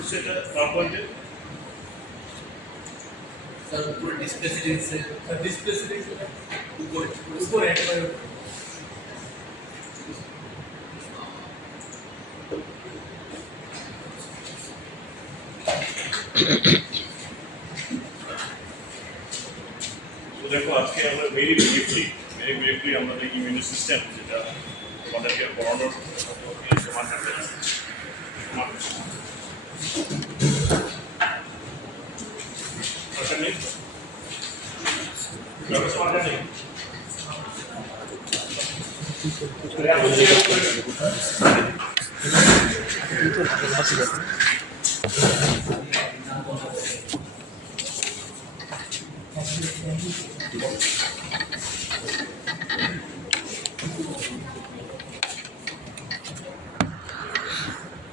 করছে এটা পাওয়ারপয়েন্টে? স্যার উপরে ডিসপ্লে সেটিংস উপরে উপরে একেবারে তো দেখো আজকে আমরা ভেরি ব্রিফলি আমাদের ইমিউন সিস্টেম যেটা আমাদেরকে পড়ানোর সমাধান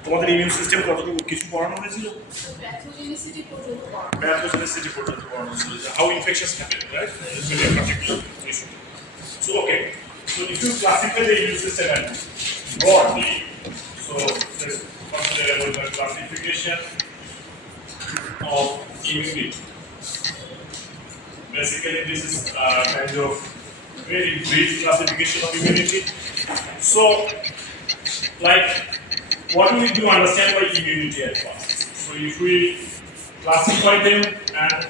তোমাদের ইমিউন সিস্টেম কতটুকু কিছু পড়ানো হয়েছিল? প্যাথোজেনিসিটি পর্যন্ত Pathogenicity পড়ানো হয়েছিল, how infections happen, right? It's really a particular issue. So okay, so if you classify the immune system and broadly, so let's consider about the classification of immunity. Basically, this is a kind of very brief classification of immunity. So, like, what do we do understand by immunity at first? So, if we classify them and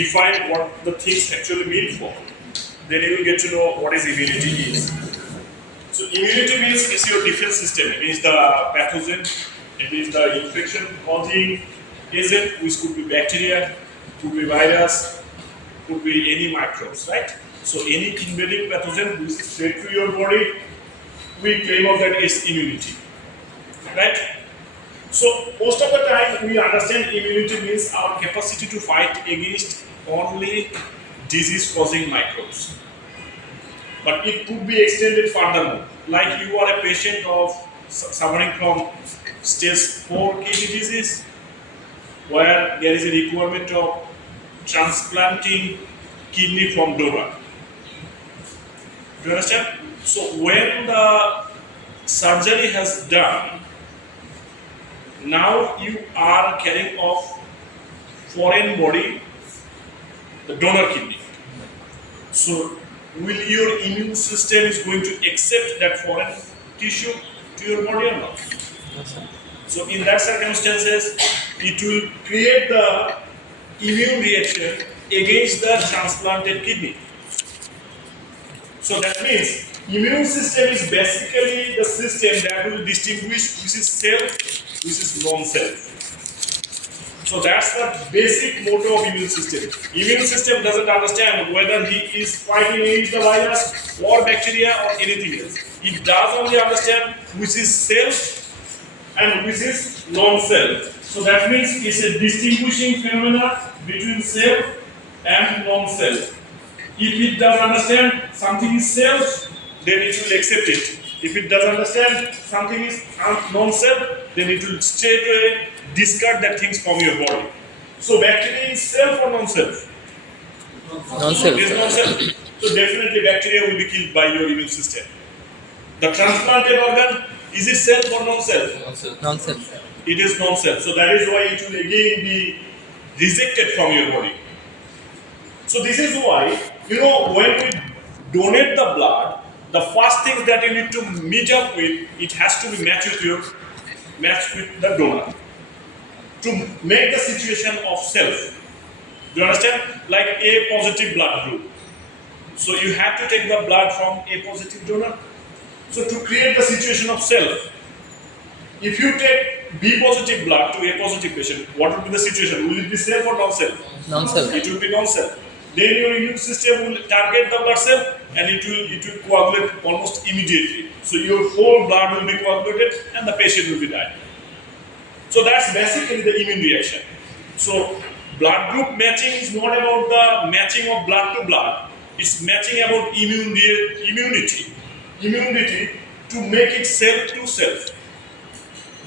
define what the things actually mean for, then you will get to know what is immunity is. So, immunity means it's your defense system. It is the pathogen, it is the infection causing agent, which could be bacteria, could be virus, could be any microbes, right? So any invading pathogen which is spread to your body, we claim of that is immunity, right? So most of the time we understand immunity means our capacity to fight against only disease-causing microbes. But it could be extended furthermore. Like you are a patient of suffering from stage 4 kidney disease, where there is a requirement of transplanting kidney from donor. Do you understand? So when the surgery has done, now you are carrying off foreign body, the donor kidney. So will your immune system is going to accept that foreign tissue to your body or not? So in that circumstances, it will create the immune reaction against the transplanted kidney. So that means immune system is basically the system that will distinguish which is self, which is non-self. So that's the basic motto of immune system. Immune system doesn't understand whether he is fighting against the virus or bacteria or anything else. It does only understand which is self and which is non-self. So that means it's a distinguishing phenomena between self and non-self. If it does understand something is self, then it will accept it. If it does understand something is non-self, then it will straight away discard that things from your body. So bacteria is self or non-self? Non-self. It is non-self. So definitely bacteria will be killed by your immune system. The transplanted organ, is it self or non-self? Non-self. It is non-self. So that is why it will again be rejected from your body. So this is why, when we donate the blood, the first thing that you need to meet up with, it has to be matched with the donor to make the situation of self. Do you understand? Like A positive blood group. So you have to take the blood from A positive donor. So to create the situation of self, if you take B positive blood to A positive patient, what will be the situation? Will it be self or non-self? Non-self. It will be non-self. Then your immune system will target the blood cell and it will coagulate almost immediately. So your whole blood will be coagulated and the patient will be dying. So that's basically the immune reaction. So blood group matching is not about the matching of blood to blood. It's matching about immunity to make it self to self.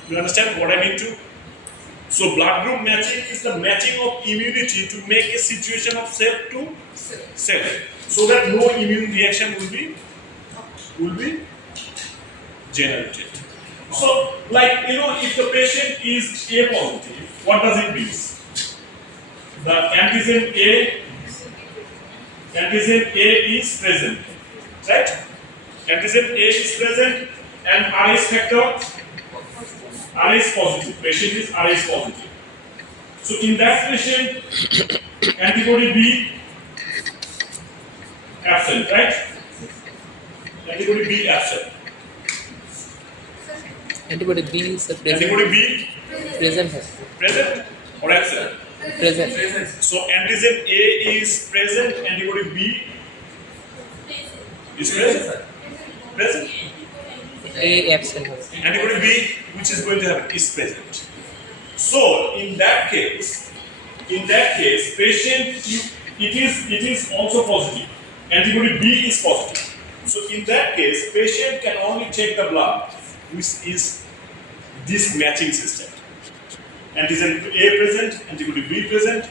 You understand what I mean to? So blood group matching is the matching of immunity to make a situation of self to self, so that no immune reaction will be generated. So, like if the patient is A positive, what does it mean? The antigen A is present, right? Antigen A is present, and Rh factor R is positive. Patient is Rh positive. So in that patient, antibody B absent, right? Antibody B absent. Antibody B is Antibody B present. present or absent. Present. So antigen A is present, antibody B is present. Present. A absent. Antibody B, which is going to happen, is present. So in that case, patient it is also positive. Antibody B is positive. So in that case, patient can only take the blood, which is this matching system. Antigen A present, antibody B present,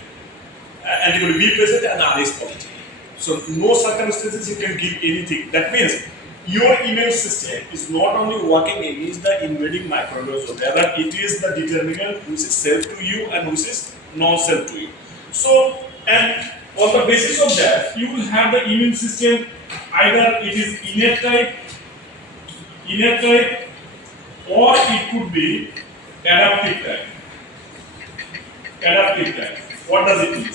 and R is positive. So no circumstances you can give anything. That means your immune system is not only working against the invading microorganisms, rather it is the determinant which is self to you and which is non-self to you. So, and on the basis of that, you will have the immune system either it is innate type, or it could be adaptive type. Adaptive type. What does it mean?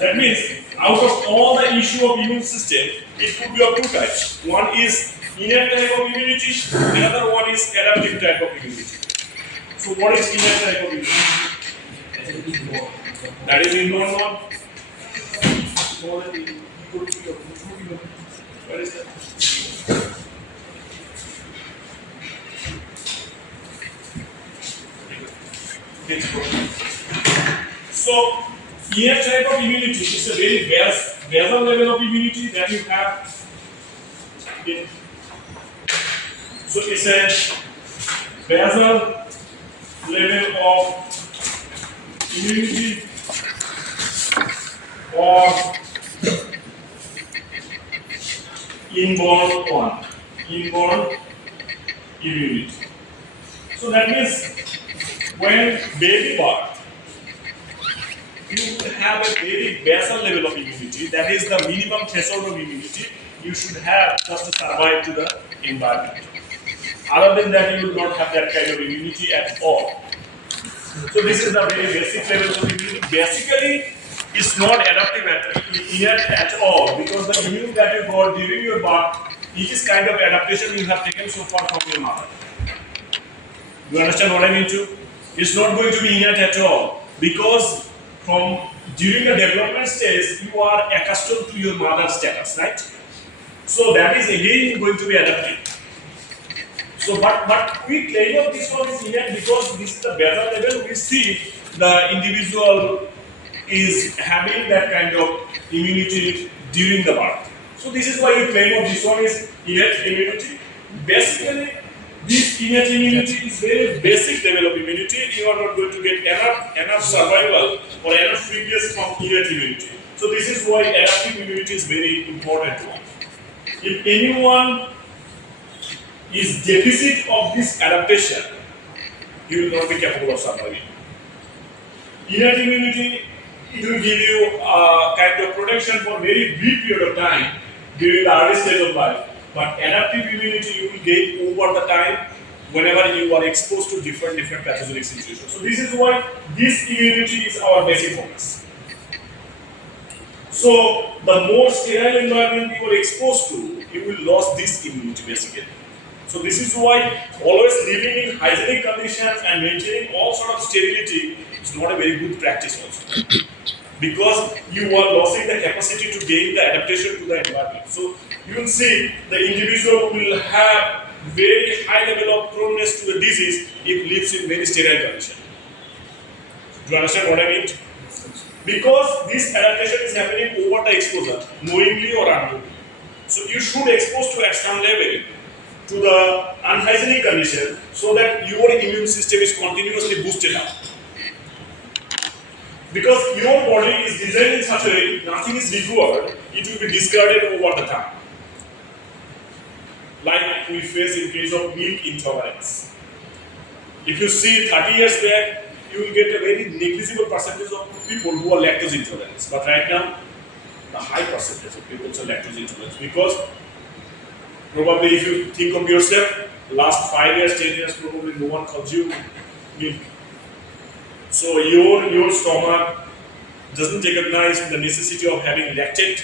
That means out of all the issue of immune system, it could be of two types. One is innate type of immunity, another one is adaptive type of immunity. So what is innate type of immunity? That is inborn one. What is that? So, innate type of immunity is a very basal level of immunity that you have. So, it's a basal level of immunity or inborn one, inborn immunity. So, that means when baby birth, you will have a very basal level of immunity, that is the minimum threshold of immunity you should have just to survive to the environment. Other than that, you will not have that kind of immunity at all. So this is the very basic level of immunity. Basically, it's not adaptive at all because the immune that you got during your birth, it is kind of adaptation you have taken so far from your mother. You understand what I mean too? It's not going to be innate at all because from during the development stage, you are accustomed to your mother's status, right? So that is again going to be adaptive. So, but we claim of this one is innate because this is the basal level. We see the individual is having that kind of immunity during the birth. So this is why we claim of this one is innate immunity. Basically, this innate immunity is very basic level of immunity. You are not going to get enough survival or enough fitness from innate immunity. So this is why adaptive immunity is very important one. If anyone is deficit of this adaptation, he will not be capable of surviving. Innate immunity, it will give you a kind of protection for very brief period of time during the early stage of life. But adaptive immunity you will gain over the time whenever you are exposed to different pathogenic situations. So this is why this immunity is our basic focus. So the more sterile environment you are exposed to, you will lose this immunity basically. So this is why always living in hygienic conditions and maintaining all sort of sterility is not a very good practice also. Because you are losing the capacity to gain the adaptation to the environment. So you will see the individual will have very high level of proneness to the disease if lives in very sterile condition. Do you understand what I mean? Because this adaptation is happening over the exposure, knowingly or unknowingly. So you should expose to at some level to the unhygienic condition so that your immune system is continuously boosted up. Because your body is designed in such a way, if nothing is recovered, it will be discarded over the time. Like we face in case of milk intolerance. If you see 30 years back, you will get a very negligible percentage of people who are lactose intolerant. But right now, the high percentage of people are lactose intolerant because probably if you think of yourself, last 5 years, 10 years, probably no one consumed milk. So your stomach doesn't recognize the necessity of having lactate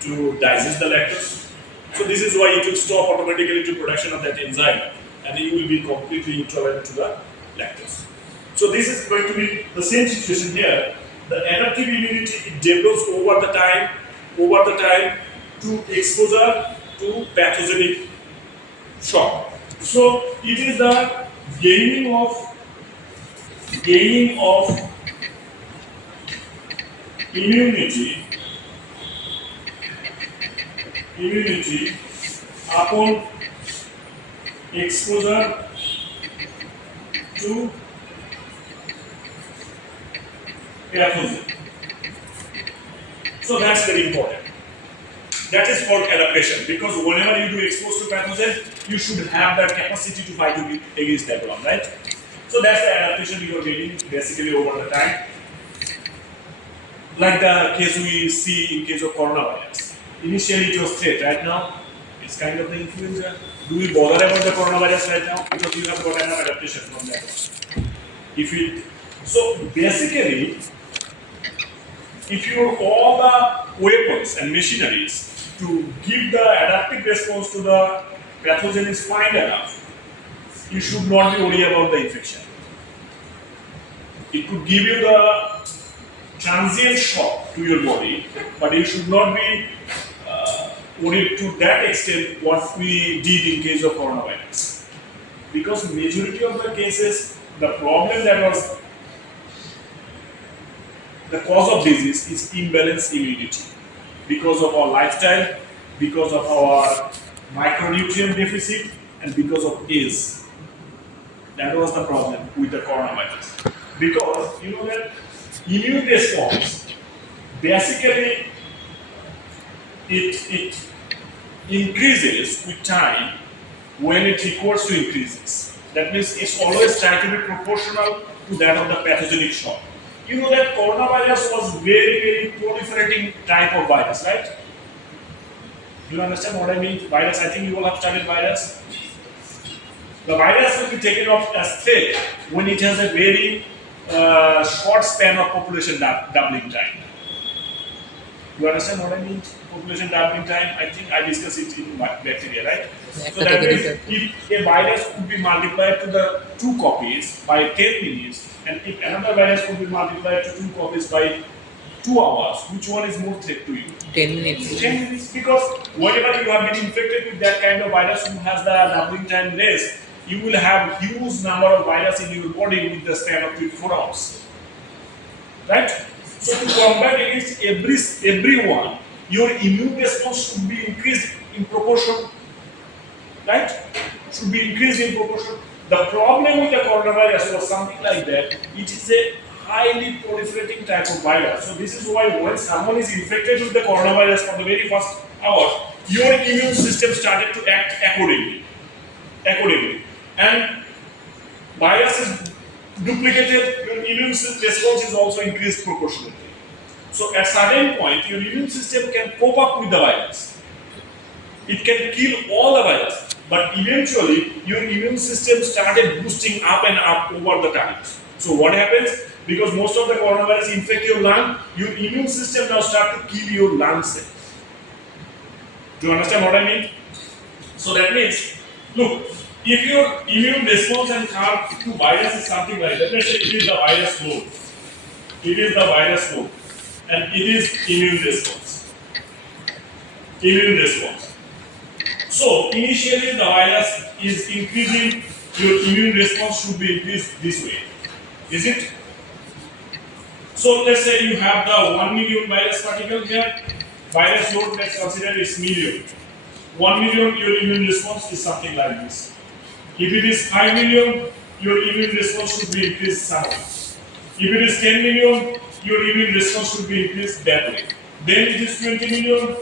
to digest the lactose. So this is why it will stop automatically to production of that enzyme and you will be completely intolerant to the lactose. So this is going to be the same situation here. The adaptive immunity it develops over the time to exposure to pathogenic shock. So it is the gaining of immunity upon exposure to pathogen. So that's very important. That is called adaptation because whenever you do expose to pathogen, you should have that capacity to fight against that one, right? So that's the adaptation you are getting basically over the time. Like the case we see in case of coronavirus. Initially it was threat, right now it's kind of the influenza. Do we bother about the coronavirus right now? Because you have got enough adaptation from that one. So basically, if you all the weapons and machineries to give the adaptive response to the pathogen is fine enough, you should not be worried about the infection. It could give you the transient shock to your body, but you should not be worried to that extent what we did in case of coronavirus. Because majority of the cases, the problem that was the cause of disease is imbalanced immunity because of our lifestyle, because of our micronutrient deficit, and because of age. That was the problem with the coronavirus. Because you know that immune response basically it increases with time when it requires to increases. That means it's always trying to be proportional to that of the pathogenic shock. You know that coronavirus was very proliferating type of virus, right? You understand what I mean? Virus, I think you all have studied virus. The virus will be taken off as threat when it has a very short span of population doubling time. You understand what I mean? Population doubling time, I think I discussed it in bacteria, right? So that means if a virus could be multiplied to the 2 copies by 10 minutes, and if another virus could be multiplied to 2 copies by 2 hours, which one is more threat to you? 10 minutes. 10 minutes, because whenever you have been infected with that kind of virus who has the doubling time less, you will have huge number of virus in your body with the span of 24 hours. Right? So to combat against everyone, your immune response should be increased in proportion. Right? Should be increased in proportion. The problem with the coronavirus was something like that. It is a highly proliferating type of virus. So this is why when someone is infected with the coronavirus from the very first hour, your immune system started to act accordingly. And virus is duplicated, your immune response is also increased proportionally. So at certain point, your immune system can cope up with the virus. It can kill all the virus, but eventually your immune system started boosting up and up over the times. So what happens? Because most of the coronavirus infect your lung, your immune system now start to kill your lung cells. Do you understand what I mean? So that means, look, if your immune response and curve to virus is something like that, let's say it is the virus load. It is the virus load. And it is immune response. Immune response. So initially the virus is increasing, your immune response should be increased this way. Is it? So let's say you have the 1 million virus particle here. Virus load, let's consider is million. 1 million, your immune response is something like this. If it is 5 million, your immune response should be increased somehow. If it is 10 million, your immune response should be increased that way. Then it is 20 million,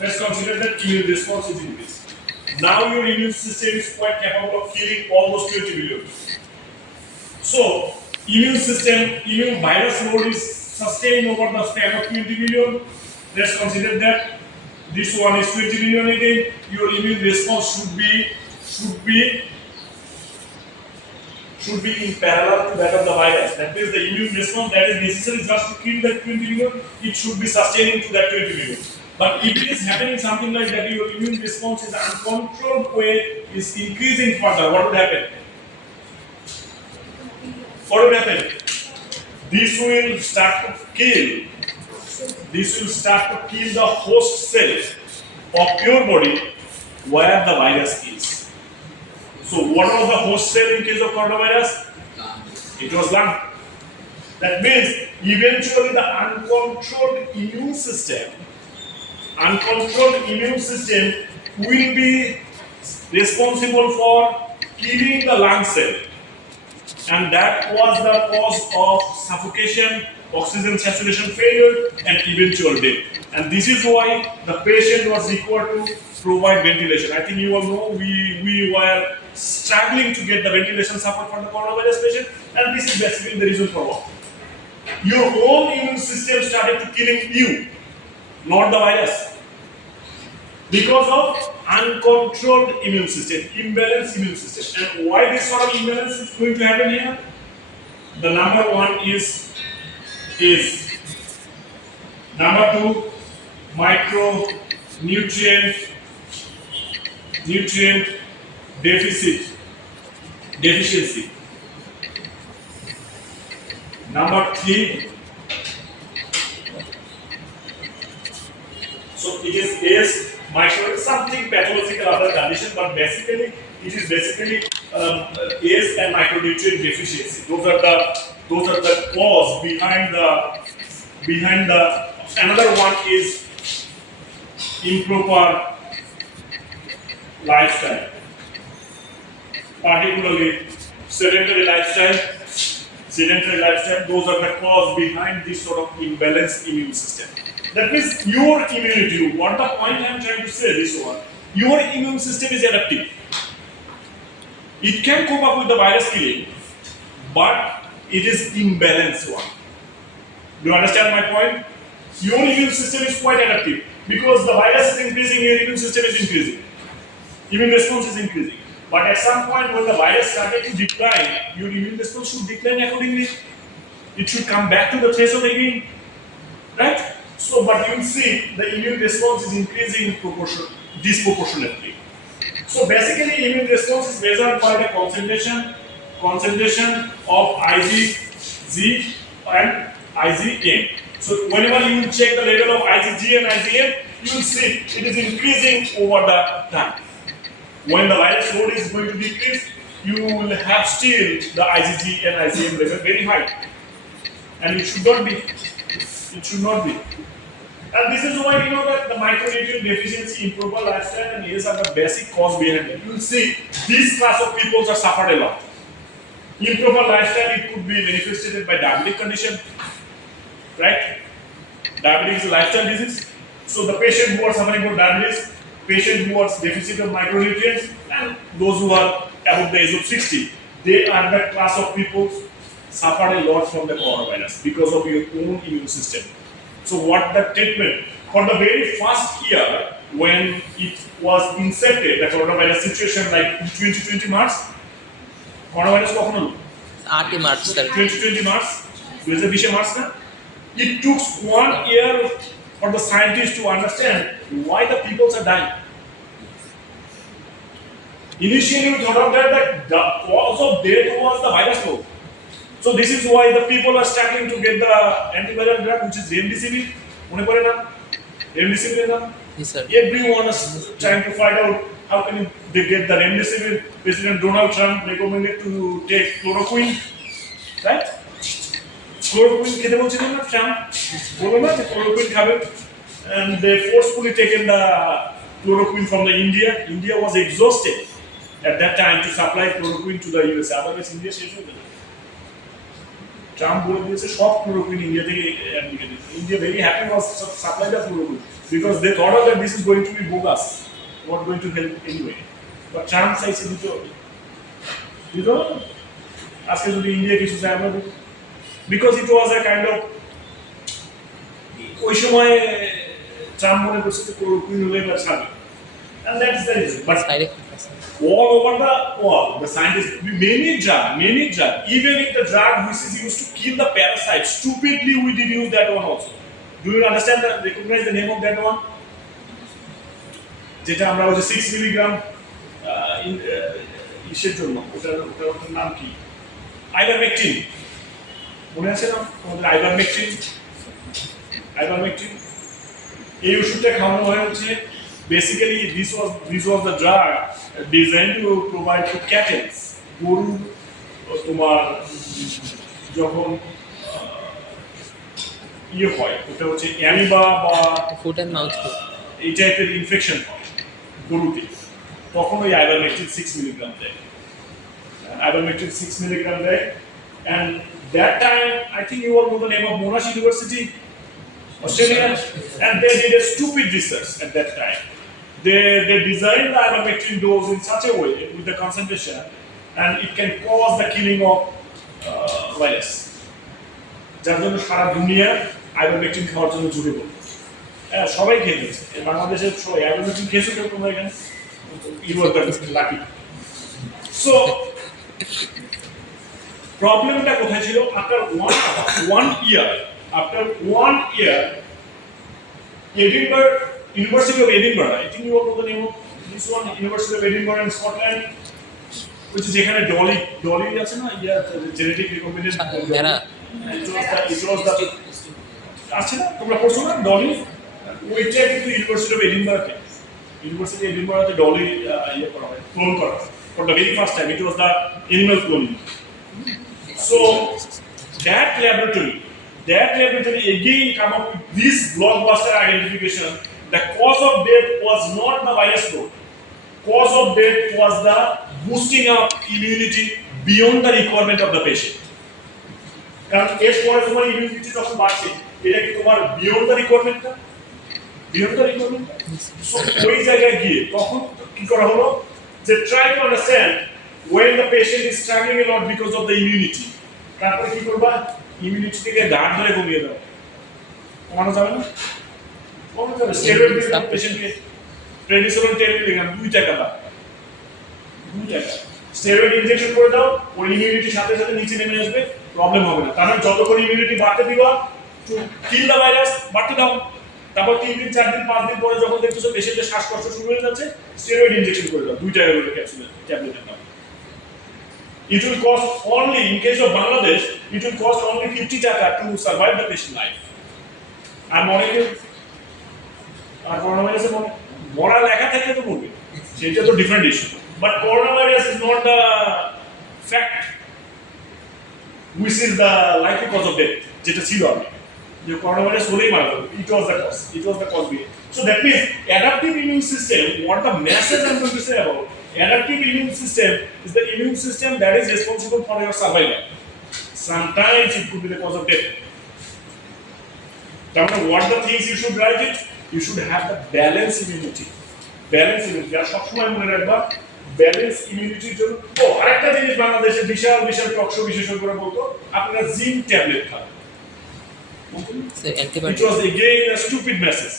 let's consider that immune response is increased. Now your immune system is quite capable of killing almost 20 million. So, immune virus load is sustained over the span of 20 million. Let's consider that this one is 20 million again. Your immune response should be in parallel to that of the virus. That means the immune response that is necessary just to kill that 20 million, it should be sustaining to that 20 million. But if it is happening something like that, your immune response is uncontrolled way is increasing further, what would happen? What would happen? This will start to kill the host cells of your body where the virus is. So what was the host cell in case of coronavirus? It was lung. That means eventually the uncontrolled immune system will be responsible for killing the lung cell. And that was the cause of suffocation, oxygen saturation failure, and eventual death. And this is why the patient was required to provide ventilation. I think you all know we were struggling to get the ventilation support for the coronavirus patient, and this is basically the reason for what. Your own immune system started to killing you, not the virus. Because of uncontrolled immune system, imbalanced immune system. And why this sort of imbalance is going to happen here? The number one is number two, micronutrient deficiency. Number three, so it is something pathological other condition, but basically it is ACE and micronutrient deficiency. Those are the cause behind the. Another one is improper lifestyle, particularly sedentary lifestyle. Those are the cause behind this sort of imbalanced immune system. That means your immunity, what the point I am trying to say this one, your immune system is adaptive. It can cope up with the virus killing, but it is imbalanced one. Do you understand my point? Your immune system is quite adaptive. Because the virus is increasing, your immune system is increasing. Immune response is increasing. But at some point when the virus started to decline, your immune response should decline accordingly. It should come back to the threshold again. Right? So, but you will see the immune response is increasing disproportionately. So basically immune response is measured by the concentration of IgG and IgM. So whenever you will check the level of IgG and IgM, you will see it is increasing over the time. When the virus load is going to decrease, you will have still the IgG and IgM level very high. And it should not be. And this is why you know that the micronutrient deficiency, improper lifestyle, and ACE are the basic cause behind it. You will see this class of people are suffered a lot. Improper lifestyle, it could be manifested by diabetic condition, right? Diabetes is a lifestyle disease. So the patient who are suffering from diabetes, patient who has deficit of micronutrients, and those who are above the age of 60, they are the class of people suffered a lot from the coronavirus because of your own immune system. So what the treatment? For the very first year when it was incepted, the coronavirus situation like 2020 March, coronavirus কখন হলো? 8 March sir 2020 March, 2020 March না? It took 1 year for the scientists to understand why the people are dying. Initially, we thought that the cause of death was the virus load. So this is why the people are struggling to get the antiviral drug, which is remdesivir. মনে পড়ে না? Remdesivir না? Yes, sir. Everyone is trying to find out how can they get the remdesivir. President Donald Trump recommended to take chloroquine, right? Chloroquine খেতে বলছিলেন না Trump? বললো না যে chloroquine খাবে, and they forcefully taken the chloroquine from the India. India was exhausted at that time to supply chloroquine to the USA. Otherwise, India শেষ হয়ে যেত. Trump বলে দিয়েছে সব chloroquine India থেকে আমেরিকা দিতে. India very happy was supply the chloroquine because they thought that this is going to be bogus, not going to help anyway. But Trump says it is আজকে যদি India কিছু চায় আমরা because it was a kind of ওই সময় Trump মনে করছে যে কুইন হলে এবার ছাড়বে and that's the reason but Side effect আছে। all over the world the scientists many drug even if the drug which is used to kill the parasite stupidly we did use that one also do you understand the recognize the name of that one যেটা আমরা ওই যে 6 milligram ইসের জন্য ওটার নাম কি ivermectin মনে আছে না আমাদের আইভারমেকটিন এই ওষুধটা খাওয়ানো হয় হচ্ছে basically this was the drug designed to provide to cattle গরু তোমার যখন ইয়ে হয় ওটা হচ্ছে অ্যামিবা বা ফুট অ্যান্ড মাউথ এই টাইপের ইনফেকশন হয় গরুতে তখন ওই আইভারমেকটিন 6 মিলিগ্রাম দেয় ivermectin 6 milligram there, and that time I think you all know the name of Monash University, Australia, and they did a stupid research at that time. They designed the ivermectin dose in such a way with the concentration, and it can cause the killing of virus. যার জন্য সারা দুনিয়া ivermectin খাওয়ার জন্য ঝুঁকে পড়ে সবাই খেয়ে দিয়েছে বাংলাদেশের সবাই আইভারমেকটিন খেয়েছে কেউ তোমরা এখানে ইউ আর লাকি সো প্রবলেমটা কোথায় ছিল after one year Edinburgh university of Edinburgh I think you all know the name of this one University of Edinburgh in Scotland which is যেখানে ডলি আছে না জেনেটিক রিকম্বিনেশন যারা it was the আছে না তোমরা পড়ছো না ডলি ওইটা কিন্তু ইউনিভার্সিটি অফ এডিনবার্গতে ডলি ইয়ে করা হয় ক্লোন করা হয় for the very first time it was the animal cloning so that laboratory again come up with this blockbuster identification the cause of death was not the virus load cause of death was the boosting up immunity beyond the requirement of the patient কারণ এর পরে তোমার immunity যখন বাড়ছে এটা কি তোমার beyond the requirement so ওই জায়গায় গিয়ে তখন কি করা হলো যে try to understand when the patient is struggling a lot because of the immunity তারপরে কি করবা ইমিউনিটি থেকে ডাট ধরে কমিয়ে দাও কমানো যাবে না স্টেরয়েড দিলে পেশেন্টকে প্রেডিসোলন 10 মিলিগ্রাম 2 টাকা স্টেরয়েড ইনজেকশন করে দাও ওই ইমিউনিটি সাথে সাথে নিচে নেমে আসবে প্রবলেম হবে না কারণ যতক্ষণ ইমিউনিটি বাড়তে দিবা টু কিল দ্য ভাইরাস বাড়তে দাও তারপর 3 দিন 4 দিন 5 দিন পরে যখন দেখছো পেশেন্টের শ্বাসকষ্ট শুরু হয়ে যাচ্ছে স্টেরয়েড ইনজেকশন করে দাও 2 টাকা করে ট্যাবলেটের দাম it will cost only in case of Bangladesh it will cost only 50 টাকা to survive the patient life আর অনেকে আর করোনা ভাইরাসে মরা লেখা থাকলে তো মরবে সেটা তো different issue but corona virus is not the fact which is the likely cause of death যেটা ছিল আগে যে করোনা ভাইরাস হলেই মারা যাবে it was the cause so that means adaptive immune system what the message I'm going to say about adaptive immune system is the immune system that is responsible for your survival sometimes it could be the cause of death now what the things you should write it you should have the balanced immunity আর সবসময় মনে রাখবা balance ইমিউনিটির জন্য আরেকটা জিনিস বাংলাদেশে বিশাল talk show বিশেষজ্ঞরা বলতো আপনারা zinc tablet Khan it was again a stupid message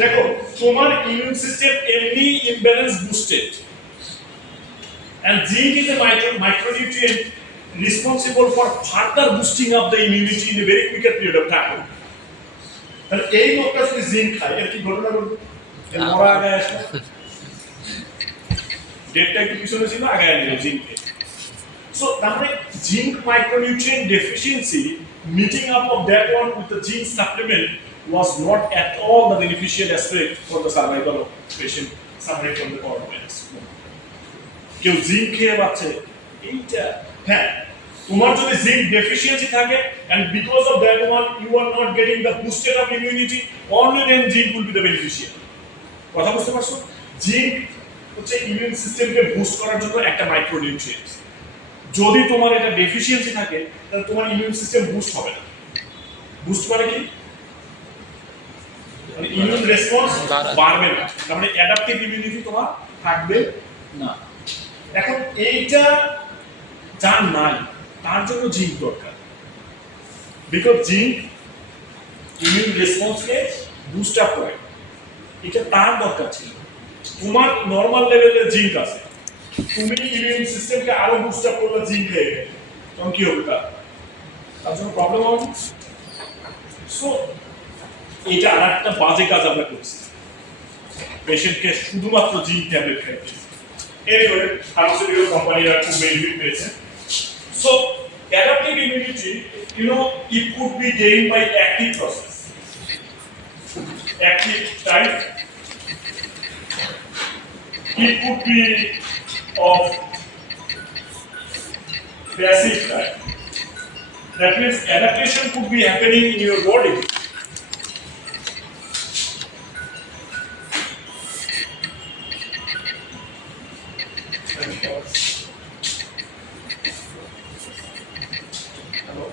দেখো তোমার ইমিউন সিস্টেম এমনি imbalance boosted and zinc is a micronutrient responsible for further boosting up the immunity in a very quicker period of time তাহলে এই লোকটা যদি zinc খায় এর কি ঘটনা ঘটবে মরা আগে আসবে ডেটটা একটু পিছনে ছিল আগে আনবে জিঙ্কে সো তাহলে zinc micronutrient deficiency meeting up of that one with the zinc supplement was not at all the beneficial aspect for the survival of patient suffering from the coronavirus কেউ জিঙ্ক খেয়ে বাঁচে এইটা হ্যাঁ তোমার যদি জিঙ্ক ডেফিসিয়েন্সি থাকে and because of that one you are not getting the boosted up immunity only then zinc will be the beneficial কথা বুঝতে পারছো জিঙ্ক হচ্ছে ইমিউন সিস্টেমকে বুস্ট করার জন্য একটা মাইক্রোনিউট্রিয়েন্ট যদি তোমার এটা ডেফিসিয়েন্সি থাকে তাহলে তোমার ইমিউন সিস্টেম বুস্ট হবে না বুস্ট করে কি মানে ইমিউন রেসপন্স বাড়বে না তার মানে অ্যাডাপটিভ ইমিউনিটি তোমার থাকবে না এখন এইটা যার নাই তার জন্য জিঙ্ক দরকার, বিকজ জিঙ্ক ইমিউন রেসপন্সকে বুস্ট আপ করে, এটা তার দরকার ছিল। তোমার নর্মাল লেভেলের জিঙ্ক আছে, তুমি ইমিউন সিস্টেমকে আরো বুস্ট আপ করলে জিঙ্ক লেগে তখন কি হবে তার জন্য প্রবলেম হবে। সো এটা আর একটা বাজে কাজ আমরা করছি, পেশেন্টকে শুধুমাত্র জিঙ্ক ট্যাবলেট খাইতে। এনিওয়ে ফার্মাসিউটিক্যাল কোম্পানিরা খুব বেনিফিট পেয়েছে। So adaptive immunity, it could be gained by active process. Active type, it could be of passive type. That means adaptation could be happening in your body. Hello?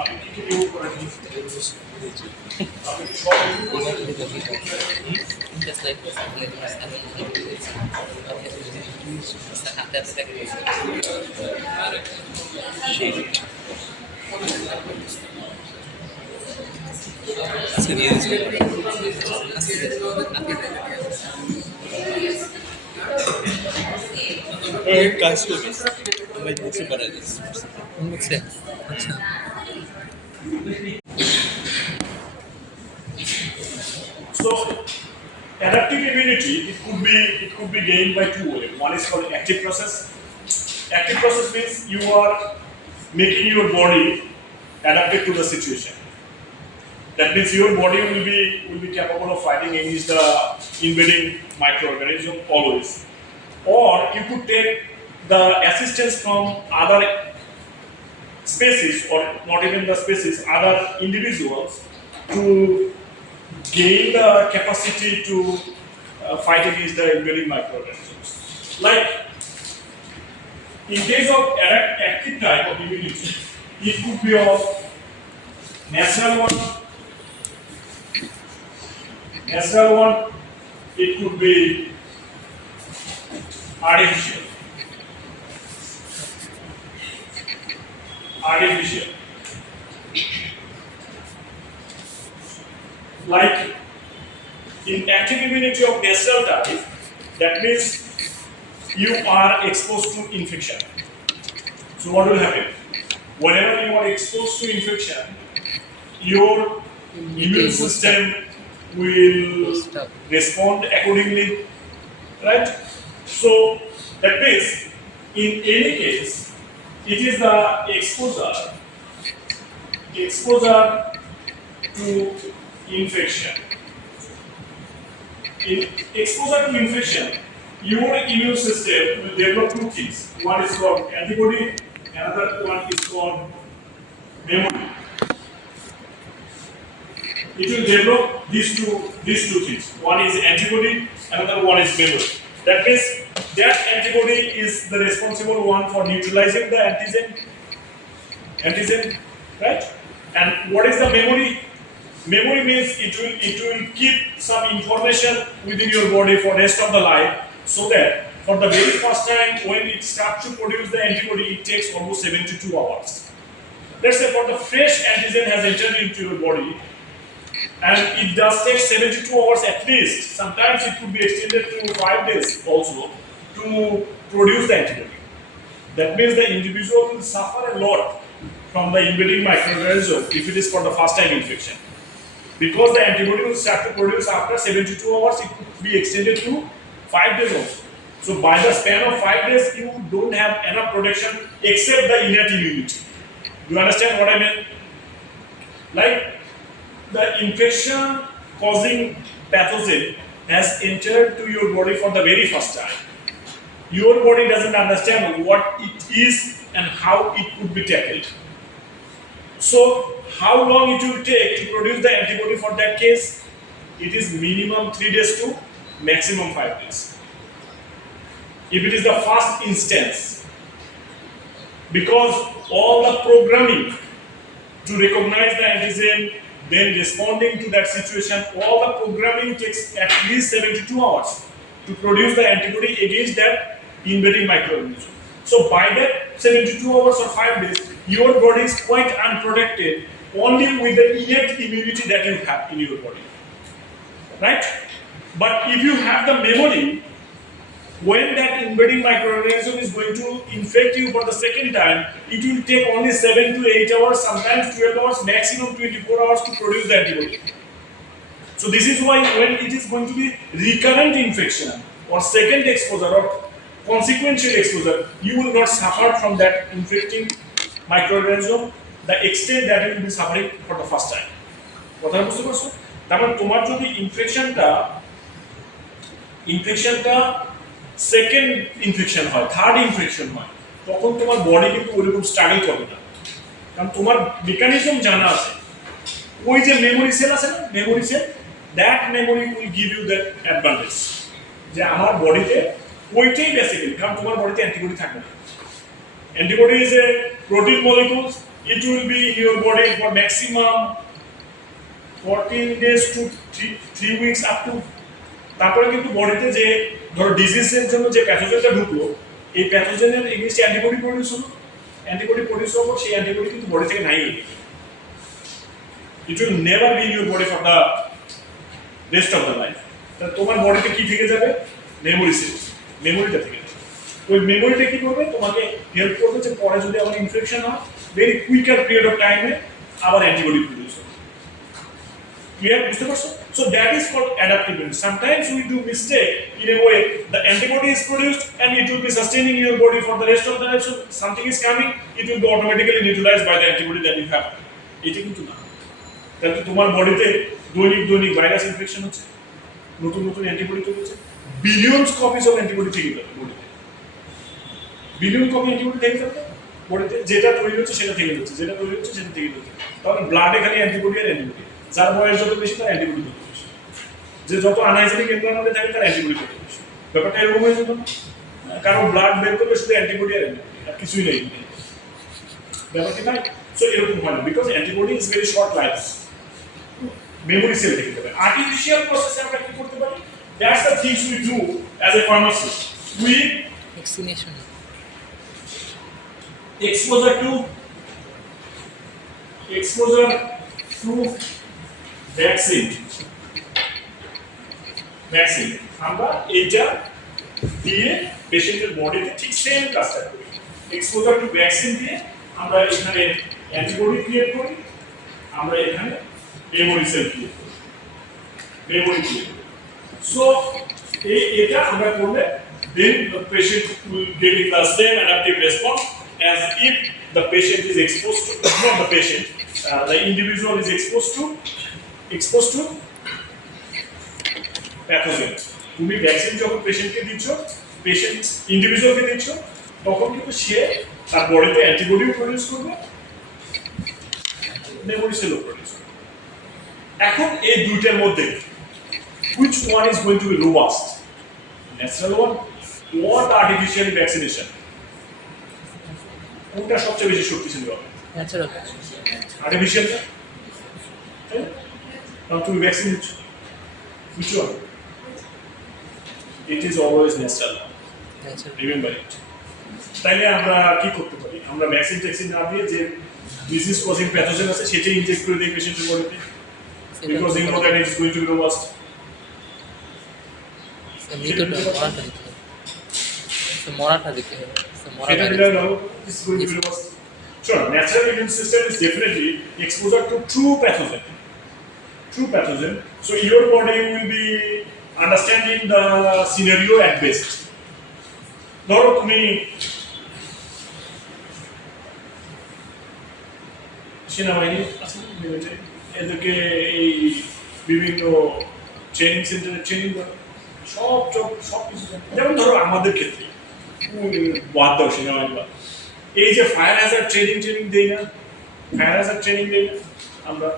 আপনি কি কি remove করেন? আপনি কি সব remove করেন? Just like this, কাজ করবে আমি বুঝতে পারা যাচ্ছে So, adaptive immunity, it could be gained by two ways. One is called active process. Active process means you are making your body adapted to the situation. That means your body will be capable of fighting against the invading microorganism always. Or you could take the assistance from other species, or not even the species, other individuals, to gain the capacity to fight against the invading microorganisms. Like in case of active type of immunity, it could be of natural one, it could be artificial. Like in active immunity of natural type, that means you are exposed to infection. So what will happen? Whenever you are exposed to infection, your immune system will respond accordingly, right? So that means in any case, it is the exposure to infection. In exposure to infection, your immune system will develop two things. One is called antibody, another one is called memory. It will develop these two things. One is antibody, another one is memory. That means that antibody is the responsible one for neutralizing the antigen, right? And what is the memory? Memory means it will keep some information within your body for rest of the life, so that for the very first time when it starts to produce the antibody, it takes almost 72 hours. Let's say for the fresh antigen has entered into your body, and it does take 72 hours at least. Sometimes it could be extended to 5 days also to produce the antibody. That means the individual will suffer a lot from the invading microorganism if it is for the first time infection. Because the antibody will start to produce after 72 hours, it could be extended to 5 days also. So by the span of 5 days, you don't have enough protection except the innate immunity. You understand what I mean? Like the infection causing pathogen has entered to your body for the very first time. Your body doesn't understand what it is and how it could be tackled. So how long it will take to produce the antibody for that case? It is minimum 3 days to maximum 5 days. if it is the first instance, because all the programming to recognize the antigen, then responding to that situation, all the programming takes at least 72 hours to produce the antibody against that invading microorganism. So by that 72 hours or 5 days, your body is quite unprotected only with the innate immunity that you have in your body, right? But if you have the memory, when that invading microorganism is going to infect you for the second time, it will take only 7 to 8 hours, sometimes 12 hours, maximum 24 hours to produce the antibody. So this is why when it is going to be recurrent infection or second exposure or consequential exposure, you will not suffer from that infecting microorganism the extent that you will be suffering for the first time. কথা বুঝতে পারছো? তারপর তোমার যদি ইনফেকশনটা second infection হয়, third infection হয়, তখন তোমার বডি কিন্তু ওইরকম স্ট্রাগল করবে না, কারণ তোমার মেকানিজম জানা আছে। ওই যে মেমোরি সেল আছে না, memory cell, that memory will give you that advantage যে আমার বডিতে ওইটাই বেসিক্যালি, কারণ তোমার বডিতে অ্যান্টিবডি থাকবে না। Antibody is a protein molecules, it will be in your body for maximum 14 days to 3 weeks up to. তারপরে কিন্তু বডিতে যে ধরো ডিজিজের জন্য যে প্যাথোজেনটা ঢুকলো, এই প্যাথোজেনের এগেইনস্ট অ্যান্টিবডি প্রডিউস হলো, অ্যান্টিবডি প্রডিউস হওয়ার পর সেই অ্যান্টিবডি কিন্তু বডি থেকে নাই হয়ে গেছে। It will never be in your body for the rest of the life. তাহলে তোমার বডিতে কি থেকে যাবে? মেমোরি সেলস, মেমোরিটা থেকে যাবে। ওই মেমোরিটা কি করবে? তোমাকে হেল্প করবে যে পরে যদি আবার ইনফেকশন হয়, ভেরি কুইকার পিরিয়ড অফ টাইমে আবার অ্যান্টিবডি প্রডিউস হবে। Clear? বুঝতে পারছো? So that is called adaptability. Sometimes we do mistake in a way. The antibody is produced and it will be sustaining your body for the rest of the life. So something is coming, it will be automatically neutralized by the antibody that you have. এটা কিন্তু না। তাহলে তোমার বডিতে দৈনিক virus infection হচ্ছে, নতুন antibody তৈরি হচ্ছে, বিলিয়নস কপিজ অফ অ্যান্টিবডি থেকে যাবে বডিতে, বিলিয়ন কপি অ্যান্টিবডি থেকে যাবে বডিতে, যেটা তৈরি হচ্ছে সেটা থেকে যাচ্ছে, যেটা তৈরি হচ্ছে সেটা থেকে যাচ্ছে। তাহলে ব্লাডে খালি অ্যান্টিবডি আর অ্যান্টিবডি, যার বয়স যত বেশি তার অ্যান্টিবডি তত বেশি, যে যত আনহাইজেনিক এনভায়রনমেন্টে থাকে তার অ্যান্টিবডি তত বেশি। ব্যাপারটা এরকম হয়ে যেত না, কারণ ব্লাড বের করলে শুধু অ্যান্টিবডি আর অ্যান্টিবডি, আর কিছুই নেই ব্যাপারটা, তাই? সো এরকম হয় না, because antibody is very short life, memory cell থেকে যাবে। আর্টিফিশিয়াল প্রসেসে আমরা কি করতে পারি? That's the things we do as a pharmacist. We vaccination. exposure to vaccine আমরা এইটা দিয়ে পেশেন্টের বডিতে ঠিক সেম কাজটা করি। এক্সপোজার টু ভ্যাকসিন দিয়ে আমরা এখানে অ্যান্টিবডি ক্রিয়েট করি, আমরা এখানে মেমোরি সেল ক্রিয়েট করি, সো এটা আমরা করলে then the patient will get the same adaptive response as if the patient is exposed to, not the patient, the individual is exposed to pathogen. তুমি vaccine যখন পেশেন্টকে দিচ্ছ, পেশেন্ট ইন্ডিভিজুয়ালকে দিচ্ছ, তখন কিন্তু সে তার বডিতে অ্যান্টিবডিও প্রডিউস করবে, মেমোরি সেলও প্রডিউস করবে। এখন এই দুইটার মধ্যে which one is going to be robust? Natural one or the artificial vaccination? কোনটা সবচেয়ে বেশি শক্তিশালী হবে? Natural. আর্টিফিশিয়াল। কারণ তুমি ভ্যাকসিন দিচ্ছ, which one? It is always natural. Natural. Remember it. তাইলে আমরা কি করতে পারি? আমরা ভ্যাকসিন না দিয়ে যে ডিজিজ কজিং প্যাথোজেন আছে সেটাই ইনজেক্ট করে দিই পেশেন্টের বডিতে, because you know that it is going to be robust. মরাটা দিতে হবে। সেটা দিলে is going to be robust. Sure, natural immune system is definitely exposure to true pathogen. So your body will be understanding the scenario at best. ধরো তুমি সেনাবাহিনী আছে, এদেরকে এই বিভিন্ন ট্রেনিং সেন্টারে ট্রেনিং করে সব কিছু, যেমন ধরো আমাদের ক্ষেত্রে বাদ দাও সেনাবাহিনী বাদ, এই যে ফায়ার হ্যাজার্ড ট্রেনিং দেই না, আমরা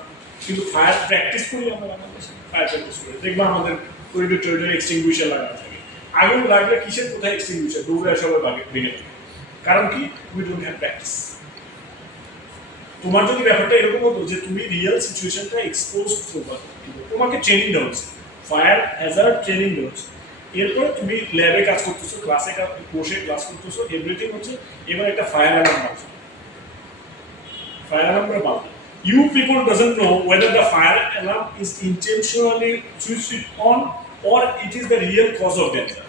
কিন্তু ফায়ার প্র্যাকটিস করি, আমরা বাংলাদেশে ফায়ার প্র্যাকটিস করি, দেখবা আমাদের করিডোর এক্সটিংগুইশার লাগানো থাকে, আগুন লাগলে কিসের কোথায় এক্সটিংগুইশার দৌড়ে সবাই ভেঙে দেবে। কারণ কি, উই ডোন্ট হ্যাভ প্র্যাকটিস। তোমার যদি ব্যাপারটা এরকম হতো যে তুমি রিয়েল সিচুয়েশনটা এক্সপোজ করতে, তোমাকে ট্রেনিং দেওয়া হচ্ছে, ফায়ার হ্যাজার্ড ট্রেনিং দেওয়া হচ্ছে, এরপর তুমি ল্যাবে কাজ করতেছো, ক্লাসে বসে ক্লাস করতেছো, এভরিথিং হচ্ছে, এবার একটা ফায়ার অ্যালার্ম বাজছে, ফায়ার অ্যালার্ম করে বাজবে। You people doesn't know whether the fire alarm is intentionally switched on or it is the real cause of danger.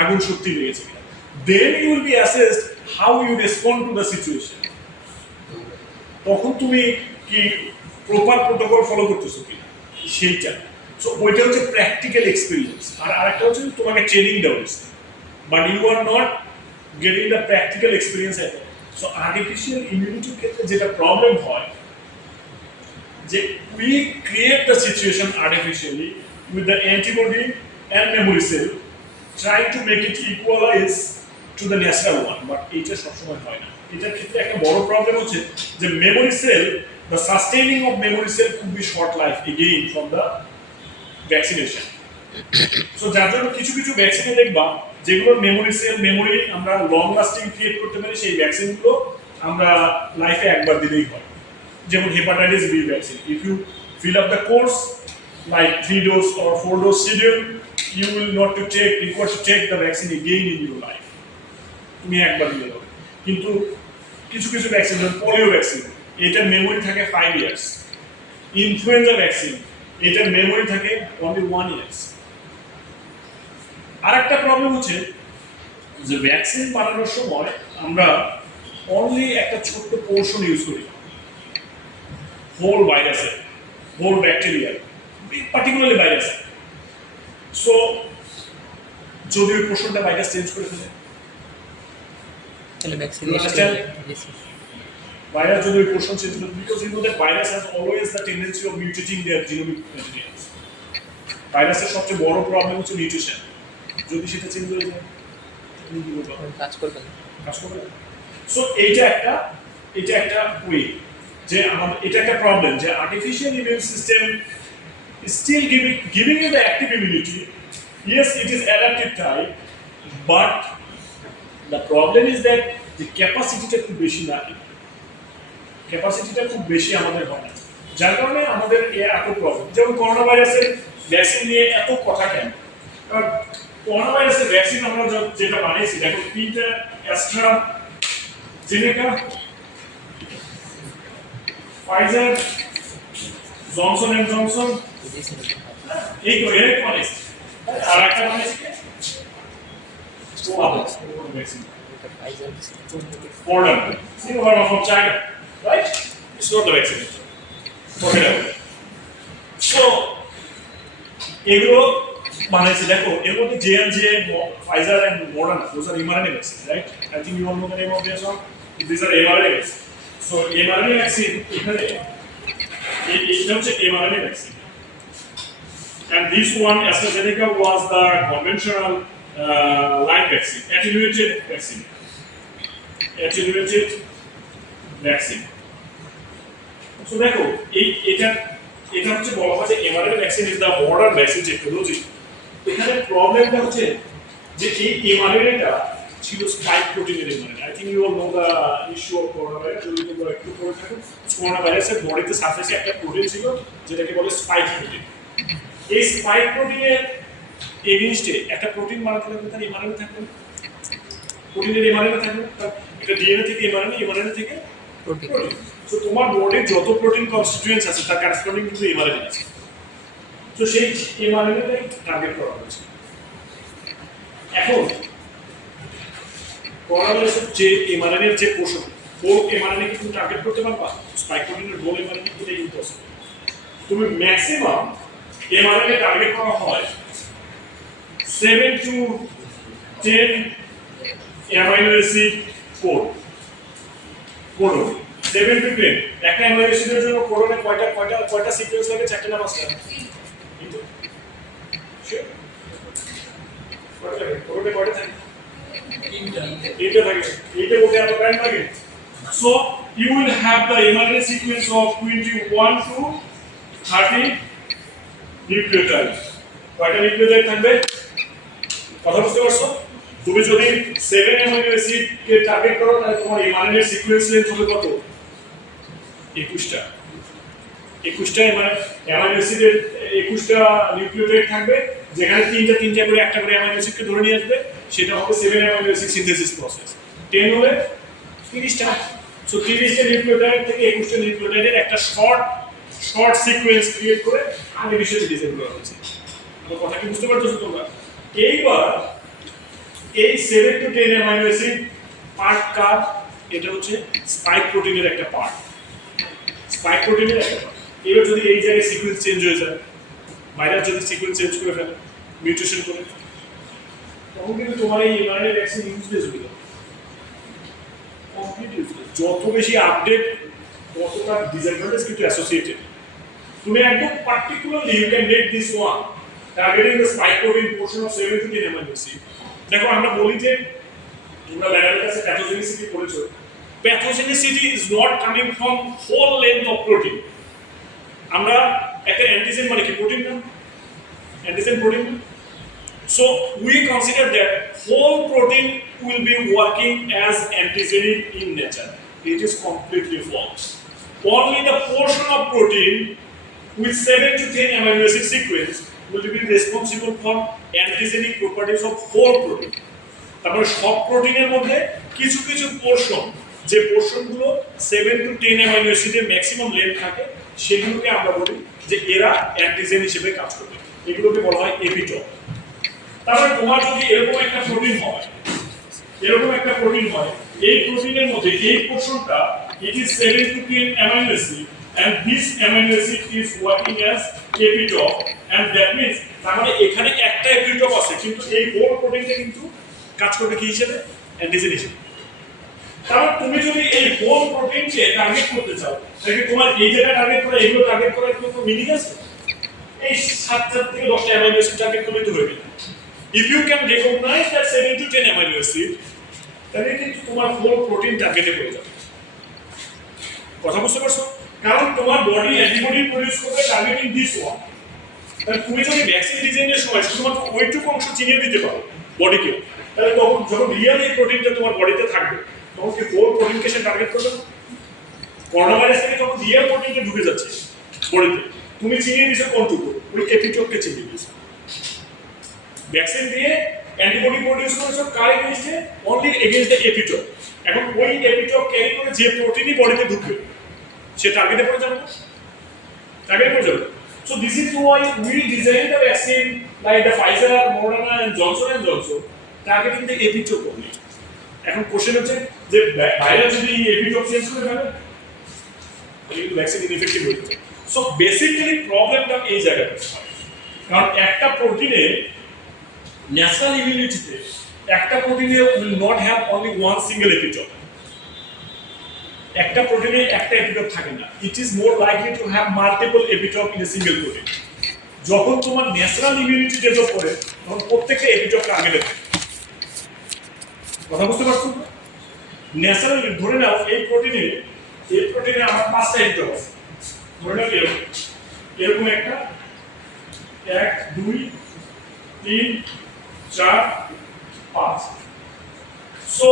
আগুন সত্যি লেগেছে কিনা। Then you will be assessed how you respond to the situation. তখন তুমি কি proper protocol follow করতেছো কিনা সেইটা। সো ওইটা হচ্ছে প্র্যাকটিক্যাল এক্সপিরিয়েন্স। আর আরেকটা হচ্ছে তোমাকে ট্রেনিং দেওয়া হচ্ছে, but you are not getting the practical experience at all. So artificial ইমিউনিটির ক্ষেত্রে যেটা প্রবলেম হয় যে we create the situation artificially with the antibody and memory cell trying to make it equalize to the natural one, but এটা সবসময় হয় না। এটার ক্ষেত্রে একটা বড় প্রবলেম হচ্ছে যে memory cell, the sustaining of memory cell could be short life again from the vaccination. So যার জন্য কিছু কিছু ভ্যাকসিনে দেখবা যেগুলোর মেমোরি সেল মেমোরি আমরা লং লাস্টিং ক্রিয়েট করতে পারি, সেই ভ্যাকসিনগুলো আমরা লাইফে একবার দিলেই হয়। যেমন hepatitis B vaccine, if you fill up the course like 3 dose or 4 dose schedule, you will not to take require to take the vaccine again in your life. তুমি একবার দিলে হবে। কিন্তু কিছু কিছু ভ্যাকসিন, যেমন পোলিও ভ্যাকসিন, এটার memory থাকে 5 ইয়ার্স। ইনফ্লুয়েঞ্জা ভ্যাকসিন, এটার মেমোরি থাকে only 1 ইয়ার্স। আরেকটা প্রবলেম হচ্ছে যে ভ্যাকসিন বানানোর সময় আমরা অনলি একটা ছোট্ট পোর্শন ইউজ করি, হোল ভাইরাসের, হোল ব্যাকটেরিয়ার, পার্টিকুলারলি ভাইরাস। সো যদি ওই পোর্শনটা ভাইরাস চেঞ্জ করে ফেলে, তাহলে ভ্যাকসিনেশন ভাইরাস যদি ওই পোর্শন চেঞ্জ করে, because you know that virus has always the tendency of mutating their genomic materials. ভাইরাসের সবচেয়ে বড় প্রবলেম হচ্ছে মিউটেশন। যদি সেটা চেঞ্জ হয়ে যায় তুমি কি বলবো, কাজ করবে না। কাজ করবে। সো এটা একটা ওয়ে যে আমাদের এটা একটা প্রবলেম যে artificial immune system is still giving you the active immunity. Yes, it is adaptive type, but the problem is that the ক্যাপাসিটিটা খুব বেশি না, ক্যাপাসিটিটা খুব বেশি আমাদের হয় না, যার কারণে আমাদের এত প্রবলেম। যেমন করোনা ভাইরাসের ভ্যাকসিন নিয়ে এত কথা কেন, কারণ করোনা ভাইরাসের ভ্যাকসিন আমরা যেটা বানিয়েছি, দেখো তিনটা AstraZeneca, Pfizer, Johnson and Johnson, এই তো এর কলেজ আর একটা বানিয়েছি vaccine Fordham, Sinopharm from China, right? It's not the vaccine. Forget about it. So, এগুলো বানিয়েছি, দেখো এর মধ্যে J&J, Pfizer and Moderna, those are mRNA vaccines, right? I think you all know the name of this one. These are mRNA vaccines. So, mRNA vaccine, এখানে এটা হচ্ছে mRNA vaccine. And this one, AstraZeneca, was the conventional line vaccine, attenuated vaccine. Attenuated vaccine. So দেখো এটা হচ্ছে বলা হয় যে mRNA vaccine is the modern vaccine technology. এখানে প্রবলেমটা হচ্ছে যে এই mRNA-টা ছিল স্পাইক প্রোটিনের mRNA. I think you all know the issue of coronavirus. যদি তোমরা একটু পড়ে থাকো, coronavirus-এর বডিতে সারফেসে একটা প্রোটিন ছিল যেটাকে বলে স্পাইক প্রোটিন। এই স্পাইক প্রোটিনের এগেইনস্টে একটা প্রোটিন বানাতে লাগবে, তার mRNA থাকবে, প্রোটিনের mRNA থাকবে, এটা ডিএনএ থেকে mRNA থেকে প্রোটিন। সো তোমার বডির যত প্রোটিন কনস্টিটিউয়েন্টস আছে তার করেসপন্ডিং কিন্তু mRNA আছে। তো সেই mRNA-টাই টার্গেট করা হয়েছে। এখন করোনাভাইরাসের যে mRNA-র যে পোর্শন, হোল mRNA কিন্তু টার্গেট করতে পারবা, স্পাইক প্রোটিনের হোল mRNA কিন্তু ইম্পসিবল। তুমি ম্যাক্সিমাম mRNA টার্গেট করা হয় 7 to 10 amino acid code, 7 to 10। একটা অ্যামাইনো অ্যাসিডের জন্য কোডনে কয়টা সিকোয়েন্স লাগে? 4টা না 5টা? কিন্তু শিওর কয়টা লাগে? কোডনে কয়টা থাকে? 3টা থাকে। এইটা বলতে এত টাইম লাগে। So you will have the mRNA sequence of 21 to 30 nucleotide. কয়টা নিউক্লিওটাইড থাকবে? কথা বুঝতে পারছো? তুমি যদি 7 অ্যামাইনো অ্যাসিড কে টার্গেট করো তাহলে তোমার এমআরএনএ এর সিকোয়েন্স লেন্থ হবে কত? 21টা। 21টা অ্যামাইনো অ্যাসিডের 21টা নিউক্লিওটাইড থাকবে, যেখানে তিনটা করে একটা করে অ্যামাইনো অ্যাসিডকে ধরে নিয়ে আসবে, সেটা হবে 7 অ্যামাইনো অ্যাসিড সিনথেসিস প্রসেস। 10 হলে 30টা। সো 30টা নিউক্লিওটাইড থেকে 21টা নিউক্লিওটাইডের একটা শর্ট সিকোয়েন্স ক্রিয়েট করে আর্টিফিশিয়াল ডিজাইন করা হয়েছে। আমার কথা কি বুঝতে পারছো তোমরা? এইবার এই 7 to 10 অ্যামাইনো অ্যাসিড পার্ট কার? এটা হচ্ছে স্পাইক প্রোটিনের একটা পার্ট। স্পাইক প্রোটিনের একটা পার্ট। এবার যদি এই জায়গায় সিকোয়েন্স চেঞ্জ হয়ে যায়, ভাইরাস যদি সিকোয়েন্স চেঞ্জ করে ফেলে, মিউটেশন করে, তখন কিন্তু তোমার এই এমআরএনএ ভ্যাকসিন ইউজলেস হয়ে যাবে। Complete useless. যত বেশি আপডেট ততটা ডিসঅ্যাডভান্টেজ কিন্তু অ্যাসোসিয়েটেড। তুমি একদম particularly you can make this one targeting the spike protein portion of 7 to 10 amino acid. দেখো আমরা বলি যে তোমরা ম্যাডামের কাছে প্যাথোজেনিসিটি পড়েছো। Pathogenicity is not coming from whole length of protein. আমরা একটা অ্যান্টিজেন মানে কি প্রোটিন না? অ্যান্টিজেন প্রোটিন না? So we consider that whole protein will be working as antigenic in nature. It is completely false. Only the portion of protein with 7 to 10 amino acid sequence will be responsible for antigenic properties of whole protein. তারপরে সব প্রোটিনের মধ্যে কিছু কিছু portion, যে পোরশনগুলো 7 to 10 amino অ্যাসিডের maximum length থাকে, সেগুলোকে আমরা বলি যে এরা অ্যান্টিজেন হিসেবে কাজ করবে। এগুলোকে বলা হয় এপিটপ। তারপরে তোমার যদি এরকম একটা প্রোটিন হয়, এই প্রোটিনের মধ্যে এই পোরশনটা it is 7 to 10 amino acid and this amino acid is working as epitope, and that means তার মানে এখানে একটা এপিটপ আছে, কিন্তু এই হোল প্রোটিনটা কিন্তু কাজ করবে কি হিসেবে? অ্যান্টিজেন হিসেবে। কারণ তুমি যদি এই হোল প্রোটিনকে টার্গেট করতে চাও, তাহলে তোমার এই জায়গা টার্গেট করা, এগুলো টার্গেট করার কোনো মিনিং আছে? এই 7 থেকে 10টা অ্যামাইনো অ্যাসিড টার্গেট করলে তো হয়ে গেল। If you can recognize that 7 to 10 amino acid, তাহলে কিন্তু তোমার হোল প্রোটিন টার্গেটে পড়ে যাবে। কথা বুঝতে পারছো? কারণ তোমার বডি অ্যান্টিবডি প্রডিউস করবে টার্গেটিং দিস ওয়ান। তাহলে তুমি যদি ভ্যাকসিন ডিজাইনের সময় শুধুমাত্র ওইটুকু অংশ চিনিয়ে দিতে পারো বডিকে, তাহলে তখন যখন রিয়েল এই প্রোটিনটা তোমার বডিতে থাকবে, তখন কি হোল প্রোটিনকে সে টার্গেট করবে না? করোনা ভাইরাস থেকে যখন রিয়েল প্রোটিনটা ঢুকে যাচ্ছে বডিতে, তুমি চিনিয়ে দিছো কোনটুকু? ওই এপিটপকে চিনিয়ে দিছো। ভ্যাকসিন দিয়ে অ্যান্টিবডি প্রডিউস করেছো কার এগেইনস্টে? Only against the epitope. এখন ওই এপিটপ ক্যারি করে যে প্রোটিনই বডিতে ঢুকবে, সে টার্গেটে পড়ে যাবে না? টার্গেটে পড়ে যাবে। So this is why we design the vaccine like the Pfizer, Moderna and Johnson targeting the epitope only. এখন কোশ্চেন হচ্ছে যে ভাইরাস যদি এপিটপ চেঞ্জ করে ফেলে, তাহলে কিন্তু ভ্যাকসিন ইনএফেক্টিভ হয়ে যাবে। সো বেসিক্যালি প্রবলেমটা এই জায়গাতে হয়, কারণ একটা প্রোটিনে ন্যাচারাল ইমিউনিটিতে একটা প্রোটিনে will not have only one single epitope. একটা প্রোটিনে একটা এপিটপ থাকে না। It is more likely to have multiple epitope in a single protein. যখন তোমার ন্যাচারাল ইমিউনিটি ডেভেলপ করে, তখন প্রত্যেকটা এপিটপ টার্গেটে থাকে। কথা বুঝতে পারছো? ন্যাচারাল ধরে নাও এই প্রোটিনে আমার 5টা এপিটপ আছে। ধরে নাও এরকম একটা 1 2 3 4 5. So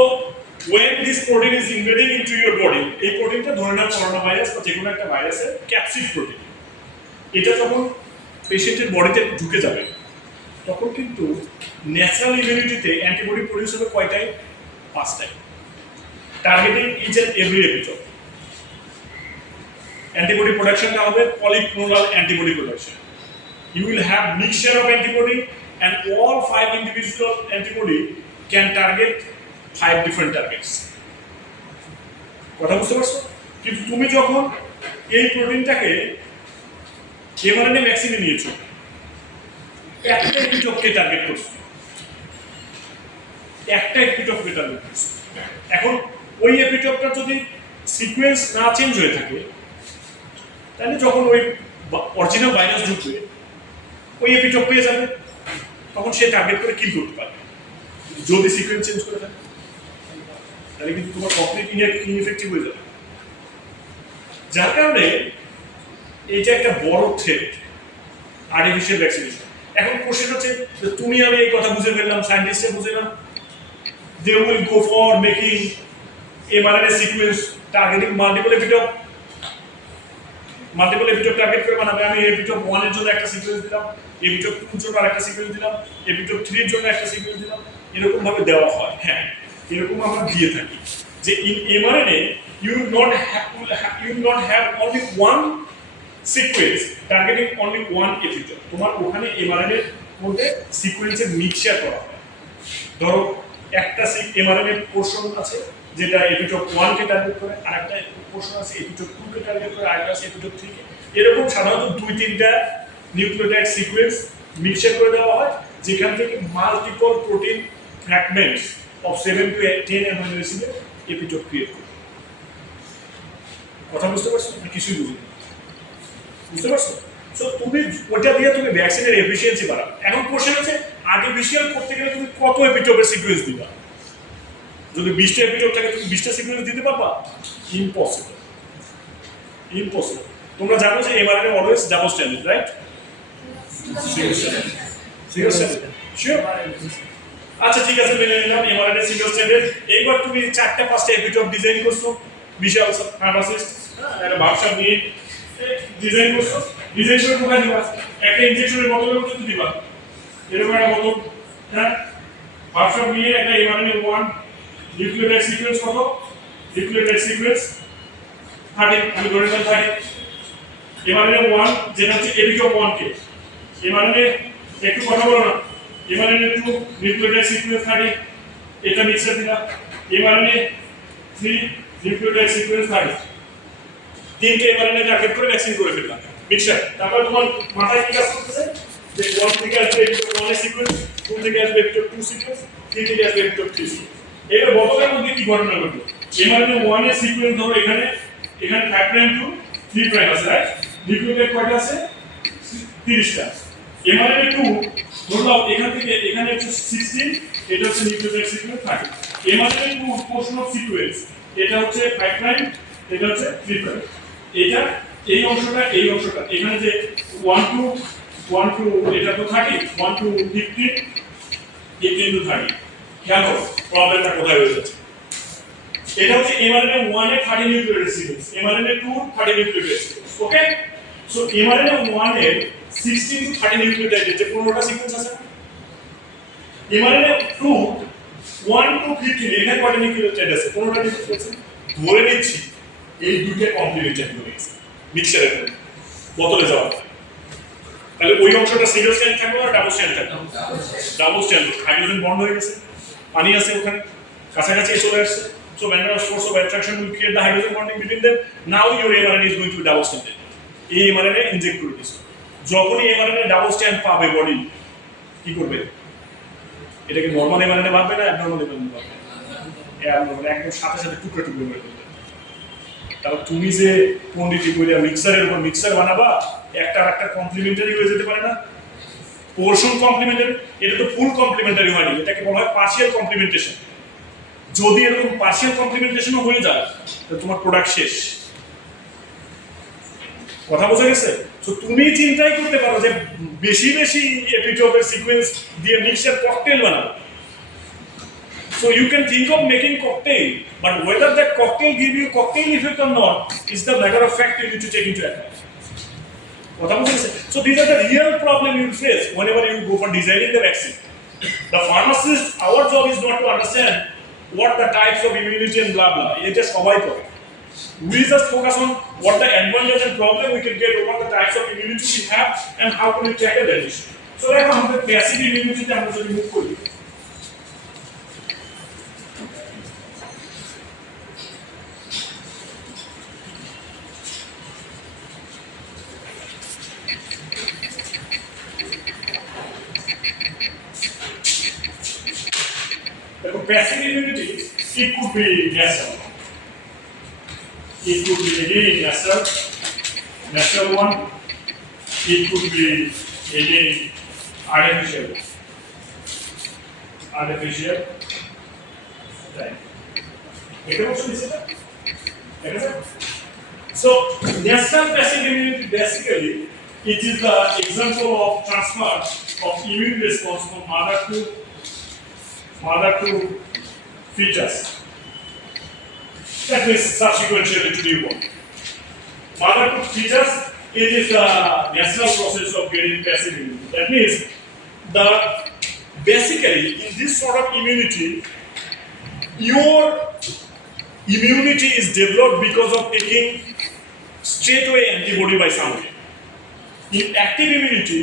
when this protein is invading into your body, এই প্রোটিনটা ধরে নাও করোনা ভাইরাস বা যেকোনো একটা ভাইরাসের ক্যাপসিড প্রোটিন, এটা যখন পেশেন্টের বডিতে ঢুকে যাবে, তখন কিন্তু ন্যাচারাল ইমিউনিটিতে অ্যান্টিবডি প্রডিউস হবে কয়টাই? 5টাই, targeting each and every epitope. Antibody প্রোডাকশনটা হবে polyclonal antibody production. You will have mixture of antibody and all 5 individual antibody can target 5 different targets. কথা বুঝতে পারছো? কিন্তু তুমি যখন এই প্রোটিনটাকে এমআরএনএ ভ্যাকসিনে নিয়েছো, একটা এপিটপকে টার্গেট করছো, এখন ওই এপিটপটা যদি সিকোয়েন্স না চেঞ্জ হয়ে থাকে, তাহলে যখন ওই অরিজিনাল ভাইরাস ঢুকবে, ওই এপিটপ পেয়ে যাবে, তখন সে টার্গেট করে কিল করতে পারবে। যদি সিকোয়েন্স চেঞ্জ করে থাকে, তাহলে কিন্তু তোমার কমপ্লিট ইনএফেক্টিভ হয়ে যাবে। যার কারণে এইটা একটা বড় থ্রেট আর্টিফিশিয়াল ভ্যাকসিনেশন। এখন কোশ্চেন হচ্ছে যে তুমি আমি এই কথা বুঝে ফেললাম, সায়েন্টিস্টে বুঝে না, they will go for making mRNA sequence targeting multiple epitope target করে বানাবে। আমি epitope 1 এর জন্য একটা সিকোয়েন্স দিলাম, epitope 2 এর জন্য আরেকটা সিকোয়েন্স দিলাম, epitope 3 এর জন্য একটা সিকোয়েন্স দিলাম, এরকম ভাবে দেওয়া হয়। হ্যাঁ, এরকম আমরা দিয়ে থাকি যে in mRNA you will not have only one sequence targeting only one epitope। তোমার ওখানে mRNA এর মধ্যে সিকোয়েন্সের মিক্সচার করা হয়। ধরো একটা mRNA পোরশন আছে যেটা এপিটোপ 1 কে টার্গেট করে, আরেকটা পোরশন আছে এপিটোপ 2 কে টার্গেট করে, আরেকটা আছে এপিটোপ 3 কে। এরকম সাধারণত 2-3টা নিউক্লিওটাইড সিকোয়েন্স মিক্সচার করে দেওয়া হয়, যেখান থেকে multiple protein fragments of 7 to 10 amino অ্যাসিডের এপিটোপ ক্রিয়েট করে। কথা বুঝতে পারছো? কিছুই বুঝতে পারছো? সো তুমি ওটা দিয়ে তুমি ভ্যাকসিনের এফিসিয়েন্সি বাড়াবে। এখন কোশ্চেন হচ্ছে আর্টিফিশিয়াল করতে গেলে তুমি কত এপিটোপের সিকোয়েন্স দিবা? যদি 20টা এপিটোপ থাকে তুমি 20টা সিকোয়েন্স দিতে পারবা? ইম্পসিবল। তোমরা জানো যে mRNA always double standard, right? Single standard sure? আচ্ছা ঠিক আছে, মেনে নিলাম এমআরএনএ সিঙ্গেল স্ট্যান্ডার্ড। এইবার তুমি 4টা-5টা এপিটোপ ডিজাইন করছো, বিশাল ফার্মাসিস্ট একটা ব্যবসা নিয়ে ডিজাইন করছো, ডিজাইন করে কোথায় দিবা? একটা ইনজেকশনের বোতলের মধ্যে দিবা, এরকম একটা বোতল। হ্যাঁ, ব্যবসা নিয়ে একটা এমআরএনএ 1 নিউক্লিওটাইড সিকোয়েন্স কত? নিউক্লিওটাইড সিকোয়েন্স 30, আমি ধরে নিলাম 30। এমআরএনএ 1 যেটা হচ্ছে এপিটোপ 1 কে, এমআরএনএ একটু কথা বলো না, এমআরএনএ 2 নিউক্লিওটাইড সিকোয়েন্স 30, এটা মিক্সার দিলাম। এমআরএনএ 3 নিউক্লিওটাইড সিকোয়েন্স 30, তিনটে এমআরএনএ টার্গেট করে ভ্যাকসিন করে ফেললাম মিক্সার। তারপর তোমার মাথায় কি কাজ করতেছে যে 1 থেকে আসবে এপিটোপ 1 এর সিকোয়েন্স, 2 থেকে আসবে এপিটোপ 2 সিকোয়েন্স, 3 থেকে আসবে এপিটোপ 3 সিকোয়েন্স। এর বোতলের মধ্যে কি ঘটনা ঘটলো? এমআরএনএ 1 এর সিকোয়েন্স ধরো এখানে 5 প্রাইম টু 3 প্রাইম আছে, রাইট? নিউক্লিওটাইড কয়টা আছে? 30টা। এমআরএনএ 2 ধরলাম এখান থেকে এখানে হচ্ছে 16, এটা হচ্ছে nucleotide sequence 30। MRNA 2 portion of sequence এটা হচ্ছে 5 প্রাইম, এটা হচ্ছে 3 প্রাইম। এটা এই অংশটা এখানে যে 1 টু এটা তো 30, 1 টু 15, 15 টু 30। খেয়াল করো প্রবলেমটা কোথায় হয়ে যাচ্ছে। এটা হচ্ছে এমআরএনএ 1 এর 30 nucleotide sequence, mRNA 2 30 nucleotide sequence. Okay, so mRNA 1 এর 16 টু 30 নিউক্লিওটাইড যে 15টা সিকোয়েন্স আছে। এমআরএনএ 2 1 টু 15 এখানে কয়টা নিউক্লিওটাইড আছে? 15টা নিউক্লিওটাইড আছে। ধরে নিচ্ছি এই দুইটা কমপ্লিমেন্টারি হয়ে গেছে মিক্সারের বোতলে যাওয়া। তাহলে ওই অংশটা সিঙ্গেল স্ট্যান্ড থাকবে না ডাবল স্ট্যান্ড থাকবে? Double stand. হাইড্রোজেন বন্ড হয়ে গেছে, পানি আছে ওখানে, কাছাকাছি চলে আসছে। So when the force of attraction will create the hydrogen bonding between them, now your mRNA is going to be double stranded. এই mRNA ইনজেক্ট করে দিছো, যখনই mRNA ডাবল স্ট্যান্ড পাবে বডি কি করবে? এটাকে নরমাল mRNA ভাববে না অ্যাবনর্মাল mRNA ভাববে? অ্যাবনর্মাল, একদম সাথে সাথে টুকরো টুকরো করে দেবে। তাহলে তুমি যে পন্ডিতি কইরা মিক্সারের উপর মিক্সার বানাবা, একটা আরেকটা কমপ্লিমেন্টারি হয়ে যেতে পারে না? পোরশন কমপ্লিমেন্টারি, এটা তো ফুল কমপ্লিমেন্টারি হয়নি, এটাকে বলা হয় পার্শিয়াল কমপ্লিমেন্টেশন। যদি এরকম পার্শিয়াল কমপ্লিমেন্টেশনও হয়ে যায় তাহলে তোমার প্রোডাক্ট শেষ। কথা বোঝা গেছে? তো তুমি চিন্তাই করতে পারো যে বেশি বেশি এপিটোপের সিকোয়েন্স দিয়ে মিক্সচার ককটেল বানাবো। So you can think of making cocktail, but whether that cocktail give you cocktail effect or not is the matter of fact you need to take into account. কথা বুঝতে গেছে? So these are the real problem you face whenever you go for designing the vaccine. The pharmacist, our job is not to understand what the types of immunity and blah blah. It just সবাই করে। We just focus on what the advantage and problem we can get over the types of immunity we have and how can we tackle that issue. So এখন আমাদের passive ইমিউনিটিতে আমরা যদি move করি, passive immunity, it could be natural. It could be again natural one. It could be again artificial. Right. So natural passive immunity basically it is the example of transfer of immune response from mother to fetus. That means subsequently to newborn. Mother to fetus, it is the natural process of getting passive immunity. That means basically in this sort of immunity, your immunity is developed because of taking straightaway antibody by somebody. In active immunity,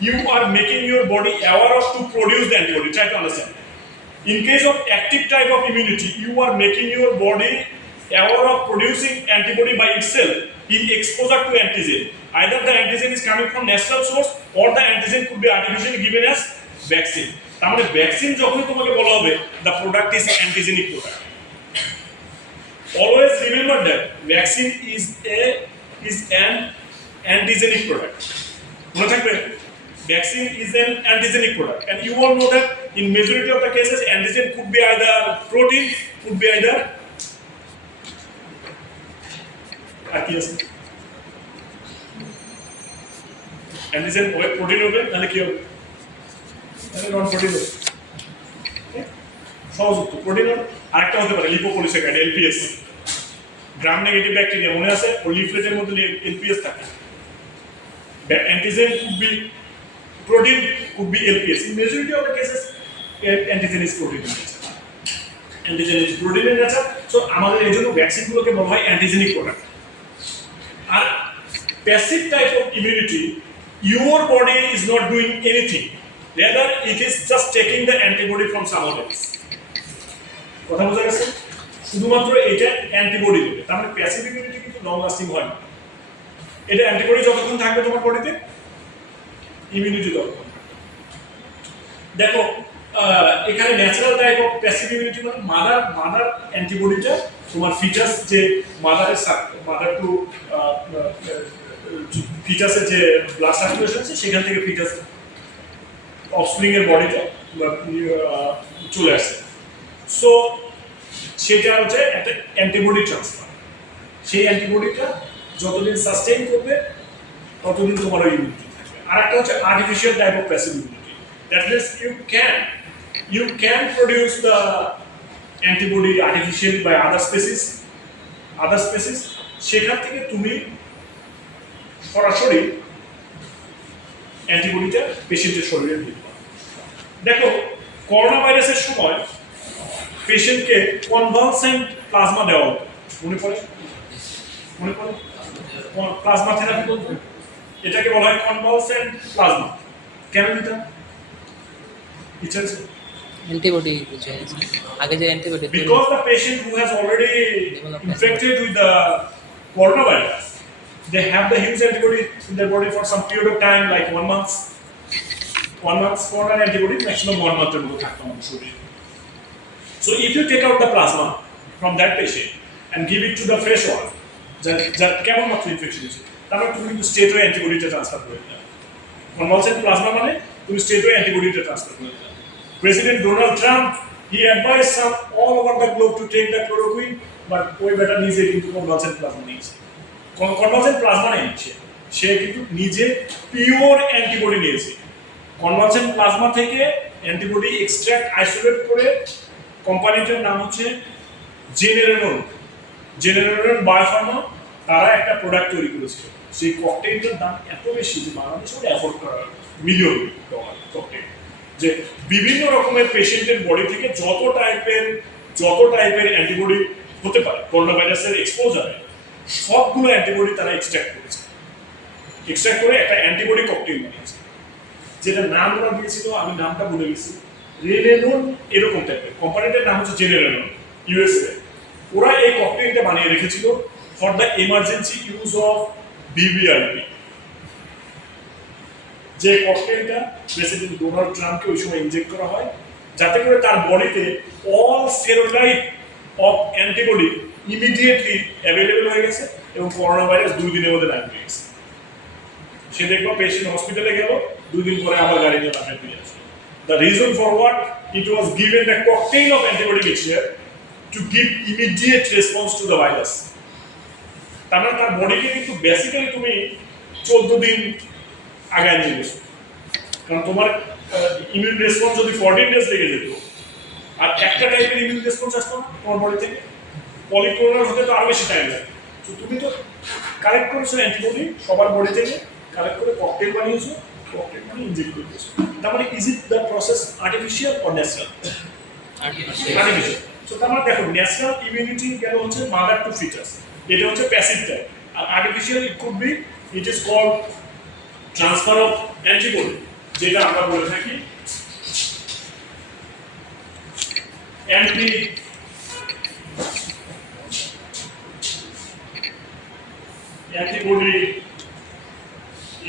you are making your body aware of to produce the antibody. Try to understand. In case of active type of immunity, you are making your body aware of producing antibody by itself in exposure to antigen. Either the antigen is coming from natural source or the antigen could be artificially given as vaccine. তাহলে vaccine যখন তোমাকে বলা হবে the product is antigenic product. Always remember that vaccine is an antigenic product. মনে থাকবে vaccine is an antigenic product, and you all know that in majority of the cases antigen could be either protein, could be either antigen protein হবে নাহলে কি হবে নাহলে non protein হবে সহজ উত্তর প্রোটিন হবে আরেকটা হতে পারে lipopolysaccharide LPS gram negative bacteria মনে আছে ও লিফলেটের মধ্যে এলপিএস থাকে antigen could be protein, could be LPS. In majority of the cases, antigen is protein in nature. Antigen is protein in nature. So, আমাদের এই জন্য ভ্যাকসিন গুলোকে বলা হয় অ্যান্টিজেনিক প্রোডাক্ট। আর passive type of immunity, your body is not doing anything. Rather, it is just taking the antibody from someone else. কথা বোঝা গেছে? শুধুমাত্র এটা অ্যান্টিবডি দেবে। তার মানে প্যাসিভ ইমিউনিটি কিন্তু লং লাস্টিং হয় না। এটা অ্যান্টিবডি যতক্ষণ থাকবে তোমার বডিতে ইমিউনিটি ততক্ষণ দেখো এখানে natural type of passive immunity মানে মাদার অ্যান্টিবডিটা তোমার ফিটাস যে মাদার টু ফিটাসের যে ব্লাড সার্কুলেশন আছে সেখান থেকে ফিটাস অফস্প্রিং এর বডিতে চলে আসে সো সেটা হচ্ছে একটা অ্যান্টিবডি ট্রান্সফার সেই অ্যান্টিবডিটা যতদিন সাস্টেইন করবে ততদিন তোমার ইমিউনিটি থাকবে আর একটা হচ্ছে artificial type of passive immunity that means you can produce the antibody artificially by other species সেখান থেকে তুমি সরাসরি অ্যান্টিবডিটা পেশেন্টের শরীরে দিতে পারো দেখো করোনা ভাইরাসের সময় পেশেন্টকে কনভালসেন্ট প্লাজমা দেওয়া হতো মনে পড়ে প্লাজমা থেরাপি বলতে এটাকে বলা হয় কনভালসেন্ট প্লাজমা কেন দিতাম ইচ্ছা আছে অ্যান্টিবডি আগে যে antibody because the patient who has already infected with the coronavirus they have the huge antibody in their body for some period of time like 1 month for an antibody maximum 1 month এর মতো থাকতে হবে শরীরে so if you take out the plasma from that patient and give it to the fresh one যার কেমন মাত্র infection হয়েছে তারপর তুমি কিন্তু স্টেটওয়ে অ্যান্টিবডিটা ট্রান্সফার করে দিলে কনভালসেন্ট প্লাজমা মানে তুমি স্টেটওয়ে অ্যান্টিবডিটা ট্রান্সফার করে দিলে President Donald Trump, he advised some all over the globe to take the chloroquine, but ওই বেটা নিজে কিন্তু কনভালসেন্ট প্লাজমা নিয়েছে কনভালসেন্ট প্লাজমা নিয়েছে সে কিন্তু নিজে পিওর অ্যান্টিবডি নিয়েছে কনভালসেন্ট প্লাজমা থেকে অ্যান্টিবডি এক্সট্রাক্ট আইসোলেট করে কোম্পানিটার নাম হচ্ছে জেনারেল বায়োফার্মা তারা একটা প্রোডাক্ট তৈরি করেছিল সেই ককটেলটার দাম এত বেশি যে বাংলাদেশে অ্যাফোর্ড করা $1 মিলিয়ন ককটেল যে বিভিন্ন রকমের পেশেন্টের বডি থেকে যত টাইপের অ্যান্টিবডি হতে পারে করোনা ভাইরাসের এক্সপোজারে সবগুলো অ্যান্টিবডি তারা এক্সট্রাক্ট করে একটা অ্যান্টিবডি ককটেল বানিয়েছে যেটা নাম ওরা দিয়েছিল আমি নামটা ভুলে গেছি রেলেনোন এরকম টাইপের কোম্পানিটার নাম হচ্ছে জেনারেলন ইউএসএ ওরা এই ককটেলটা বানিয়ে রেখেছিল for the emergency use of বিবিআরপি যে ককটেলটা প্রেসিডেন্ট ডোনাল্ড ট্রাম্পকে ওই সময় ইনজেক্ট করা হয় যাতে করে তার বডিতে all serotype of antibody immediately available হয়ে গেছে এবং করোনা ভাইরাস 2 দিনের মধ্যে নাম পেয়ে গেছে সে দেখলো পেশেন্ট হসপিটালে গেল 2 দিন পরে আবার গাড়ি নিয়ে বাসায় ফিরে আসে the reason for what it was given the cocktail of antibody mixture to give immediate response to the virus তার মানে তার বডিকে কিন্তু বেসিক্যালি তুমি 14 দিন আগায় নিয়ে গেছো কারণ তোমার ইমিউন রেসপন্স যদি 14 ডেজ লেগে যেত আর একটা টাইপের ইমিউন রেসপন্স আসতো না তোমার বডি থেকে, পলিক্লোনাল হতে তো আরো বেশি টাইম লাগে। তো তুমি তো কালেক্ট করেছো অ্যান্টিবডি সবার বডি থেকে, কালেক্ট করে ককটেল বানিয়েছো, ককটেল বানিয়ে ইনজেক্ট করে দিয়েছো। তার মানে is it the process artificial or natural? Artificial. So তার মানে দেখো ন্যাচারাল ইমিউনিটি গেল হচ্ছে মাদার টু ফিচার্স, এটা হচ্ছে প্যাসিভ টাইপ। আর artificial it could be, it is called transfer of antibody, যেটা আমরা বলে থাকি অ্যান্টিবডি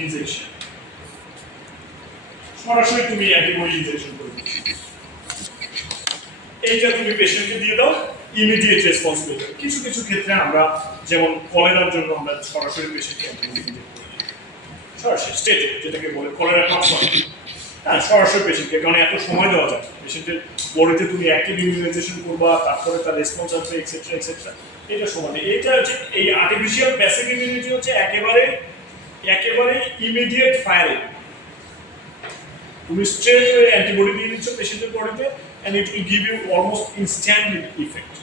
ইনজেকশন। সরাসরি তুমি অ্যান্টিবডি ইনজেকশন করে দিচ্ছ, এইটা তুমি পেশেন্টকে দিয়ে দাও, ইমিডিয়েট রেসপন্স পেয়ে যাবে। কিছু কিছু ক্ষেত্রে আমরা যেমন কলেরার জন্য আমরা সরাসরি পেশেন্টকে অ্যান্টিবডি ইনজেক্ট করি, সরাসরি স্টেটে যেটাকে বলে কলেরা ট্রান্সফার। হ্যাঁ, সরাসরি পেশেন্টকে, কারণ এত সময় দেওয়া যায় পেশেন্টের বডিতে, তুমি অ্যাক্টিভ ইমিউনাইজেশন করবা, তারপরে তার রেসপন্স আসবে এক্সেট্রা এক্সেট্রা, এটা সময় নেই। এইটা হচ্ছে এই আর্টিফিশিয়াল প্যাসিভ ইমিউনিটি হচ্ছে একেবারে একেবারে ইমিডিয়েট ফায়ারিং। তুমি স্ট্রেট ওয়ে অ্যান্টিবডি দিয়ে দিচ্ছ পেশেন্টের বডিতে and it will give you almost instant effect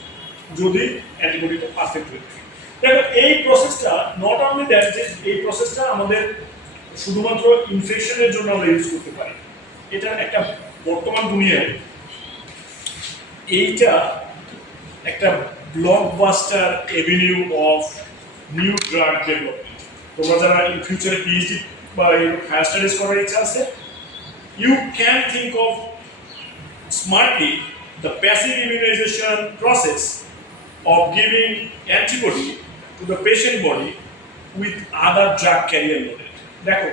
যদি অ্যান্টিবডিটা পারফেক্ট হয়ে থাকে। দেখো এই প্রসেসটা নট অনলি দ্যাট, যে এই প্রসেসটা আমাদের শুধুমাত্র ইনফেকশনের জন্য আমরা ইউজ করতে পারি, এটা একটা বর্তমান দুনিয়ায় এইটা একটা blockbuster Avenue of new drug development. তোমরা যারা ইন ফিউচারে পিএইচডি বা হায়ার স্টাডিজ করার ইচ্ছা আছে, you can think of smartly the passive immunization process of giving antibody to the patient body with other drug carrier loaded. দেখো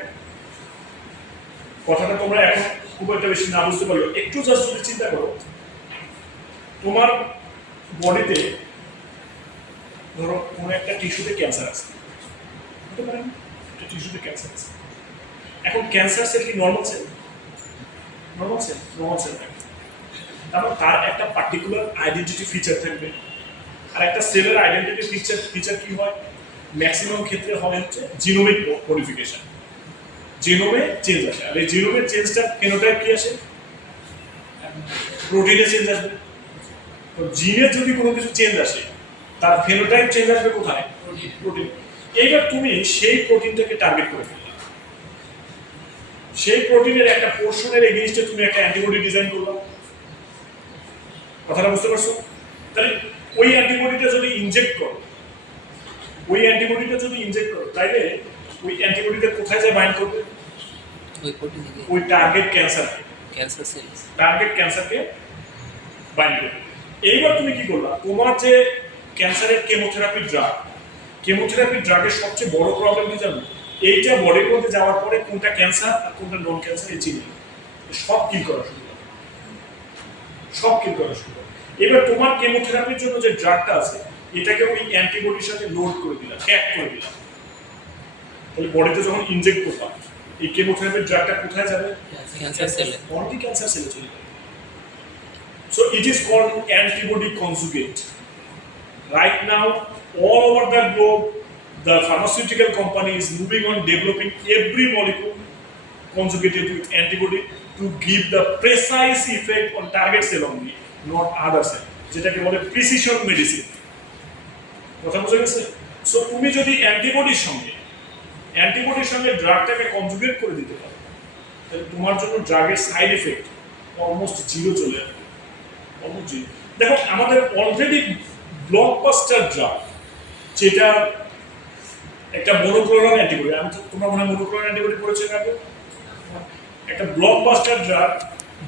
কথাটা তোমরা এখন খুব একটা বেশি না বুঝতে পারলো, একটু জাস্ট যদি চিন্তা করো, তোমার বডিতে ধরো কোনো একটা টিস্যুতে ক্যান্সার আছে, বুঝতে পারেন একটা টিস্যুতে ক্যান্সার আছে। এখন ক্যান্সার সেল কি normal cell? Normal cell, normal cell থাকবে। তারপর তার একটা পার্টিকুলার আইডেন্টিটি ফিচার থাকবে। আর একটা সেলের আইডেন্টিটি ফিচার কি হয়? ম্যাক্সিমাম ক্ষেত্রে হয় হচ্ছে জিনোমিক মডিফিকেশন, জিনোমে চেঞ্জ আসে। আর এই জিনোমের চেঞ্জটা ফেনোটাইপ কি আসে? প্রোটিনে চেঞ্জ আসবে। তো জিনে যদি কোনো কিছু চেঞ্জ আসে, তার ফেনোটাইপ চেঞ্জ আসবে কোথায়? প্রোটিন। এইবার তুমি সেই প্রোটিনটাকে টার্গেট করে ফেলবে, সেই প্রোটিনের একটা পোর্শনের এগেইনস্টে তুমি একটা অ্যান্টিবডি ডিজাইন করবে। কথাটা বুঝতে পারছো? তাহলে ওই অ্যান্টিবডিটা যদি ইনজেক্ট করো, তাইলে ওই অ্যান্টিবডিটা কোথায় যায় বাইন্ড করবে? ওই টার্গেট ক্যান্সারকে বাইন্ড করবে। এইবার তুমি কি করলা? তোমার যে ক্যান্সারের কেমোথেরাপি ড্রাগের সবচেয়ে বড় প্রবলেম কি জানো? এইটা বডির মধ্যে যাওয়ার পরে কোনটা ক্যান্সার আর কোনটা নন ক্যান্সার এই চিনি সব কিল করা শুরু করে। এবার তোমার কেমোথেরাপির জন্য যে ড্রাগটা আছে, এটাকে ওই অ্যান্টিবডির সাথে লোড করে দিলাম, প্যাক করে দিলাম। তাহলে বডিতে যখন ইনজেক্ট করবা, এই কেমোথেরাপির ড্রাগটা কোথায় যাবে? ক্যান্সার সেলে, বডি ক্যান্সার সেলে চলে যাবে। So it is called antibody conjugate. Right now, all over the globe, the pharmaceutical company is moving on developing every molecule conjugated with antibody to give the precise effect on target cell only, not other cell. যেটাকে বলে precision medicine. কথা বুঝে গেছে? So তুমি যদি অ্যান্টিবডির সঙ্গে ড্রাগটাকে conjugate করে দিতে পারো, তাহলে তোমার জন্য ড্রাগের সাইড এফেক্ট অলমোস্ট জিরো চলে আসবে, অলমোস্ট জিরো। দেখো আমাদের অলরেডি ব্লকবাস্টার ড্রাগ, যেটা একটা মনোক্লোনাল অ্যান্টিবডি, তোমরা মনে হয় মনোক্লোনাল অ্যান্টিবডি পড়েছো আগে? একটা ব্লকবাস্টার ড্রাগ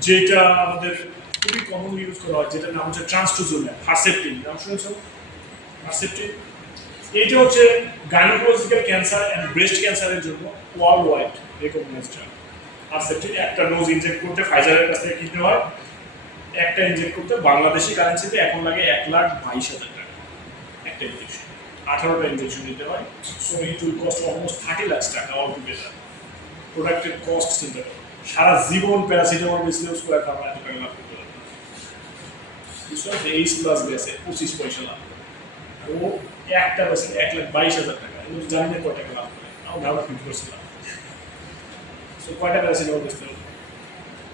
যেটা আমাদের খুবই কমনলি ইউজ করা হয়, যেটার নাম হচ্ছে ট্রান্সটুজোলিন, হারসেপ্টিন। নাম শুনেছো? হারসেপ্টিন। এইটা হচ্ছে গাইনোকোলজিক্যাল ক্যান্সার অ্যান্ড ব্রেস্ট ক্যান্সারের জন্য ওয়ার্ল্ড ওয়াইড রেকগনাইজড ড্রাগ। হারসেপ্টিন একটা ডোজ ইনজেক্ট করতে ফাইজারের কাছ থেকে কিনতে হয়, একটা ইনজেক্ট করতে বাংলাদেশি কারেন্সিতে এখন লাগে 1,22,000 টাকা একটা ইনজেকশন। 18টা ইনজেকশন দিতে হয়। So it will cost almost 30 lakh টাকা অল টুগেদার। প্রোডাক্টের কস্ট চিন্তা করো, সারা জীবন প্যারাসিটামল বিজনেস করে খাবার এত টাকা লাভ করতে পারবে। বিশ্বাস এইচ প্লাস গেছে 25 পয়সা লাভ করে, ও একটা বেছে 1,22,000 টাকা। জানি না কয় টাকা লাভ করে, আমার ধারণা 50% লাভ। সো কয়টা প্যারাসিটামল বেচতে হবে?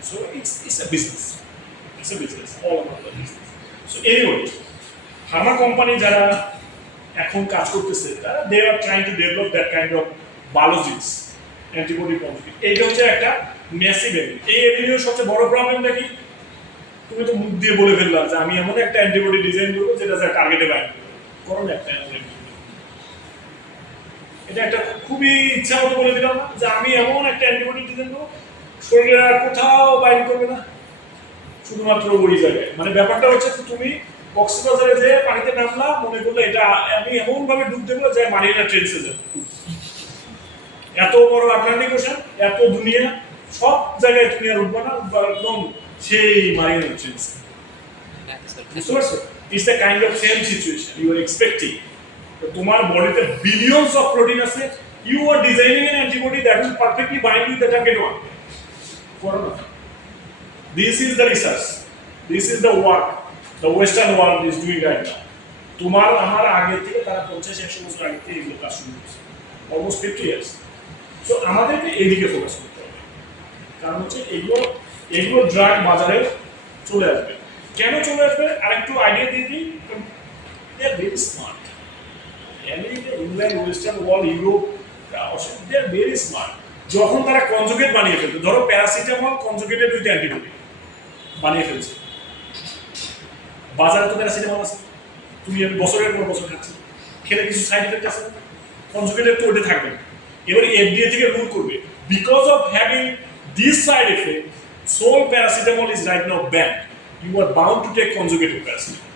So it's a business. It's a business, all about the business. So anyway, pharma company যারা এখন কাজ করতেছে তারা they are trying to develop that kind of biologics, antibody conjugate. এইটা হচ্ছে একটা ম্যাসিভ এভিনিউ। এই এভিনিউর সবচেয়ে বড় প্রবলেমটা কি? তুমি তো মুখ দিয়ে বলে ফেললা যে আমি এমন একটা অ্যান্টিবডি ডিজাইন করবো যেটা যা টার্গেটে বাইন্ড করবে। করো না একটা এটা একটা খুবই ইচ্ছা মতো বলে দিলাম না যে আমি এমন একটা অ্যান্টিবডি ডিজাইন করবো শরীরে আর কোথাও বাইন্ড করবে না, শুধুমাত্র ওই জায়গায়। মানে ব্যাপারটা হচ্ছে তুমি কক্সবাজারে যে পানিতে নামলা মনে করলে এটা আমি এমন ভাবে ডুব দেবো যে মারিনা ট্রেন্সে যাবে। এত বড় আটলান্টিক ওশান, এত দুনিয়া, সব জায়গায় তুমি আর উঠবা না, একদম সেই মারিনা ট্রেন্স। বুঝতে পারছো? It's the kind of same situation you are expecting. তোমার বডিতে বিলিয়নস অফ প্রোটিন আছে, you are designing an antibody that will perfectly bind with the target one. করো না। This is the research. This is the work the Western world is doing right now. তোমার আমার আগে থেকে তারা 50-100 বছর আগে থেকে এগুলো কাজ শুরু করেছে, অলমোস্ট 50 ইয়ার্স। সো আমাদেরকে এদিকে ফোকাস করতে হবে, কারণ হচ্ছে এগুলো ড্রাগ বাজারে চলে আসবে। কেন চলে আসবে আরেকটু আইডিয়া দিয়ে দিই। They are very smart. America, England, western world, Europe, they are very smart. যখন তারা কনজুগেট বানিয়ে ফেলবে, ধরো প্যারাসিটামল কনজুগেটেড উইথ অ্যান্টিবডি বানিয়ে ফেলছে, বাজারে তো প্যারাসিটামল আছে, তুমি বছরের পর বছর খাচ্ছি, খেলে কিছু সাইড এফেক্ট আছে, কনজুগেটেড তো ওটা থাকবে। এবার এফডিএ থেকে রুল করবে, because of having this side effect sole paracetamol is right now banned, you are bound to take conjugated paracetamol.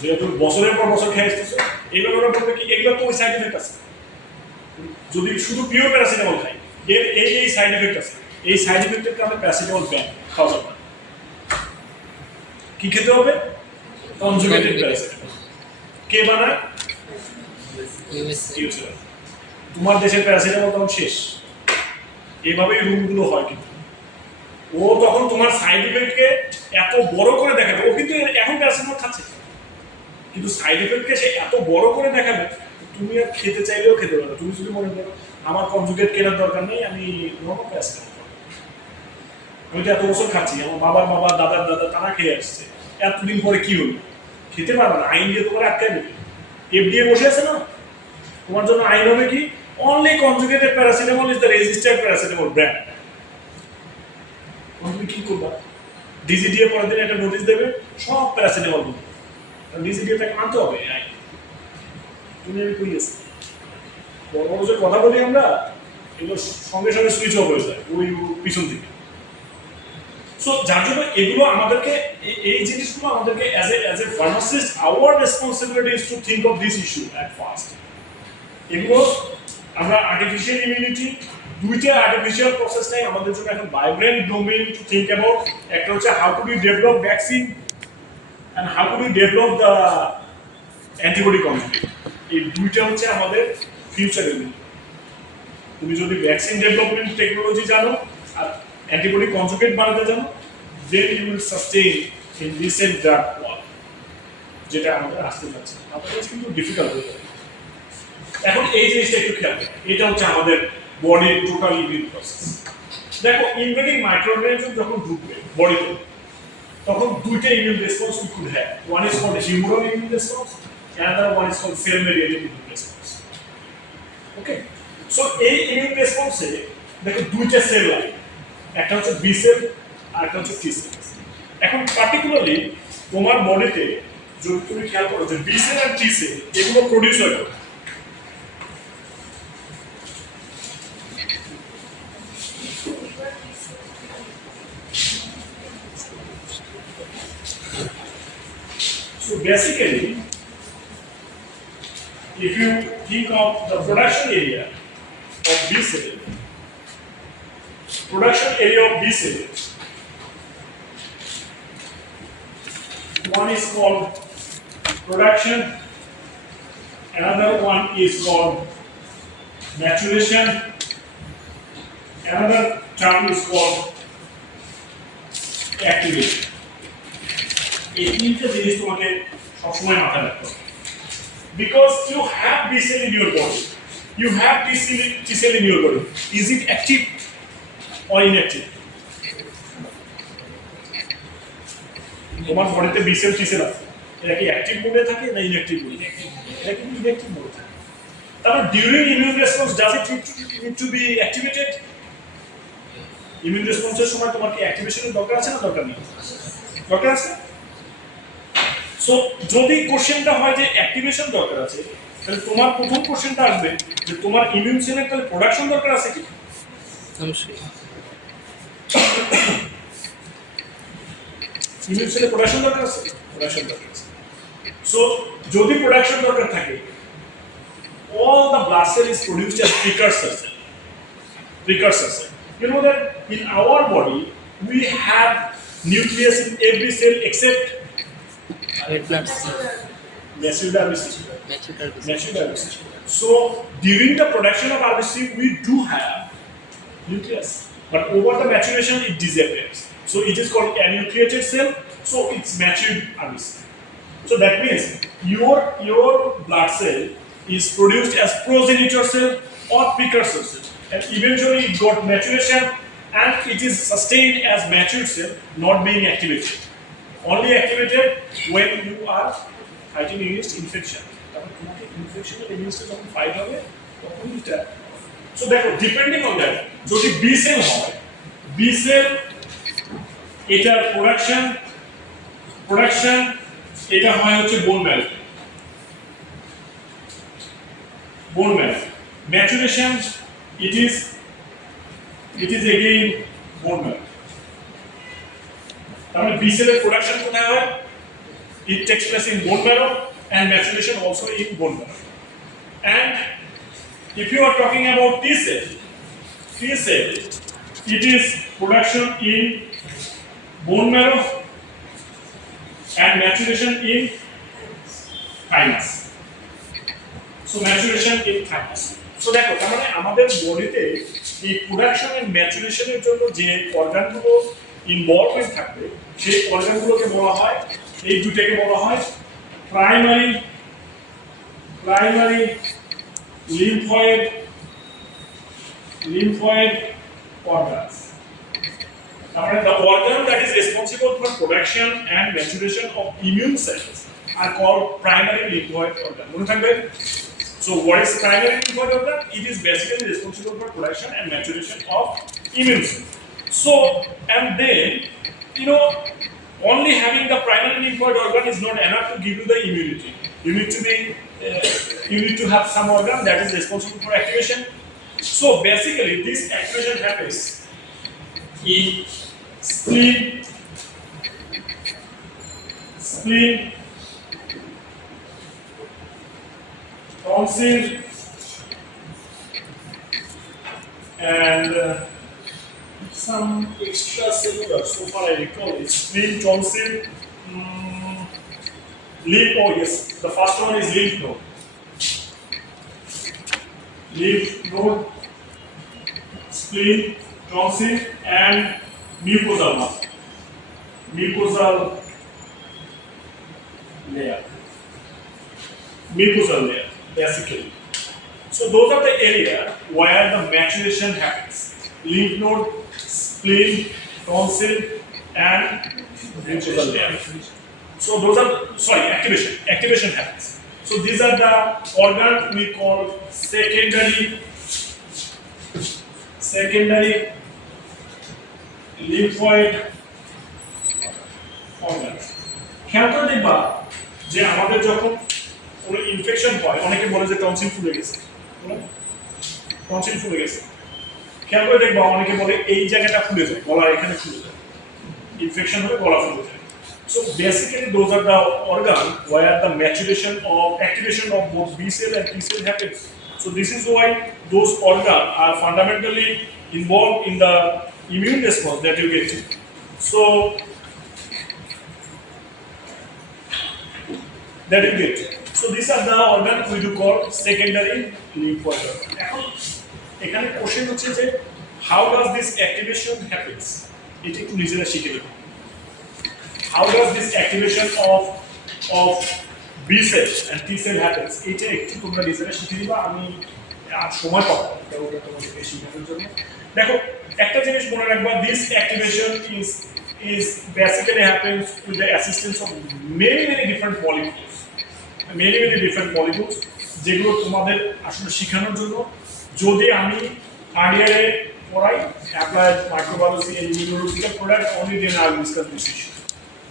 যেহেতু বছরের পর বছর খেয়ে আসতেছো, এইবার ওরা বলবে কি এগুলো তো ওই সাইড এফেক্ট আছে, যদি শুধু পিওর প্যারাসিটামল খাই এর এই সাইড এফেক্ট আছে, এই সাইড এফেক্টের কারণে প্যারাসিটামল ব্যান খাওয়া যাবে না। কি খেতে হবে? Conjugated paracetamol. কে বানায়? ইউএসএ। তোমার দেশের প্যারাসিটামল তখন শেষ। এইভাবেই রুমগুলো হয়। কিন্তু ও তখন তোমার সাইড এফেক্টকে এত বড় করে দেখাবে, ও কিন্তু এখন প্যারাসিটামল খাচ্ছে কিন্তু সাইড এফেক্টকে সে এত বড় করে দেখাবে তুমি আর খেতে চাইলেও খেতে পারো। তুমি যদি মনে করো আমার কনজুগেট কেনার দরকার নেই, আমি নর্মাল প্যারাসিটামল খাবো, আমি তো এত বছর খাচ্ছি, আমার বাবার বাবা দাদার দাদা তারা খেয়ে আসছে, এতদিন পরে কি হলো? খেতে পারবে না, আইন দিয়ে তোমার আটকায় দেবে। এফডিএ বসে আছে না, তোমার জন্য আইন হবে কি only conjugated paracetamol is the registered paracetamol brand. তুমি কি করবা? ডিজিডিএ পরের দিন একটা নোটিশ দেবে সব প্যারাসিটামল বলবে, ডিজিডিএ তাকে মানতে হবে আইন। তুমি আমি কই আছি, বড় বড় যে কথা বলি আমরা এগুলো সঙ্গে সঙ্গে সুইচ অফ হয়ে যায় ওই পিছন থেকে। সো যার জন্য এগুলো আমাদেরকে এই জিনিসগুলো আমাদেরকে as a pharmacist our responsibility is to think of this issue at first. এগুলো আমরা আর্টিফিশিয়াল ইমিউনিটি, দুইটা আর্টিফিশিয়াল প্রসেস নাই আমাদের জন্য এখন vibrant domain to think about. একটা হচ্ছে how to B develop vaccine and how to B develop the antibody conjugate. এই দুইটা হচ্ছে আমাদের ফিউচার ইমিউনিটি। তুমি যদি ভ্যাকসিন ডেভেলপমেন্ট টেকনোলজি জানো আর অ্যান্টিবডি কনজুগেট বানাতে জানো, then you will sustain in recent drug world, যেটা আমাদের আসতে যাচ্ছে। আদারওয়াইজ কিন্তু ডিফিকাল্ট হয়ে যাবে। এখন এই জিনিসটা একটু খেয়াল, এটা হচ্ছে আমাদের বডির টোটাল ইমিউন প্রসেস। দেখো ইনভেডিং মাইক্রোঅর্গানিজম যখন ঢুকবে বডিতে তখন দুইটা immune response we could have, one is called human immune response, another one is called cell mediated immune response. Okay, so এই ইমিউন রেসপন্সে দেখো দুইটা সেল লাগে, একটা হচ্ছে বি সেল আর একটা হচ্ছে টি সেল। এখন পার্টিকুলারলি তোমার বডিতে যদি তুমি খেয়াল করো যে বি সেল আর টি সেল এগুলো প্রডিউস হয়। So basically, if you think of the production area of B cell, one is called production, another one is called maturation, another term is called activation. এই তিনটে জিনিস তোমাকে সবসময় মাথায় রাখতে হবে। Because you have B cell in your body, you have T cell in your body. Is it active or inactive? তোমার বডিতে বি সেল টি সেল আছে, এটা কি অ্যাক্টিভ মোডে থাকে না ইনঅ্যাক্টিভ মোডে? এটা কিন্তু ইনঅ্যাক্টিভ মোডে থাকে। তারপর during immune response does it need to be activated? Immune রেসপন্সের সময় তোমার কি অ্যাক্টিভেশনের দরকার আছে না দরকার নেই? দরকার আছে। সো যদি কোশ্চেনটা হয় যে অ্যাক্টিভেশন দরকার আছে, তাহলে তোমার প্রথম কোশ্চেনটা আসবে যে তোমার ইমিউন সেলের তাহলে প্রোডাকশন দরকার আছে কি? অবশ্যই। ইমিউন সেলের প্রোডাকশন দরকার আছে, প্রোডাকশন দরকার আছে। সো যদি প্রোডাকশন দরকার থাকে, all the blood cell is produced as precursor cell. Precursor cell. You know that in our body we have nucleus in every cell except red blood cell, macular RBC. ম্যাচুরাল Macular RBC. So during the production of RBC we do have nucleus, but over the maturation it disappears. So it is called enucleated cell. So it's matured RBC. So that means your blood cell is produced as progenitor cell or precursor cell, and eventually it got maturation and it is sustained as matured cell, not being activated. Only activated when you are fighting against infection. তারপর তোমাকে ইনফেকশনের এগেইনস্টে যখন fight হবে তখন এটা। So দেখো depending on that, যদি B cell হয়, B cell এটার প্রোডাকশন এটা হয় হচ্ছে bone marrow. Bone marrow. Maturation, it is again bone marrow. তাহলে B cell production কোথায় হয়? It takes place in bone marrow and maturation also in bone marrow. And if you are talking about T cell, it is production in bone marrow and maturation in thymus. So maturation in thymus. So দেখো তার মানে আমাদের বডিতে এই production and ম্যাচুরেশনের জন্য যে অর্গানগুলো involvement থাকবে সেই অর্গানগুলোকে বলা হয়, এই দুটোকে বলা হয় প্রাইমারি lymphoid organs. তার মানে the organ that is responsible for production and maturation of immune cells are called primary lymphoid organ. মনে থাকবে? So what is primary lymphoid organ? It is basically responsible for production and maturation of immune cells. So and then only having the primary lymphoid organ is not enough to give you the immunity. You need to have some organ that is responsible for activation. So basically this activation happens in spleen, tonsil, and some extracellular. So far I recall it. Spleen, tonsil, lymph. Oh yes, the first one is lymph node. Spleen, tonsil, and mucosal layer. Mucosal layer, basically. So those are the area where the maturation happens. Lymph node, spleen, tonsil, and mucosal layer. So those are activation happens. So these are the organs we call secondary lymphoid organs. খেয়াল করে দেখবা যে আমাদের যখন কোনো infection হয়, অনেকে বলে যে টনসিল ফুলে গেছে, খেয়াল করে দেখবা অনেকে বলে এই জায়গাটা ফুলে যায়, গলার এখানে ফুলে যায়, ইনফেকশন হলে গলা ফুলে যায়। So basically those are the organ where the activation of both B cell and T cell happens. So this is why those organs are fundamentally involved in the immune response that you get. So these are the organs we do call secondary lymphoid organ. এখন এখানে question হচ্ছে যে how does this activation happens? এটা একটু নিজেরা শিখে নেব। How does this activation of B cell and T cell happens? এটা একটু তোমরা নিজেরা শিখে নিবা, আমি আর সময় পাবো না ওটা তোমাদেরকে শেখানোর জন্য। দেখো একটা জিনিস মনে রাখবা, this activation is is basically happens with the assistance of many different molecules. Many different molecules যেগুলো তোমাদের আসলে শেখানোর জন্য যদি আমি থার্ড ইয়ারে পড়াই applied microbiology and immunological product only then I will discuss this issue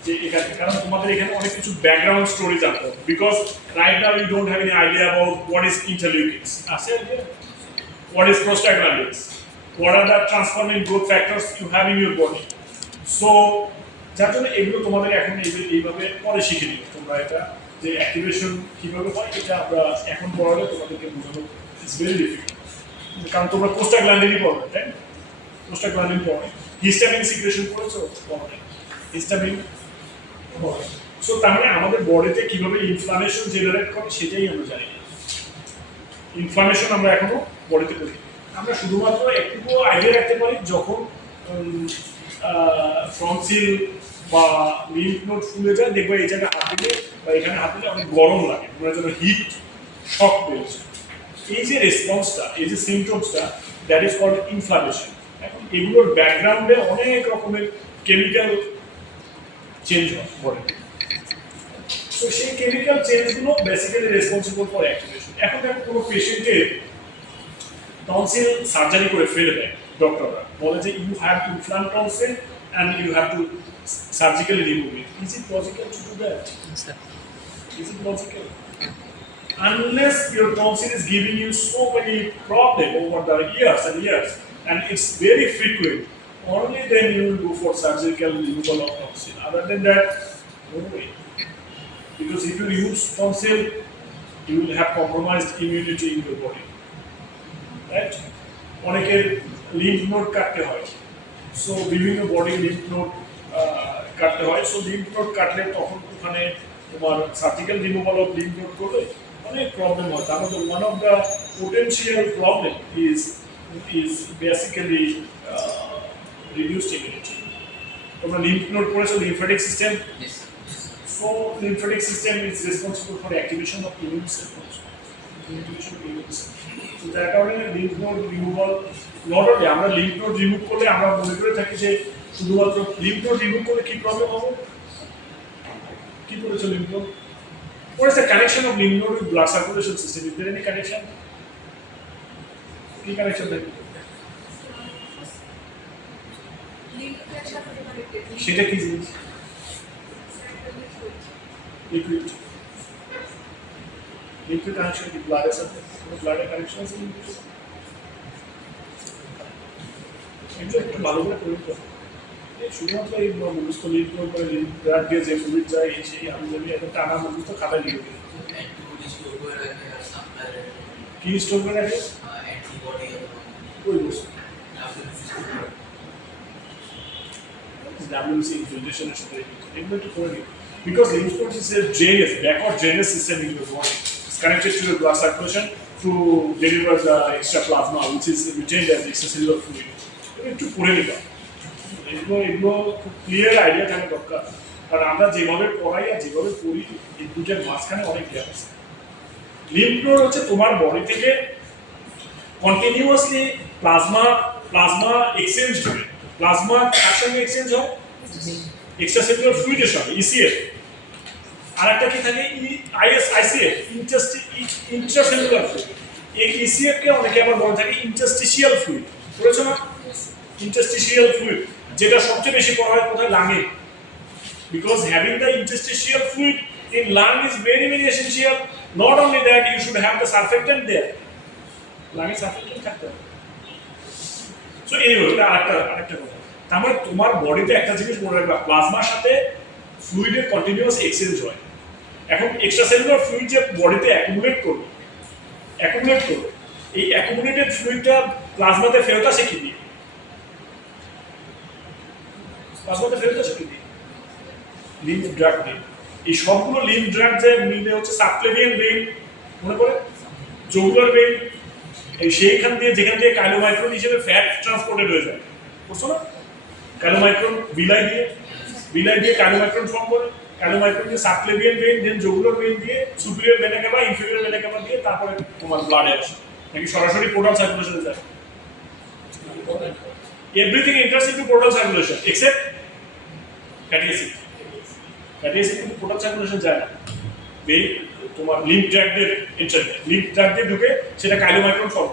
যে এখানে কারণ তোমাদের এখানে অনেক কিছু ব্যাকগ্রাউন্ড স্টোরি জানতে হবে because right now you don't have any idea about what is interleukins আছে what is prostaglandins what are the transforming growth factors you have in your body so যার জন্য এগুলো তোমাদের এখন এইভাবে পরে শিখে নিও তোমরা এটা যে অ্যাক্টিভেশন কিভাবে হয় এটা আমরা এখন পড়ালে তোমাদেরকে বোঝানো ইটস ভেরি ডিফিকাল্ট কারণ তোমরা প্রোস্টাগ্ল্যান্ডিনই পড়বে তাই না প্রোস্টাগ্ল্যান্ডিন পড়বে হিস্টামিন সিক্রেশন করেছো পড়বে হিস্টামিন পড়বে সো তার মানে আমাদের বডিতে কিভাবে ইনফ্লামেশন জেনারেট করে সেটাই আমরা জানি ইনফ্লামেশন আমরা এখনো বডিতে করি আমরা শুধুমাত্র একটু আইডিয়া রাখতে পারি যখন ফ্রন্সিল বা লিম্ফ নোড ফুলে যায় দেখবে এই জায়গায় হাত দিলে বা এখানে হাত দিলে অনেক গরম লাগে তোমার জন্য হিট শক পেয়েছে এই যে রেসপন্সটা এই যে সিমটমসটা দ্যাট ইজ কল্ড ইনফ্লামেশন এখন এগুলোর ব্যাকগ্রাউন্ডে অনেক রকমের কেমিক্যাল চেঞ্জ হয় বডিতে তো সেই কেমিক্যাল চেঞ্জগুলো বেসিক্যালি রেসপন্সিবল ফর অ্যাক্টিভেশন এখন দেখো কোনো পেশেন্টের টনসিল সার্জারি করে ফেলে দেয় ডক্টররা বলে যে you have inflamed tonsil and you have to surgically remove it is it logical to do that is it logical unless your tonsil is giving you so many problems over the years and years and it's very frequent only then you will go for surgical removal of tonsil other than that no way because if you remove tonsil you will have compromised immunity in your body right অনেকের lymph node কাটতে হয় so বিভিন্ন body lymph node কাটতে হয় so lymph node কাটলে তখন ওখানে তোমার surgical removal of lymph node করলে অনেক প্রবলেম হয় তার মধ্যে one of the potential problem is basically reduced immunity তোমরা লিম্ফ নোড করেছো lymphatic system so lymphatic system is responsible for activation of immune system তো তার কারণে lymph node removal not only আমরা লিম্ফ নোড রিমুভ করলে আমরা মনে করে থাকি যে শুধুমাত্র লিম্ফ নোড রিমুভ করলে কি প্রবলেম হবে কি করেছো lymph node What is the connection of lymph node with blood circulation system? Is there any connection? Any connection there? সেটা কি জিনিস? লিকুইড কানেকশন কি ব্লাডের সাথে কোনো ব্লাডের কানেকশন আছে এগুলো একটু ভালো করে প্রয়োগ করো শুধুমাত্র এই মুখস্থ লিম্ফ নোড করে লিম্ফ ব্লাড দিয়ে যে ফ্লুইড যায় এই সেই আমি যদি একটা টানা মুখস্থ খাতায় লিখে দিই কি স্টোর করে রাখে ওই বস্তু WBC ইনফিল্ট্রেশনের সাথে এগুলো একটু করে দিই because lymph node is a drainage backward drainage system in your body it's connected to your blood circulation to deliver the extra plasma which is retained as extracellular fluid একটু পড়ে নিতাম এগুলো খুব ক্লিয়ার আইডিয়া থাকা দরকার কারণ আমরা যেভাবে পড়াই আর যেভাবে পড়ি এই দুটার মাঝখানে অনেক গ্যাপ আছে লিম্ফ নোড হচ্ছে তোমার বডি থেকে কন্টিনিউয়াসলি প্লাজমা এক্সচেঞ্জ হবে প্লাজমা কার সঙ্গে এক্সচেঞ্জ হয় এক্সট্রাসেলুলার ফ্লুইডের সঙ্গে ইসিএফ আর একটা কি থাকে আইসিএফ ইন্ট্রাসেলুলার ফ্লুইড এই ইসিএফ কে অনেকে আবার বলে থাকে ইন্টারস্টিশিয়াল ফ্লুইড বুঝেছো না ইন্টারস্টিশিয়াল ফ্লুইড যেটা সবচেয়ে বেশি পড়া হয় কোথায় লাঙে because having the interstitial fluid in lung is very essential not only that you should have the surfactant there lung surfactant থাকতে হবে সো এই হলো আরেকটা কথা তার মানে তোমার বডিতে একটা জিনিস মনে রাখবা প্লাজমার সাথে ফ্লুইডের কন্টিনিউয়াস এক্সচেঞ্জ হয় এখন এক্সট্রাসেলুলার ফ্লুইড যে বডিতে অ্যাকুমুলেট করবে এই অ্যাকুমুলেটেড ফ্লুইডটা প্লাজমাতে ফেরত আসে কি দিয়ে প্লাজমাতে ফেরত আসে কি দিয়ে লিম্ফ ড্রাগ দিয়ে এই সবগুলো লিম্ফ ড্রাগ যে মিলে হচ্ছে সাবক্লেভিয়ান ভেইন মনে পড়ে জগুলার ভেইন এই সেইখান দিয়ে যেখান দিয়ে কাইলোমাইক্রন হিসেবে ফ্যাট ট্রান্সপোর্টেড হয়ে যায় বুঝছো না কাইলোমাইক্রন বিলাই দিয়ে কাইলোমাইক্রন ফর্ম করে কাইলোমাইক্রন দিয়ে সাবক্লেভিয়ান ভেইন দেন জগুলার ভেইন দিয়ে সুপিরিয়র ভেনা কেভা ইনফেরিয়র ভেনা কেভা দিয়ে তারপরে তোমার ব্লাডে আসে নাকি সরাসরি পোর্টাল সার্কুলেশনে যায় everything enters into portal circulation except fatty acid কিন্তু পোটাল সার্কুলেশন যায় না, এই তোমার লিম্ফ ট্র্যাক্টের ইন্টারনে লিম্ফ ট্র্যাক্টে ঢুকে সেটা কাইলোমাইক্রন ফর্ম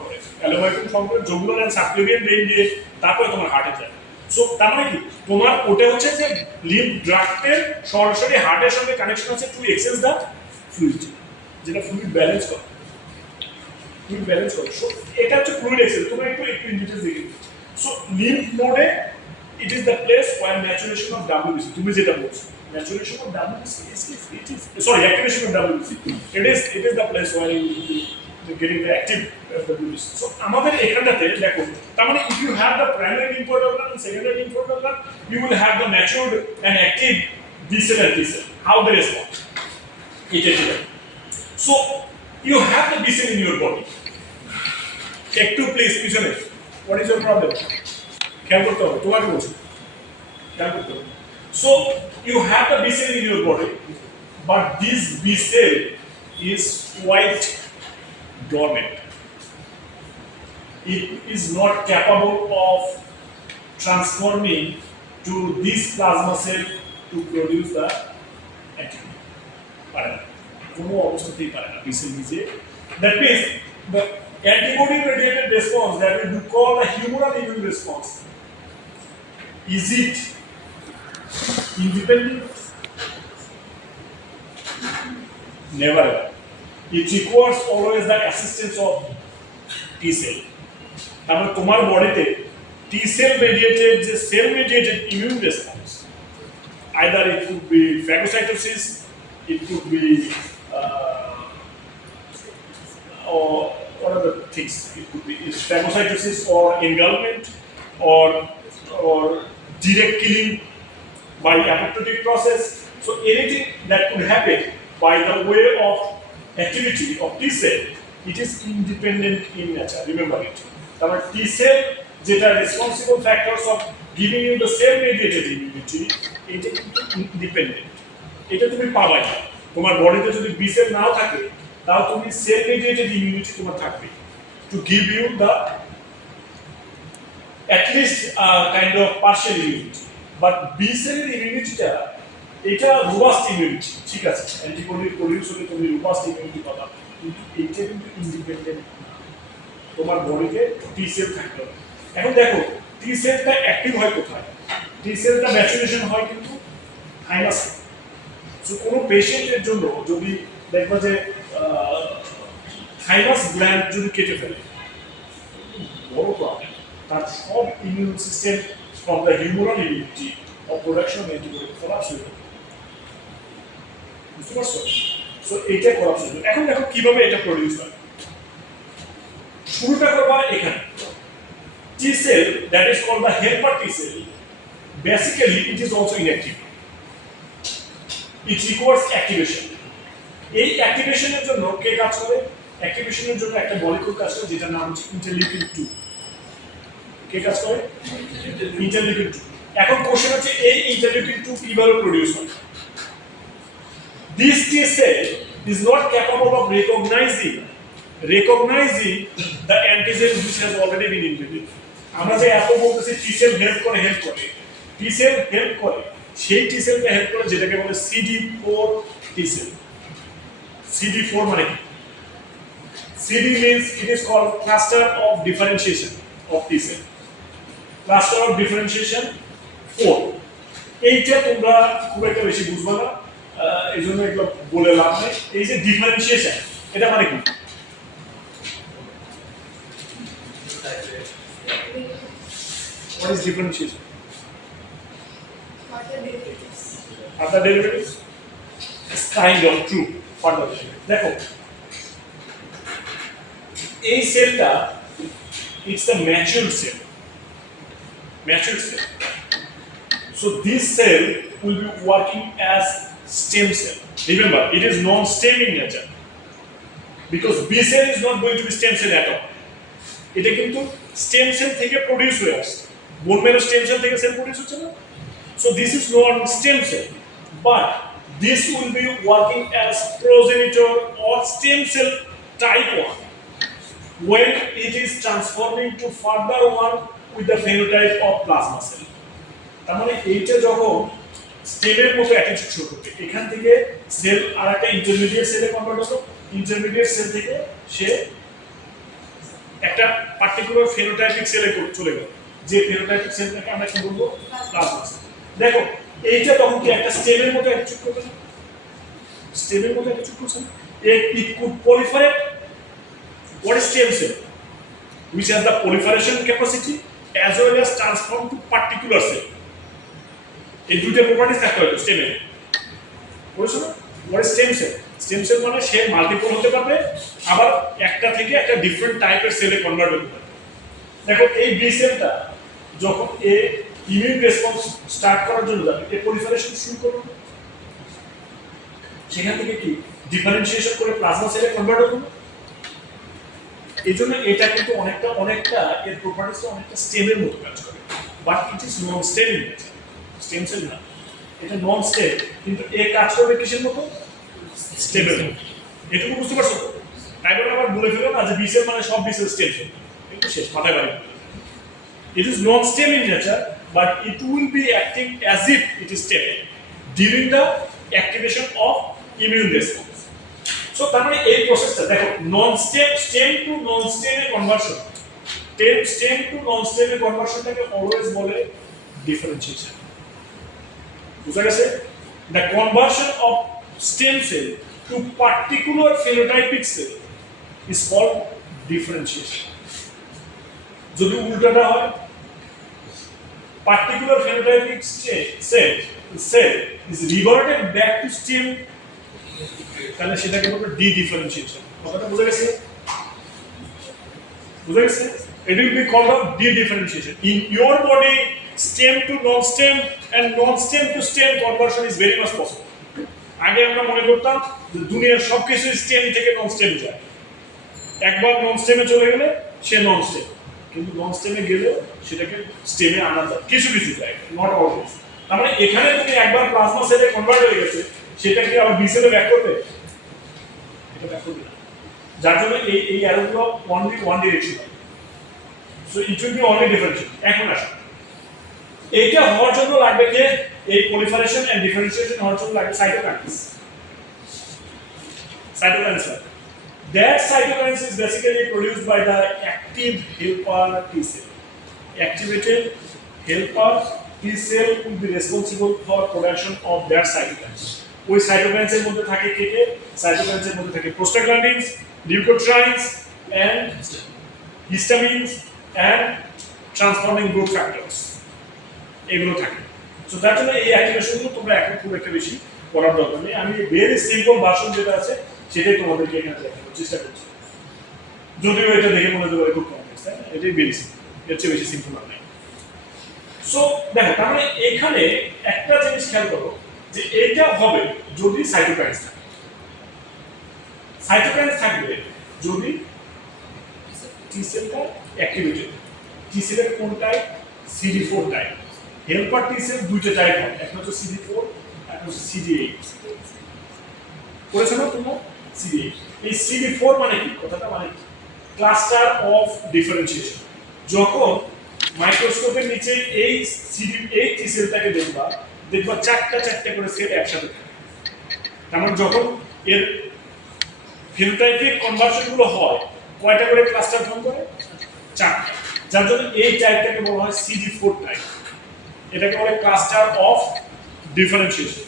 করে জগুলার অ্যান্ড সাবক্লেভিয়ান ভেইন দিয়ে তারপরে তোমার হার্টে যায়। সো তার মানে কি তোমার ওটা হচ্ছে যে লিম্ফ ট্র্যাক্টের সরাসরি হার্টের সঙ্গে কানেকশন আছে টু এক্সচেঞ্জ দ্য ফ্লুইড, যেটা ফ্লুইড ব্যালেন্স করে। সো এটা হচ্ছে ফ্লুইড এক্সচেঞ্জ। তোমরা একটু ইন ডিটেইলস দেখে নিও। সো লিম্ফ নোডে it is the place where maturation of WBC, তুমি যেটা বলছো maturation of WBC activation of WBC, it is the place where you getting the active WBC. So আমাদের এখানটাতে দেখো, তার মানে if you have the primary lymphoid organ and secondary lymphoid organ, you will have the matured and active B cell and T cell. How they respond? So you have the B cell in your body. Take two place পিছনে, what is your problem? খেয়াল করতে হবে, তোমাকে বলছি খেয়াল করতে হবে। So you have the B cell in your body, but this B cell is quite dormant. It is not capable of transforming to this plasma cell to produce the antibody. পারে না, কোনো অবস্থাতেই পারে না B cell নিজে। That means the antibody mediated response that we do call a humoral immune response, is it independent? Never ever. It requires always the assistance of T cell. তাহলে তোমার বডিতে T cell mediated যে cell mediated immune response, either it could be phagocytosis, it could be or what are the things? It could be phagocytosis or engulfment or direct killing by apoptotic process. So anything that could happen by the way of activity of T cell, it is independent in nature. Remember it. Our T cell, যেটা responsible factors of giving you the cell mediated immunity, এটা কিন্তু independent. এটা তুমি পাবাই না। তোমার বডিতে যদি B cell নাও থাকে, তাও তুমি cell mediated immunity তোমার থাকবে to give you the at least kind of partial immunity. But B cell immunity-টা এটা robust immunity, ঠিক আছে, অ্যান্টিবডি প্রডিউস হলে তুমি robust immunity পাবা, কিন্তু এটা কিন্তু ইন্ডিপেন্ডেন্ট। তোমার বডিতে T cell থাকতে হবে। এখন দেখো T cellটা অ্যাক্টিভ হয় কোথায়? T cellটা ম্যাচুরেশন হয় কিন্তু থাইমাসে। সো কোনো পেশেন্টের জন্য যদি দেখবা যে থাইমাস গ্ল্যান্ড যদি কেটে ফেলে, বড় প্রবলেম, তার সব immune system from the humoral immunity of production of antibody collapse হয়ে যাবে। বুঝতে পারছো? সো এইটা collapse হয়ে যাবে। এখন দেখো কিভাবে এটা প্রডিউস হয়। শুরুটা করবা এখানে। T cell that is called the helper T cell, basically it is also inactive. It requires activation. এই অ্যাক্টিভেশনের জন্য কে কাজ করে? অ্যাক্টিভেশনের জন্য একটা মলিকিউল কাজ করে যেটার নাম হচ্ছে ইন্টারলিউকিন 2। কে কাজ করে? ইন্টারলিউকিন 2। এখন কোশ্চেন হচ্ছে এই ইন্টারলিউকিন 2 কিভাবে প্রডিউস হয়? This T cell is not capable of recognizing the antigen which has already been invaded. আমরা যে এত বলতেছি T cell হেল্প করে T cell হেল্প করে, সেই T cellকে হেল্প করে যেটাকে বলে CD4 T cell। CD4 মানে কি? CD means it is called cluster of differentiation of T cell. Cluster of differentiation 4। এইটা তোমরা খুব একটা বেশি বুঝবা না, এই জন্য এগুলো বলে লাভ নেই। এই যে ডিফারেন্সিয়েশন, এটা মানে কি? What is differentiation? Other derivatives? It's kind of true. Further দেখো, এই সেলটা it's a mature cell. So this cell will be working as stem cell. Remember, it is non-stem in nature because B cell is not going to be stem cell at all. এটা কিন্তু stem cell থেকে produce হয়ে আসছে। Bone marrow stem cell থেকে sell produce হচ্ছে না? So this is known stem cell, but this will be working as progenitor or stem cell type 1 when it is transforming to further one with the phenotype of plasma cell. তার মানে এইটা যখন স্টেমের মতো attitude show করবে। এখান থেকে sell আর একটা intermediate সেলে কনভার্ট হতো, ইন্টারমিডিয়েট সেল থেকে সে একটা পার্টিকুলার ফেনোটাইপিক সেলে চলে গেল, যে ফেনোটাইপিক সেলটাকে আমরা কি বলবো, প্লাজমা সেল। দেখো এইটা তখন কি একটা স্টেমের মতো অ্যাটিটিউড করবে না, স্টেমের মতো অ্যাটিটিউড করছে না। It could proliferate. What is stem cell? Which has the proliferation capacity as well as transform to particular cell. এই দুটো প্রপার্টিজ থাকতে হবে স্টেমে, বুঝছো না? What is stem cell? Stem cell মানে সে মাল্টিপল হতে পারবে, আবার একটা থেকে একটা ডিফারেন্ট টাইপের সেলে কনভার্ট হতে পারবে। দেখো এই বি সেলটা যখন ইমিউন রেসপন্স স্টার্ট করার জন্য যাবে, proliferation শুরু করবে, সেখান থেকে কি ডিফারেন্সিয়েশন করে প্লাজমা সেলে কনভার্ট হবে। এই জন্য এটা কিন্তু অনেকটা এর প্রপার্টিসটা অনেকটা স্টেমের মতো কাজ করে, but it is non stem in nature, stem cell না, এটা নন স্টেম, কিন্তু এর কাজ করবে কিসের মতো, স্টেমের মতো। এটুকু বুঝতে পারছো? তাই বলে আবার বলে ফেলো না যে বি সেল মানে সব বি সেল স্টেম সেল, কিন্তু শেষ মাথায় বাড়ি। It is non stem in nature, but it will be acting as if it is stem during the activation of immune response. So তার মানে এই প্রসেসটা দেখো, non stem stem to non stem এর conversion, stem to non stem এর কনভার্সনটাকে always বলে differentiation. বুঝা গেছে? The conversion of stem cell to particular phenotypic cell is called differentiation. যদি উল্টাটা হয়, particular phenotypic cell is reverted back to stem, তাহলে সেটাকে বলবো ডি-ডিফারেন্সিয়েশন। কথাটা বুঝা গেছে? বুঝা গেছে? It will be called a de-differentiation. In your body, stem to non-stem and non-stem to stem conversion is very much possible. আগে আমরা মনে করতাম যে দুনিয়ার সবকিছু স্টেম থেকে নন-স্টেম যায়, একবার নন-স্টেমে চলে গেলে সে নন-স্টেম, কিন্তু নন স্টেমে গেলেও সেটাকে স্টেমে আনা যায় কিছু কিছু জায়গায়, নট অলওয়েজ। তার মানে এখানে তুমি একবার প্লাজমা সেলে কনভার্ট হয়ে গেছে, সেটাকে আবার বি সেলে ব্যাক করবে, এটা ব্যাক করবে না। যার জন্য এই অ্যারোগুলো only one directional, so it will be only differentiation. এখন আসো, এইটা হওয়ার জন্য লাগবে যে এই পলিফারেশন এন্ড ডিফারেন্সিয়েশন হওয়ার জন্য লাগবে সাইটোকাইনেস। সাইটোকাইনেস that cytokines is basically produced by the active helper T cell. Activated helper T cell will be responsible for production of that cytokines. ওই cytokines এর মধ্যে থাকে কে কে? Cytokines এর মধ্যে থাকে prostaglandins, leukotrienes and histamines and transforming growth factors, এগুলো থাকে। So তার জন্য এই অ্যাক্টিভেশনগুলো তোমরা এখন খুব একটা বেশি করার দরকার নেই। আমি ভেরি সিম্পল ভার্সন যেটা আছে সেটাই তোমাদেরকে এখানে দেখানোর চেষ্টা করছি, যদিও এটা দেখে মনে হতে পারে খুব কমপ্লেক্স, তাই না? এটাই ভেরি সিম্পল, এর চেয়ে বেশি সিম্পল আর নাই। সো দেখো, তার মানে এখানে একটা জিনিস খেয়াল করো যে এটা হবে যদি সাইটোকাইন্স থাকে। সাইটোকাইন্স থাকবে যদি টি সেলটা অ্যাক্টিভেটেড। টি সেলের কোন type? CD4 type. Helper T sell দুইটা টাইপ হয়, একটা হচ্ছে CD4 আর একটা হচ্ছে CD8। করেছো না তোমরা? CD8। এই CD4 মানে কি? কথাটা মানে কি? Cluster of differentiation. যখন মাইক্রোস্কোপের নিচে এই CD8 টি সেলটাকে দেখবা চারটা করে সেল একসাথে থাকে। তার মানে যখন এর ফিনোটাইপিক কনভার্সনগুলো হয়, কয়টা করে ক্লাস্টার ফর্ম করে? চারটা। যার জন্য এই টাইপটাকে বলা হয় CD4 টাইপ। এটাকে বলে ক্লাস্টার অফ ডিফারেন্সিয়েশন।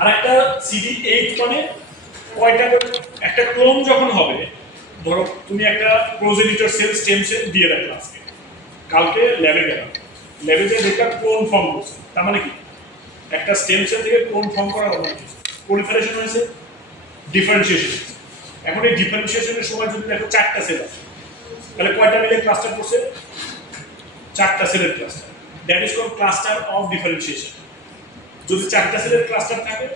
আর একটা CD8 মানে কয়টা? একটা ক্লোন যখন হবে, ধরো তুমি একটা প্রোজেনিটর সেল স্টেম সেল দিয়ে রাখলে আজকে, কালকে ল্যাবে গেলাম, ল্যাবে যে দেখলাম ক্লোন ফর্ম করছে, তার মানে কি? একটা স্টেম সেল থেকে ক্লোন ফর্ম করার মানে কি? প্রলিফারেশন হয়েছে, ডিফারেন্সিয়েশন। এখন এই ডিফারেন্সিয়েশনের সময় যদি দেখো চারটা সেল আছে, তাহলে কয়টা মিলে ক্লাস্টার করছে? চারটা সেলের cluster. That is called cluster of differentiation. যদি চারটা সেলের ক্লাস্টার থাকে,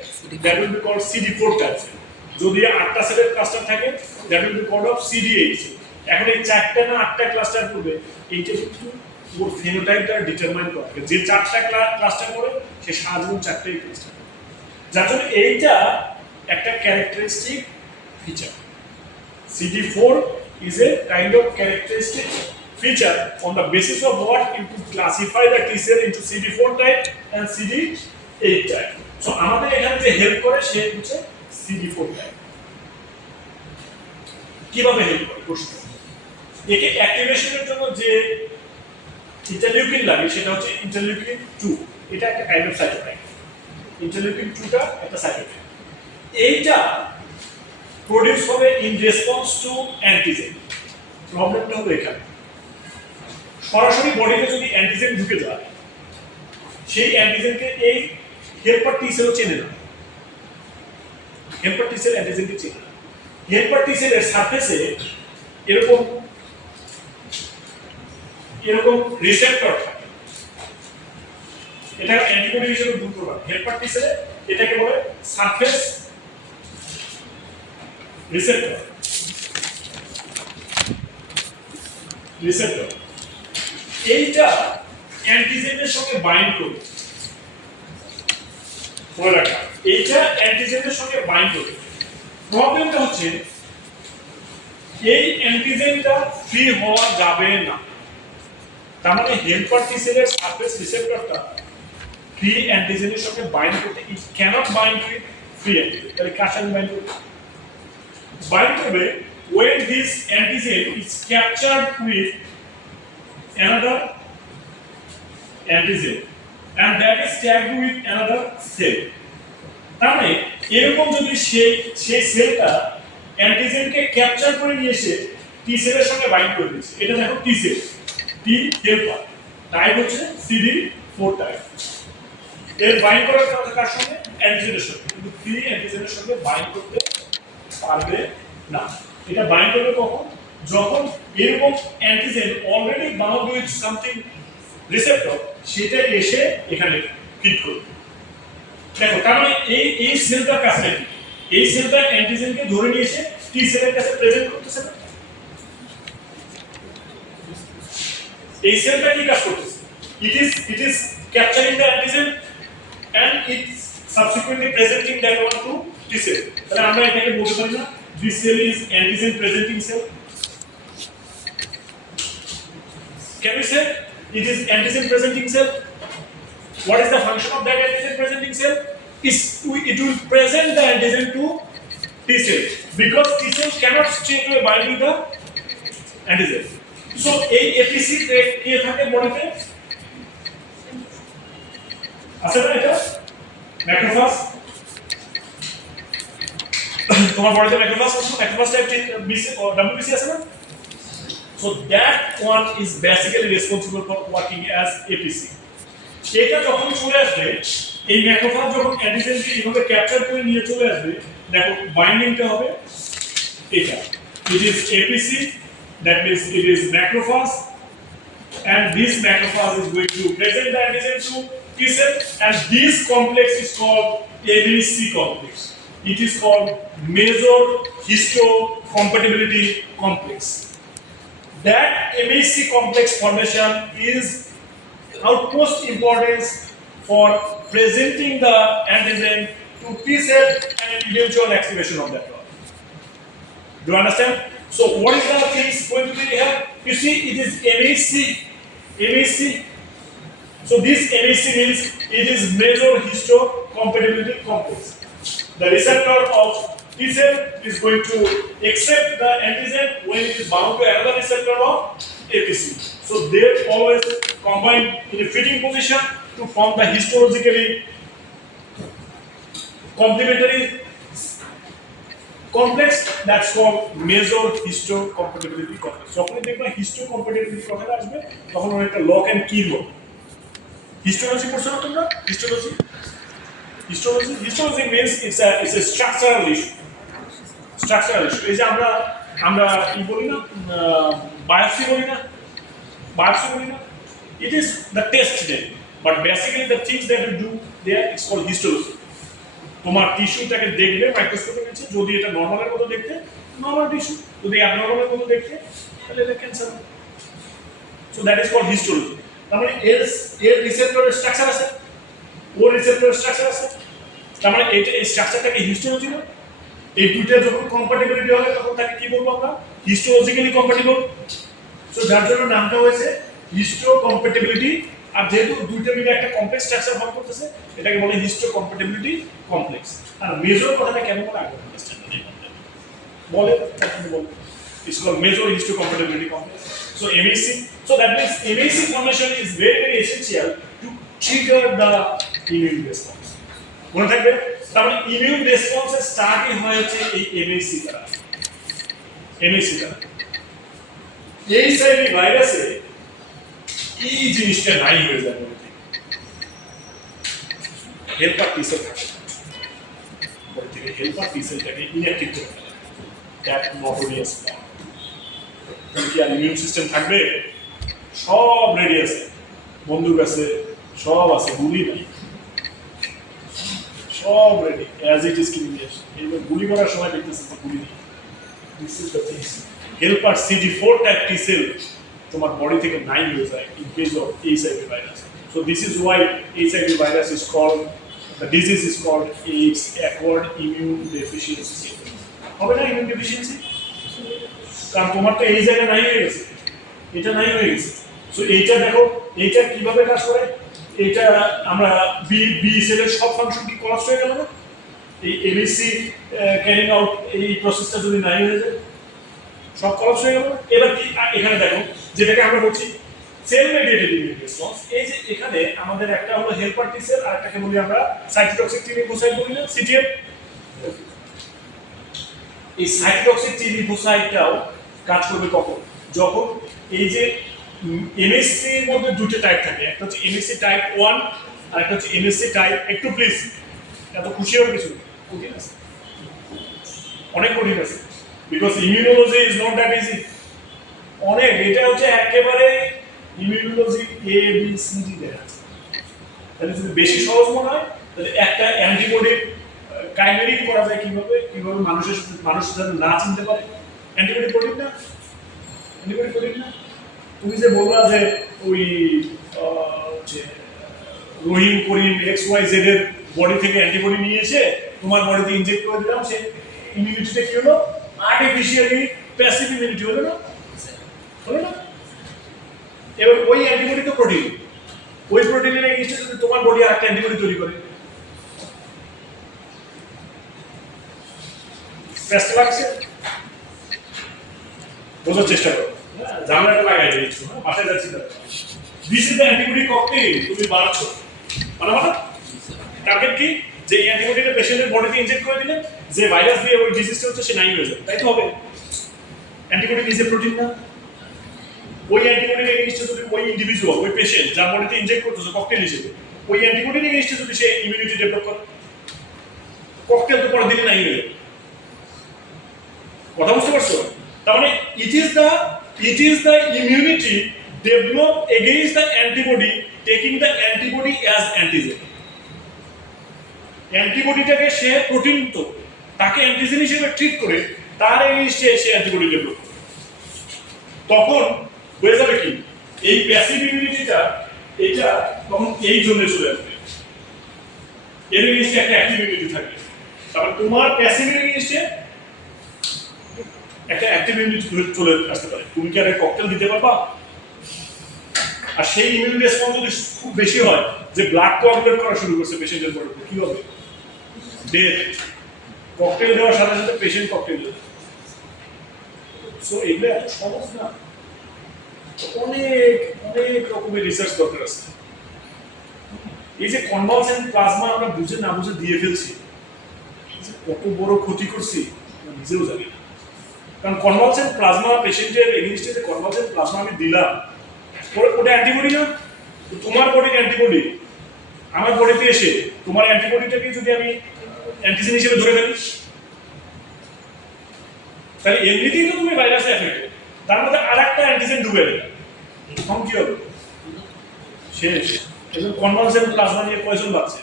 that will be called CD4 type cell. যদি 8টা সেলের ক্লাস্টার থাকে, that will be called of CD8 cell. এখন এই 4টা না 8টা ক্লাস্টার করবে, এইটা কিন্তু ওর ফেনোটাইপটা ডিটারমাইন করে। যে 4টা ক্লাস্টার করে সে সারাজীবন 4টাই ক্লাস্টার। যার জন্য এইটা একটা characteristic feature. CD4 is a kind of characteristic feature on the basis of what you could classify the T cell into CD4 type and CD8 type. So আমাদের এখানে যে হেল্প করে সে হচ্ছে CD4 টাইপ। কিভাবে হেল্প করে প্রশ্ন, একে অ্যাক্টিভেশনের জন্য যে ইন্টারলিউকিন লাগে সেটা হচ্ছে ইন্টারলিউকিন 2, এটা একটা কাইন্ড অফ সাইটোকাইন। ইন্টারলিউকিন 2টা একটা সাইটোকাইন, এইটা প্রডিউস হবে ইন রেসপন্স টু অ্যান্টিজেন। প্রবলেমটা হবে এখানে, সরাসরি বডিতে যদি অ্যান্টিজেন ঢুকে যায় সেই অ্যান্টিজেনকে এই হেল্পার টি সেলও চেনে না। হেল্পার টি সেল অ্যান্টিজেনকে চেনে না। হেল্পার টি সেলের সারফেসে এরকম এরকম রিসেপ্টর থাকে, এটা অ্যান্টিবডি হিসেবে দুই প্রকার। হেল্পার টি সেলে এটাকে বলে সারফেস রিসেপ্টর। রিসেপ্টর এইটা অ্যান্টিজেনের সঙ্গে বাইন্ড করবে, মনে রাখা এইটা অ্যান্টিজেনের সঙ্গে বাইন্ড করবে। প্রবলেমটা হচ্ছে এই অ্যান্টিজেনটা ফ্রি হওয়া যাবে না। তার মানে হেল্পার টি সেলের সারফেস রিসেপ্টরটা ফ্রি অ্যান্টিজেনের সঙ্গে বাইন্ড করতে it cannot bind with free antigen. তাহলে কার সঙ্গে বাইন্ড করবে? বাইন্ড করবে when this antigen is captured with another antigen and that is tagged with another cell. তার মানে এরকম যদি সেই সেলটা অ্যান্টিজেনকে ক্যাপচার করে নিয়ে এসে টি সেলের সঙ্গে বাইন্ড করে দিচ্ছে, এটা দেখো টি সেল, টি হেল্পার, টাইপ হচ্ছে CD4 টাইপ। এর বাইন্ড করার কার সঙ্গে? অ্যান্টিজেনের সঙ্গে, কিন্তু ফ্রি অ্যান্টিজেনের সঙ্গে বাইন্ড করতে পারবে না। এটা বাইন্ড করবে কখন? যখন এরকম antigen already bound with something receptor, সেটা এসে এখানে ফিট করবে। দেখো তার মানে এই সেলটার কাছে এই সেলটা অ্যান্টিজেনকে ধরে নিয়ে এসে টি সেলের কাছে প্রেজেন্ট করতেছে না? এই সেলটা কি কাজ করতেছে? it is capturing the antigen and it's subsequently presenting that one to T cell. তাহলে আমরা এটাকে বলতে পারি না this cell is antigen presenting cell? Can we say it is antigen presenting cell? What is the function of that antigen presenting cell? It will present the antigen to T cell because T cell cannot straight away bind with the antigen. So এই APC কে থাকে বডিতে? আছে না এটা? Macrophage. তোমার বডিতে macrophage আছে? Macrophage type BC or WBC আছে না? So that one is basically responsible for working as APC. এটা যখন চলে আসবে, এই ম্যাক্রোফাজ যখন অ্যান্টিজেনকে এইভাবে ক্যাপচার করে নিয়ে চলে আসবে, দেখো বাইন্ডিংটা হবে এটা। It is APC, that means it is macrophage, and this macrophage is going to present the antigen to T cell, and this complex is called MHC complex. It is called major histocompatibility complex. That MHC complex formation is utmost importance for presenting the antigen to T cell and eventual activation of that one. Do you understand? So what is the things going to be here? You see, it is MHC. MHC. So this MHC means it is major histocompatibility complex. The receptor of T cell is going to accept the antigen when it is bound to another receptor of APC. So they always combine in a fitting position to form the histologically complementary complex that's called major histocompatibility complex. যখন দেখবা histocompatibility কথাটা আসবে তখন ওর একটা lock and কি হবে। Histology পড়ছো না তোমরা? Histology means it's a structural issue. Structural issue. এই যে আমরা কি বলি না, বায়োপসি বলি না, it is the test then, but basically the things that we do there it's called histology. তোমার টিস্যুটাকে দেখবে মাইক্রোস্কোপের নিচে, যদি এটা নরমালের মতো দেখতে নরমাল টিস্যু, যদি অ্যাবনরমালের মতো দেখতে তাহলে এটা cancer. So that is called histology. তার মানে এর রিসেপ্টরের স্ট্রাকচার আছে, ওর রিসেপ্টরের স্ট্রাকচার আছে, তার মানে এই স্ট্রাকচারটাকে হিস্টোলজি না। এই দুটো যখন কম্প্যাটিবিলিটি হবে তখন তাকে কি বলবো আমরা? Histologically compatible. সো যার জন্য নামটা হয়েছে হিস্টোকম্প্যাটিবিলিটি। আর যেহেতু দুইটা মিলে একটা কমপ্লেক্স স্ট্রাকচার ফর্ম করতেছে, এটাকে বলে হিস্টোকম্প্যাটিবিলিটি কমপ্লেক্স। আর মেজর কথাটা কেন বলে আগে আন্ডারস্ট্যান্ড বলে আপনি বলেন। It's called major histocompatibility complex. So MAC, so that means MAC formation is very very essential to trigger the immune response. মনে থাকবে, তার মানে ইমিউন রেসপন্সের স্টার্টিং হয়েছে এই MAC দ্বারা। MAC দ্বারা এইচআইভি ভাইরাসে এই জিনিসটা নাই হয়ে যাবে, হেল্পার টি সেল থাকে, বডি থেকে হেল্পার টি সেলটাকে ইনঅ্যাক্টিভ করে ফেলে, দ্যাট নোটোরিয়াস ফর্ম। কি আর ইমিউন সিস্টেম থাকবে? সব রেডি আছে, বন্দুক আছে, সব আছে, গুলি নাই, সব রেডি অ্যাজ ইট ইজ ক্লিনিয়াস। এইবার গুলি করার সময় দেখতেছে যে গুলি নেই। This is the things. Helper CD4 type T cell তোমার বডি থেকে নাই হয়ে যায় in case of HIV virus. So this is why HIV virus is called, the disease is called AIDS acquired immune deficiency. হবে না immune deficiency? কারণ তোমার তো এই জায়গায় নাই হয়ে গেছে, এটা নাই হয়ে গেছে। সো এইটা দেখো, এইটা কিভাবে কাজ করে, এটা আমরা বি সেলের সব ফাংশন কি কলাপস হয়ে গেল না? এই এমএসসি ক্যারিং আউট এই প্রসেসটা যদি নাই হয়ে যায়, সব কলাপস হয়ে গেল। এবার কি এখানে দেখো, যেটাকে আমরা বলছি সেল মেডিয়েটেড ইমিউন রেসপন্স। এই যে এখানে আমাদের একটা হলো হেল্পার টি সেল, আর একটাকে বলি আমরা সাইটোটক্সিক টি লিম্ফোসাইট বলি না, সিটিএল। এই সাইটোটক্সিক টি লিম্ফোসাইটটাও কাজ করবে কখন? যখন এই যে এমএসসি এর মধ্যে দুটো টাইপ থাকে, একটা হচ্ছে এমএসসি টাইপ 1 আর একটা হচ্ছে এমএসসি টাইপ, একটু প্লিজ এত খুশি হওয়ার কিছু কঠিন আছে, অনেক কঠিন আছে, because immunology is not that easy. অনেক, এটা হচ্ছে একেবারে immunology A B C D দেয়া আছে। তাহলে যদি বেশি সহজ মনে হয়, তাহলে একটা অ্যান্টিবডি কাইমেরিক করা যায় কিভাবে, কিভাবে মানুষ যাতে না চিনতে পারে। অ্যান্টিবডি প্রোটিন না, অ্যান্টিবডি প্রোটিন না। তুমি যে বললা যে ওই যে রহিম করিম XYZ এর বডি থেকে অ্যান্টিবডি নিয়ে এসে তোমার বডিতে ইনজেক্ট করে দিলাম, সে ইমিউনিটিটা কি হলো? আর্টিফিশিয়ালি প্যাসিভ ইমিউনিটি হলো না? হলো না? এবার ওই অ্যান্টিবডি তো প্রোটিন, ওই প্রোটিনের এগেইনস্টে যদি তোমার বডি আরেকটা অ্যান্টিবডি তৈরি করে, টেস্ট লাগছে? বোঝার চেষ্টা করো, জানলাটা লাগাই দিয়েছো, বাসায় যাচ্ছি না। This is the antibody cocktail তুমি বানাচ্ছ, মানে টার্গেট কি? যে অ্যান্টিবডিটা পেশেন্টের বডিতে ইনজেক্ট করে দিলে যে ভাইরাস দিয়ে ওই ডিজিজটা হচ্ছে সে নাই হয়ে যাবে, তাই তো হবে। অ্যান্টিবডি নিজে প্রোটিন না, ওই অ্যান্টিবডির এগেইনস্টে যদি ওই ইন্ডিভিজুয়াল, ওই পেশেন্ট যার বডিতে ইনজেক্ট করতেছে ককটেল হিসেবে, ওই অ্যান্টিবডির এগেইনস্টে যদি সে ইমিউনিটি ডেভেলপ করে, ককটেল তো পরের দিনে নাই হয়ে যাবে। কথা বুঝতে পারছো? তার মানে it is the immunity developed against the antibody taking the antibody as antigen. অ্যান্টিবডিটাকে সে প্রোটিন, তো তাকে অ্যান্টিজেন হিসেবে ট্রিট করে তার এগেইনস্টে সে অ্যান্টিবডি ডেভেলপ করে। তখন হয়ে যাবে কি, এই প্যাসিভ ইমিউনিটিটা এটা তখন এই জোনে চলে আসবে, এর এগেইনস্টে একটা অ্যাক্টিভ ইমিউনিটি থাকবে। তারপর তোমার প্যাসিভ এগেইনস্টে একটা অ্যাক্টিভ ইমিউনিটি চলে আসতে পারে। তুমি কি একটা ককটেল দিতে পারবা? আর সেই ইমিউন রেসপন্স যদি খুব বেশি হয়, যে ব্লাড কোয়াগুলেট করা শুরু করছে পেশেন্টের বডিতে, কি হবে? ডেথ। ককটেল দেওয়ার সাথে সাথে পেশেন্ট ককটেল দেবে। সো এগুলো এত সহজ না, অনেক অনেক রকমের রিসার্চ দরকার আছে। এই যে কনভালসেন্ট প্লাজমা আমরা বুঝে না বুঝে দিয়ে ফেলছি, কত বড় ক্ষতি করছি আমরা নিজেও জানি না। কারণ কনভালসেন্ট প্লাজমা পেশেন্টের এগেইনস্টে যে কনভালসেন্ট প্লাজমা আমি দিলাম, ওটা অ্যান্টিবডি না? তোমার বডির অ্যান্টিবডি আমার বডিতে এসে তোমার অ্যান্টিবডিটাকে যদি আমি অ্যান্টিজেন হিসেবে ধরে ফেলি, তাহলে এমনিতেই তো তুমি ভাইরাসে এফেক্টেড, তার মধ্যে আর একটা অ্যান্টিজেন ঢুকে দেবে, তখন কি হবে? শেষ। এজন্য কনভালসেন্ট প্লাজমা নিয়ে কয়জন বাঁচছে?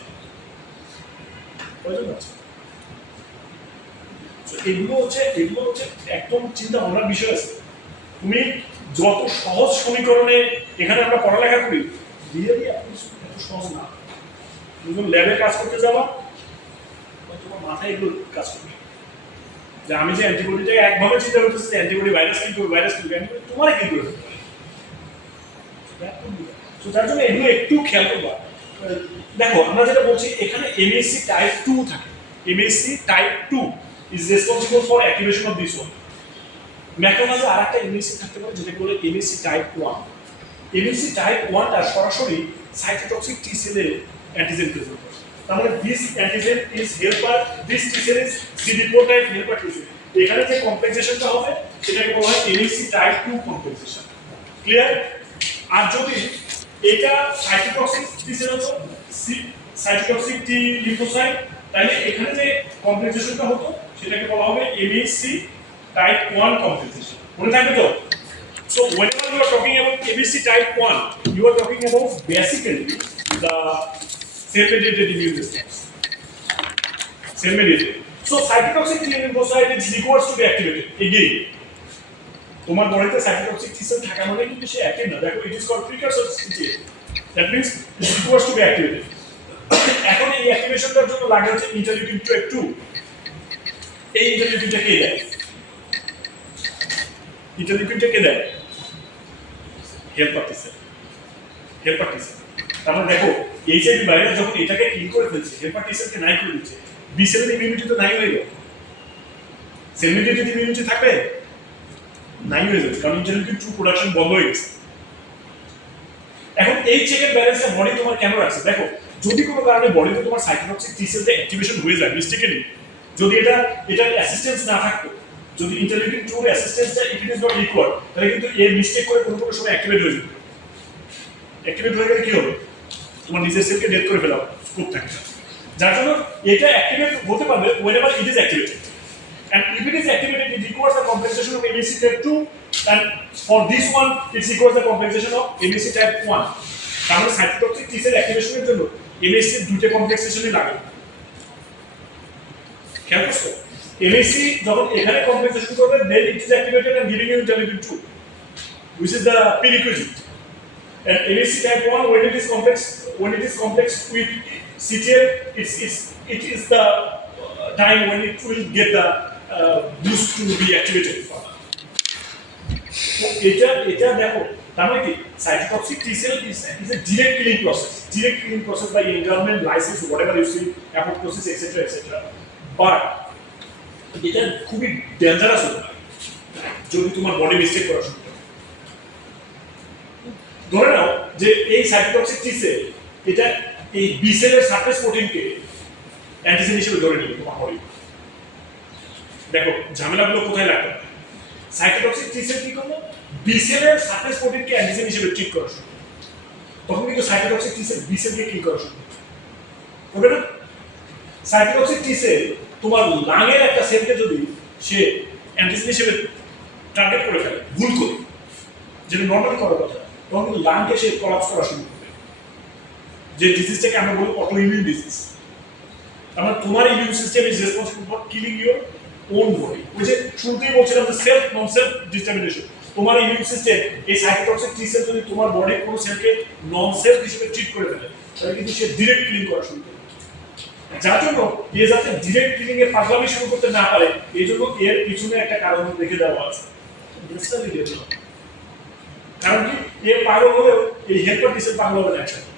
কয়জন বাঁচছে? এগুলো হচ্ছে একদম চিন্তা ভাবনার বিষয় আছে। তুমি যত সহজ সমীকরণে এখানে আমরা পড়ালেখা করি, রিয়েলি এত সহজ না। তুমি যখন ল্যাবে কাজ করতে যাবা, তোমার মাথায় এগুলো কাজ করবে, যে আমি যে অ্যান্টিবডিটাকে একভাবে চিন্তা করতেছি, অ্যান্টিবডি ভাইরাস কিন্তু, ভাইরাস কিন্তু, তোমার কিন্তু সো তার জন্য এগুলো একটু খেয়াল করবা। দেখো আমরা যেটা বলছি এখানে এমএসসি টাইপ 2 থাকে। MSC type 2 is responsible for activation of this one. ম্যাক্রোফাজে আরেকটা এমএসসি থাকতে পারে যেটা বলে এমএসসি টাইপ 1। এমএসসি টাইপ 1টা সরাসরি সাইটোটক্সিক টি সেলের অ্যান্টিজেন প্রেজেন্ট করে। তার মানে this antigen is helper, this T cell is CD4 type helper T cell. এখানে যে কমপ্লেক্সেশনটা হবে সেটাকে বলা হয় এমএসসি টাইপ 2 কমপ্লেক্সেশন। ক্লিয়ার? আর যদি এটা সাইটোটক্সিক টি সেল হতো, সাইটোটক্সিক টি লিম্ফোসাইট, তাহলে এখানে যে কমপ্লেক্সেশনটা হতো সেটাকে বলা হবে এমএসসি type 1 compensation. মনে থাকবে তো? So whenever you are talking about ABC type 1, you are talking about basically the cell-mediated immune response. Cell-mediated. So cytotoxic T lymphocyte is required to be activated again. তোমার বডিতে cytotoxic T sell থাকা মানে কিন্তু সে active না। দেখো it is called precursor CTA. That means it is required to be activated. এখন এই অ্যাক্টিভেশনটার জন্য লাগে হচ্ছে ইন্টারলিউকিন 2। এই ইন্টারলিউকিনটা কে দেয়? ইন্টারলিউকিনটা কে দেয়? Helper T sell. Helper T sell. তাহলে দেখো এইচআইভি ভাইরাস যখন এটাকে কিল করে ফেলছে, হেল্পার টি সেলকে নাই করে দিচ্ছে, বি সেলের ইমিউনিটি তো নাই হয়ে গেল। সেল মিডিয়েটেড ইমিউনিটি থাকবে নাই হয়ে যাচ্ছে, কারণ ইন্টারলিউকিন 2 প্রোডাকশন বন্ধ হয়ে গেছে। এখন এই চেক এন্ড ব্যালেন্সটা বডি তোমার কেন রাখছে? দেখো যদি কোনো কারণে বডিতে তোমার সাইটোটক্সিক টি সেলটা অ্যাক্টিভেশন হয়ে যায় মিস্টেকেলি, যদি এটার অ্যাসিস্ট্যান্স না থাকতো, যদি ইন্টারলিউকিন 2 এর অ্যাসিস্ট্যান্সটা ইট ইজ নট রিকোয়ার্ড, তাহলে কিন্তু এর মিস্টেক করে কোনো সময় অ্যাক্টিভেট হয়ে যাবে। অ্যাক্টিভেট হয়ে গেলে কি হবে? তোমার নিজের সেলকে ডেথ করে ফেলা স্কোপ থাকে। যার জন্য এটা অ্যাক্টিভেট হতে পারবে whenever it is activated, and if it is activated it requires the compensation of MSC type 2, and for this one it requires the compensation of MSC type 1. কারণ সাইটোটক্সিক টি সেল অ্যাক্টিভেশনের জন্য MSC এর দুটো কমপ্লেক্সেশনই লাগে। খেয়াল করছো? MSC যখন এখানে কমপ্লেক্সেশন করবে then it is activated and giving you interleukin 2, which is the prerequisite. And MSC type 1 when it is complex with CTL, it is the time when it will get the boost to be activated. So এটা দেখো তার মানে কি cytotoxic T cell is a direct killing process by environment, lysis, whatever you see, apoptosis, etc. But এটা খুবই dangerous হতে পারে যদি তোমার বডি মিস্টেক করা শুরু করে। ধরে নাও যে এই সাইটোটক্সিক টি সেল এটা এই বি সেলের সারফেস প্রোটিনকে অ্যান্টিজেন হিসেবে ধরে নিবে তোমার বডি। দেখো ঝামেলাগুলো কোথায় লাগবে? সাইটোটক্সিক টি সেল কি করলো? বি সেলের সারফেস প্রোটিনকে অ্যান্টিজেন হিসেবে ট্রিট করা শুরু করে। তখন কিন্তু সাইটোটক্সিক টি সেল বি সেলকে কিল করা শুরু করবে না? সাইটোটক্সিক টি সেল তোমার লাংয়ের একটা সেলকে যদি সে অ্যান্টিজেন হিসেবে টার্গেট করে ফেলে ভুল করে, যেটা নর্মালি করার কথা, তখন কিন্তু লাংকে সে কলাপস করা শুরু করবে, যে ডিজিজটাকে আমরা বলি অটো ইমিউন ডিজিজ। তার তোমার immune system is responsible for killing your own body. ওই যে শুরুতেই বলছিলাম যে সেলফ নন সেলফ ডিটারমিনেশন। তোমার ইমিউন সিস্টেম এই সাইটোটক্সিক টি সেল যদি তোমার বডির কোনো সেলকে নন সেলফ হিসেবে ট্রিট করে ফেলে, তাহলে কিন্তু সে ডিরেক্ট কিলিং করা শুরু করে। যার জন্য এ যাতে ডিরেক্ট কিলিং এর পাগলামি শুরু করতে না পারে, এই জন্য এর পিছনে একটা কারণ রেখে দেওয়া আছে। কারণ কি এ পাগল হলেও এই হেল্পার টি সেল পাগল হবে না একসাথে।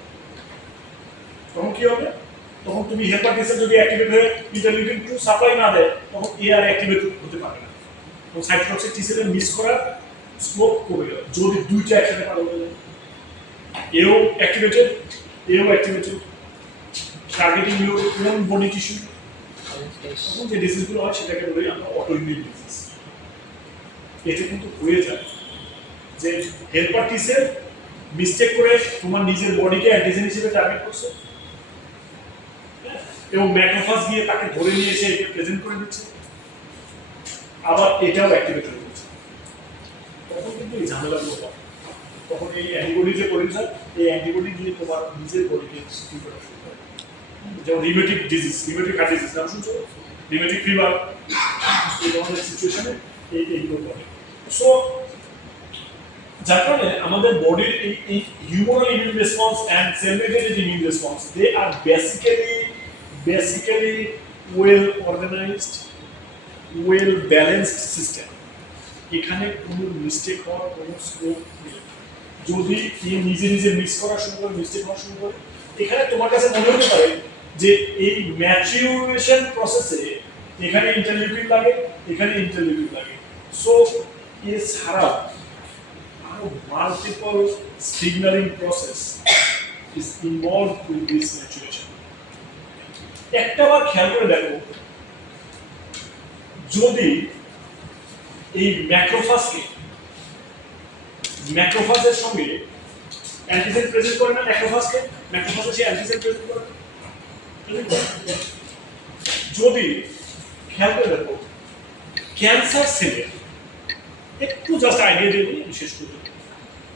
তখন কি হবে? তখন তুমি হেল্পার টি সেল যদি অ্যাক্টিভেট হয়ে ইন্টারলিউকিন 2 সাপ্লাই না দেয়, তখন এ আর অ্যাক্টিভেট হতে পারবে না। তো সাইটোটক্সিক টি সেলের মিস করার স্কোপ কমে গেল যদি দুইটা একসাথে পাগল হয়ে যায়। এও activated, targeting your own body tissue. তখন যে ডিজিজগুলো হয় সেটাকে বলি আমরা অটো ইমিউন ডিজিজ। এটা কিন্তু হয়ে যায় যে হেল্পার টি সেল মিস্টেক করে তোমার নিজের বডিকে অ্যান্টিজেন হিসেবে টার্গেট করছে এবং ম্যাক্রোফাজ গিয়ে তাকে ধরে নিয়ে এসে প্রেজেন্ট করে দিচ্ছে, আবার এটাও অ্যাক্টিভেট হয়ে যাচ্ছে। তখন কিন্তু এই ঝামেলাগুলো হয়। তখন এই অ্যান্টিবডি যে পরিণত হয়, এই অ্যান্টিবডি দিয়ে তোমার নিজের বডিকে কি করা শুরু করে। যেমন rheumatic disease, rheumatic heart disease নাম শুনছো? রিমেটিক ফিভার, এই ধরনের সিচুয়েশনে এইগুলো করে। সো যার কারণে আমাদের বডির এই human immune response and cell mediated immune response, they are basically well organised, well balanced system. এখানে কোনো মিস্টেক হওয়ার কোনো স্কোপ নেই। যদি নিজে নিজে মিক্স করা শুরু করে, মিস্টেক করা শুরু করে, এখানে তোমার কাছে মনে হতে পারে যে এই ম্যাচিউরেশন প্রসেসে এখানে ইন্টারলিউকিন লাগে, এখানে ইন্টারলিউকিন লাগে। সো এছাড়াও আরো multiple signalling process is involve with this maturation. একটা বার খেয়াল করে দেখো, যদি এই ম্যাক্রোফাজের সঙ্গে অ্যান্টিজেন প্রেজেন্ট করে না, ম্যাক্রোফাজে সে অ্যান্টিজেন প্রেজেন্ট করে, যদি খেয়াল করে দেখো ক্যান্সার সেলের, একটু জাস্ট আইডিয়া দিয়ে দিই শেষ করে,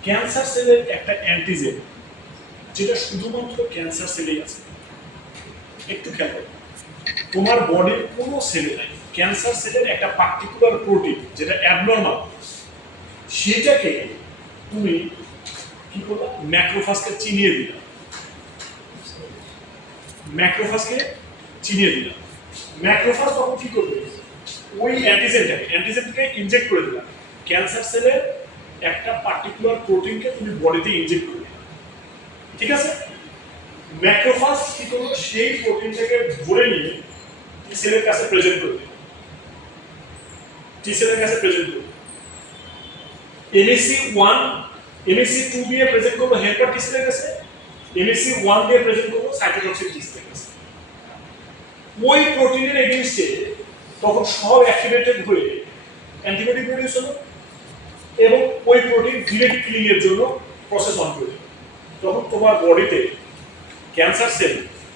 ক্যান্সার সেলের একটা অ্যান্টিজেন যেটা শুধুমাত্র ক্যান্সার সেলেই আছে। একটু খেয়াল করো, তোমার বডির কোনো সেলে নাই, ক্যান্সার সেলের একটা পার্টিকুলার প্রোটিন যেটা অ্যাবনর্মাল, সেটাকে তুমি কি করবা, ম্যাক্রোফাজকে চিনিয়ে দিলা, ম্যাক্রোফাজ তখন কি করবে, ওই অ্যান্টিজেনটাকে ইনজেক্ট করে দিলা, ক্যান্সার সেলের একটা পার্টিকুলার প্রোটিনকে তুমি বডিতে ইনজেক্ট করে দিলা, ঠিক আছে? ম্যাক্রোফাজ কি করলো, সেই প্রোটিনটাকে ধরে নিয়ে টি সেলের কাছে প্রেজেন্ট করে দিল, MHC2 দিয়ে প্রেজেন্ট করলো হেল্পার টি সেলের কাছে, MHC1 দিয়ে প্রেজেন্ট করলো সাইটোটক্সিক টি সেলের কাছে। ওই প্রোটিনের এগেইনস্টে তখন সব অ্যাক্টিভেটেড হয়ে অ্যান্টিবডি প্রডিউস হলো এবং ওই প্রোটিন ডিরেক্ট কিলিং এর জন্য প্রসেস অন করে দিল। তখন তোমার বডিতে ক্যান্সার সেল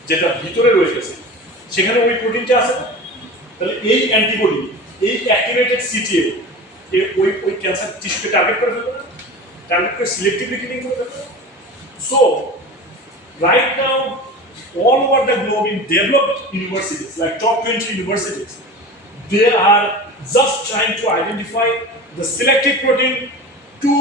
যেটা ভিতরে রয়ে গেছে সেখানে ওই প্রোটিনটা আছে না, তাহলে এই অ্যান্টিবডি, এই অ্যাক্টিভেটেড সিটিএ ওই ক্যান্সার টিস্যুকে টার্গেট করে ফেলবে না, টার্গেট করে সিলেক্টিভলি কিলিং করে ফেলবে না। So right now all over the globe in developed universities like top 20 universities, they are just trying to identify the selective protein to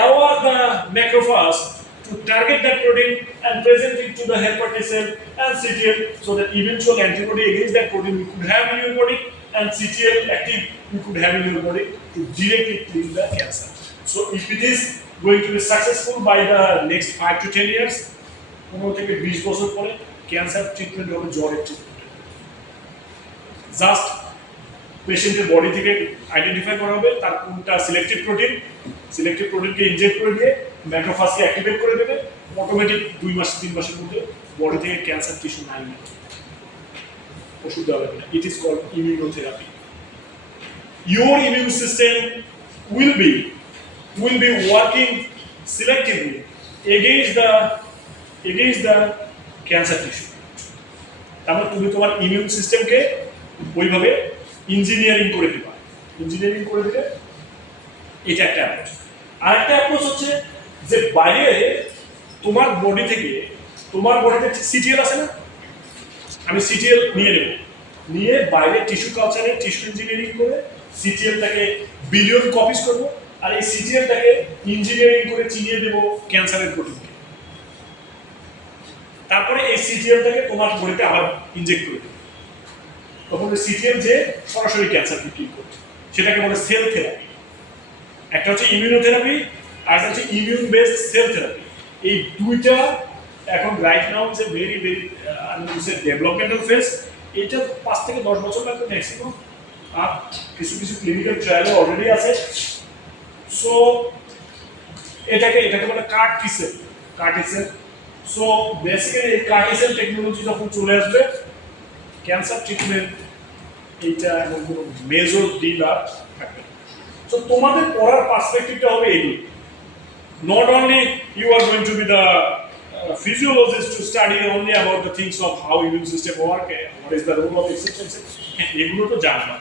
allow the macrophage to target that protein and present it to the helper T cell and CTL, so that eventual antibody against that protein we could have in your body, and CTL active we could have in your body to directly kill the cancer. So if it is going to be successful by the next 5 to 10 years, 15 থেকে 20 বছর পরে cancer treatment হবে জ্বরের treatment. Just পেশেন্টের body থেকে identify করা হবে তার কোনটা সিলেক্টিভ প্রোটিনকে ইনজেক্ট করে দিয়ে ম্যাক্রোফাজকে অ্যাক্টিভেট করে দেবে, অটোমেটিক 2 মাস 3 মাসের মধ্যে বডি থেকে ক্যান্সার টিস্যু নাই, ওষুধ দেওয়া হবে না। It is called immunotherapy. Your immune system will be working selectively against the cancer tissue. তাহলে তুমি তোমার ইমিউন সিস্টেমকে ওইভাবে ইঞ্জিনিয়ারিং করে দিলে এটা একটা অ্যাপ্রোচ। আরেকটা অ্যাপ্রোচ হচ্ছে যে বাইরে তোমার বডিতে সিটিএল আছে না, আমি সিটিএল নিয়ে বাইরে টিস্যু কালচারে টিস্যু ইঞ্জিনিয়ারিং করে সিটিএলটাকে বিলিয়ন কপিস করবো, আর এই সিটিএলটাকে ইঞ্জিনিয়ারিং করে চিনিয়ে দেবো ক্যান্সারের প্রোটিনকে। তারপরে এই সিটিএলটাকে তোমার বডিতে আবার ইনজেক্ট করে দেবো, তখন ওই সিটিএল যে সরাসরি ক্যান্সারকে কিল করবে, সেটাকে বলে সেল থেরাপি। একটা হচ্ছে ইমিউনোথেরাপি আর একটা হচ্ছে ইমিউন বেসড সেল থেরাপি। এই দুইটা এখন right now is a very developmental phase. এটা 5 থেকে 10 বছর লাগবে ম্যাক্সিমাম, আর কিছু ক্লিনিক্যাল ট্রায়ালে অলরেডি আছে। সো এটাকে বলে কার টি সেল। সো বেসিক্যালি এই কার টি সেল টেকনোলজি যখন চলে আসবে, ক্যান্সার ট্রিটমেন্ট এইটা এমন কোনো মেজর ডিল আর থাকবে না। সো তোমাদের পড়ার পার্সপেক্টিভটা হবে এইগুলো। Not only you are going to be the physiologist to study only about the things of how immune system work, what is the role of etc. এগুলো তো জানবা,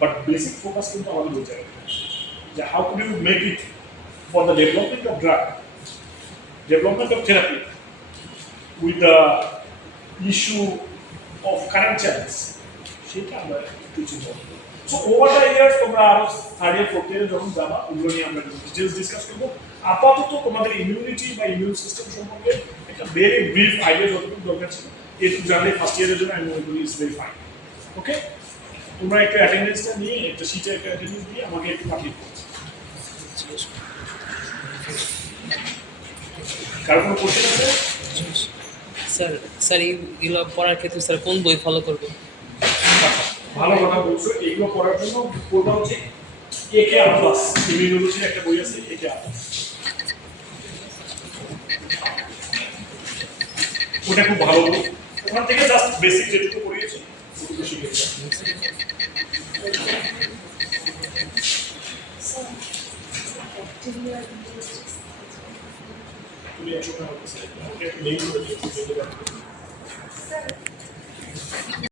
বাট বেসিক ফোকাস কিন্তু আমাদের ওই জায়গায়, যে how could you make it for the development of drug, development of therapy with the issue of current challenge, সেটা আমরা কিছু বলবো। সো ওভার দ্য ইয়ার্স তোমরা আরো থার্ড ইয়ার ফোর্থ ইয়ারে যখন যাবা, ওগুলো নিয়ে আমরা ডিটেলস ডিসকাস করবো। আপাতত তোমাদের ইমিউনিটি বা ইমিউন সিস্টেম সম্পর্কে একটা ভেরি ব্রিফ আইডিয়া যতটুকু দরকার ছিল, এটুকু জানলে ফার্স্ট ইয়ারের জন্য আমি মনে করি ইটস ভেরি ফাইন। ওকে, তোমরা একটু অ্যাটেন্ডেন্সটা নিয়ে একটা শিটে একটা অ্যাটেন্ডেন্স দিয়ে আমাকে একটু পাঠিয়ে দিচ্ছি। কারো কোনো কোশ্চেন আছে? স্যার স্যার এইগুলো পড়ার ক্ষেত্রে স্যার কোন বই ফলো করবো? ভালো কথা বলছো, এগুলো পড়ার জন্য পড়বা হচ্ছে একে আটলাস, ইমিউনোলজির একটা বই আছে একে আটলাস, ওটা খুব ভালো বই। ওখান থেকে জাস্ট বেসিক যেটুকু পড়িয়েছি ওটুকু শিখেছি। তুমি 100 টাকা ওকে লিঙ্ক করে দিও।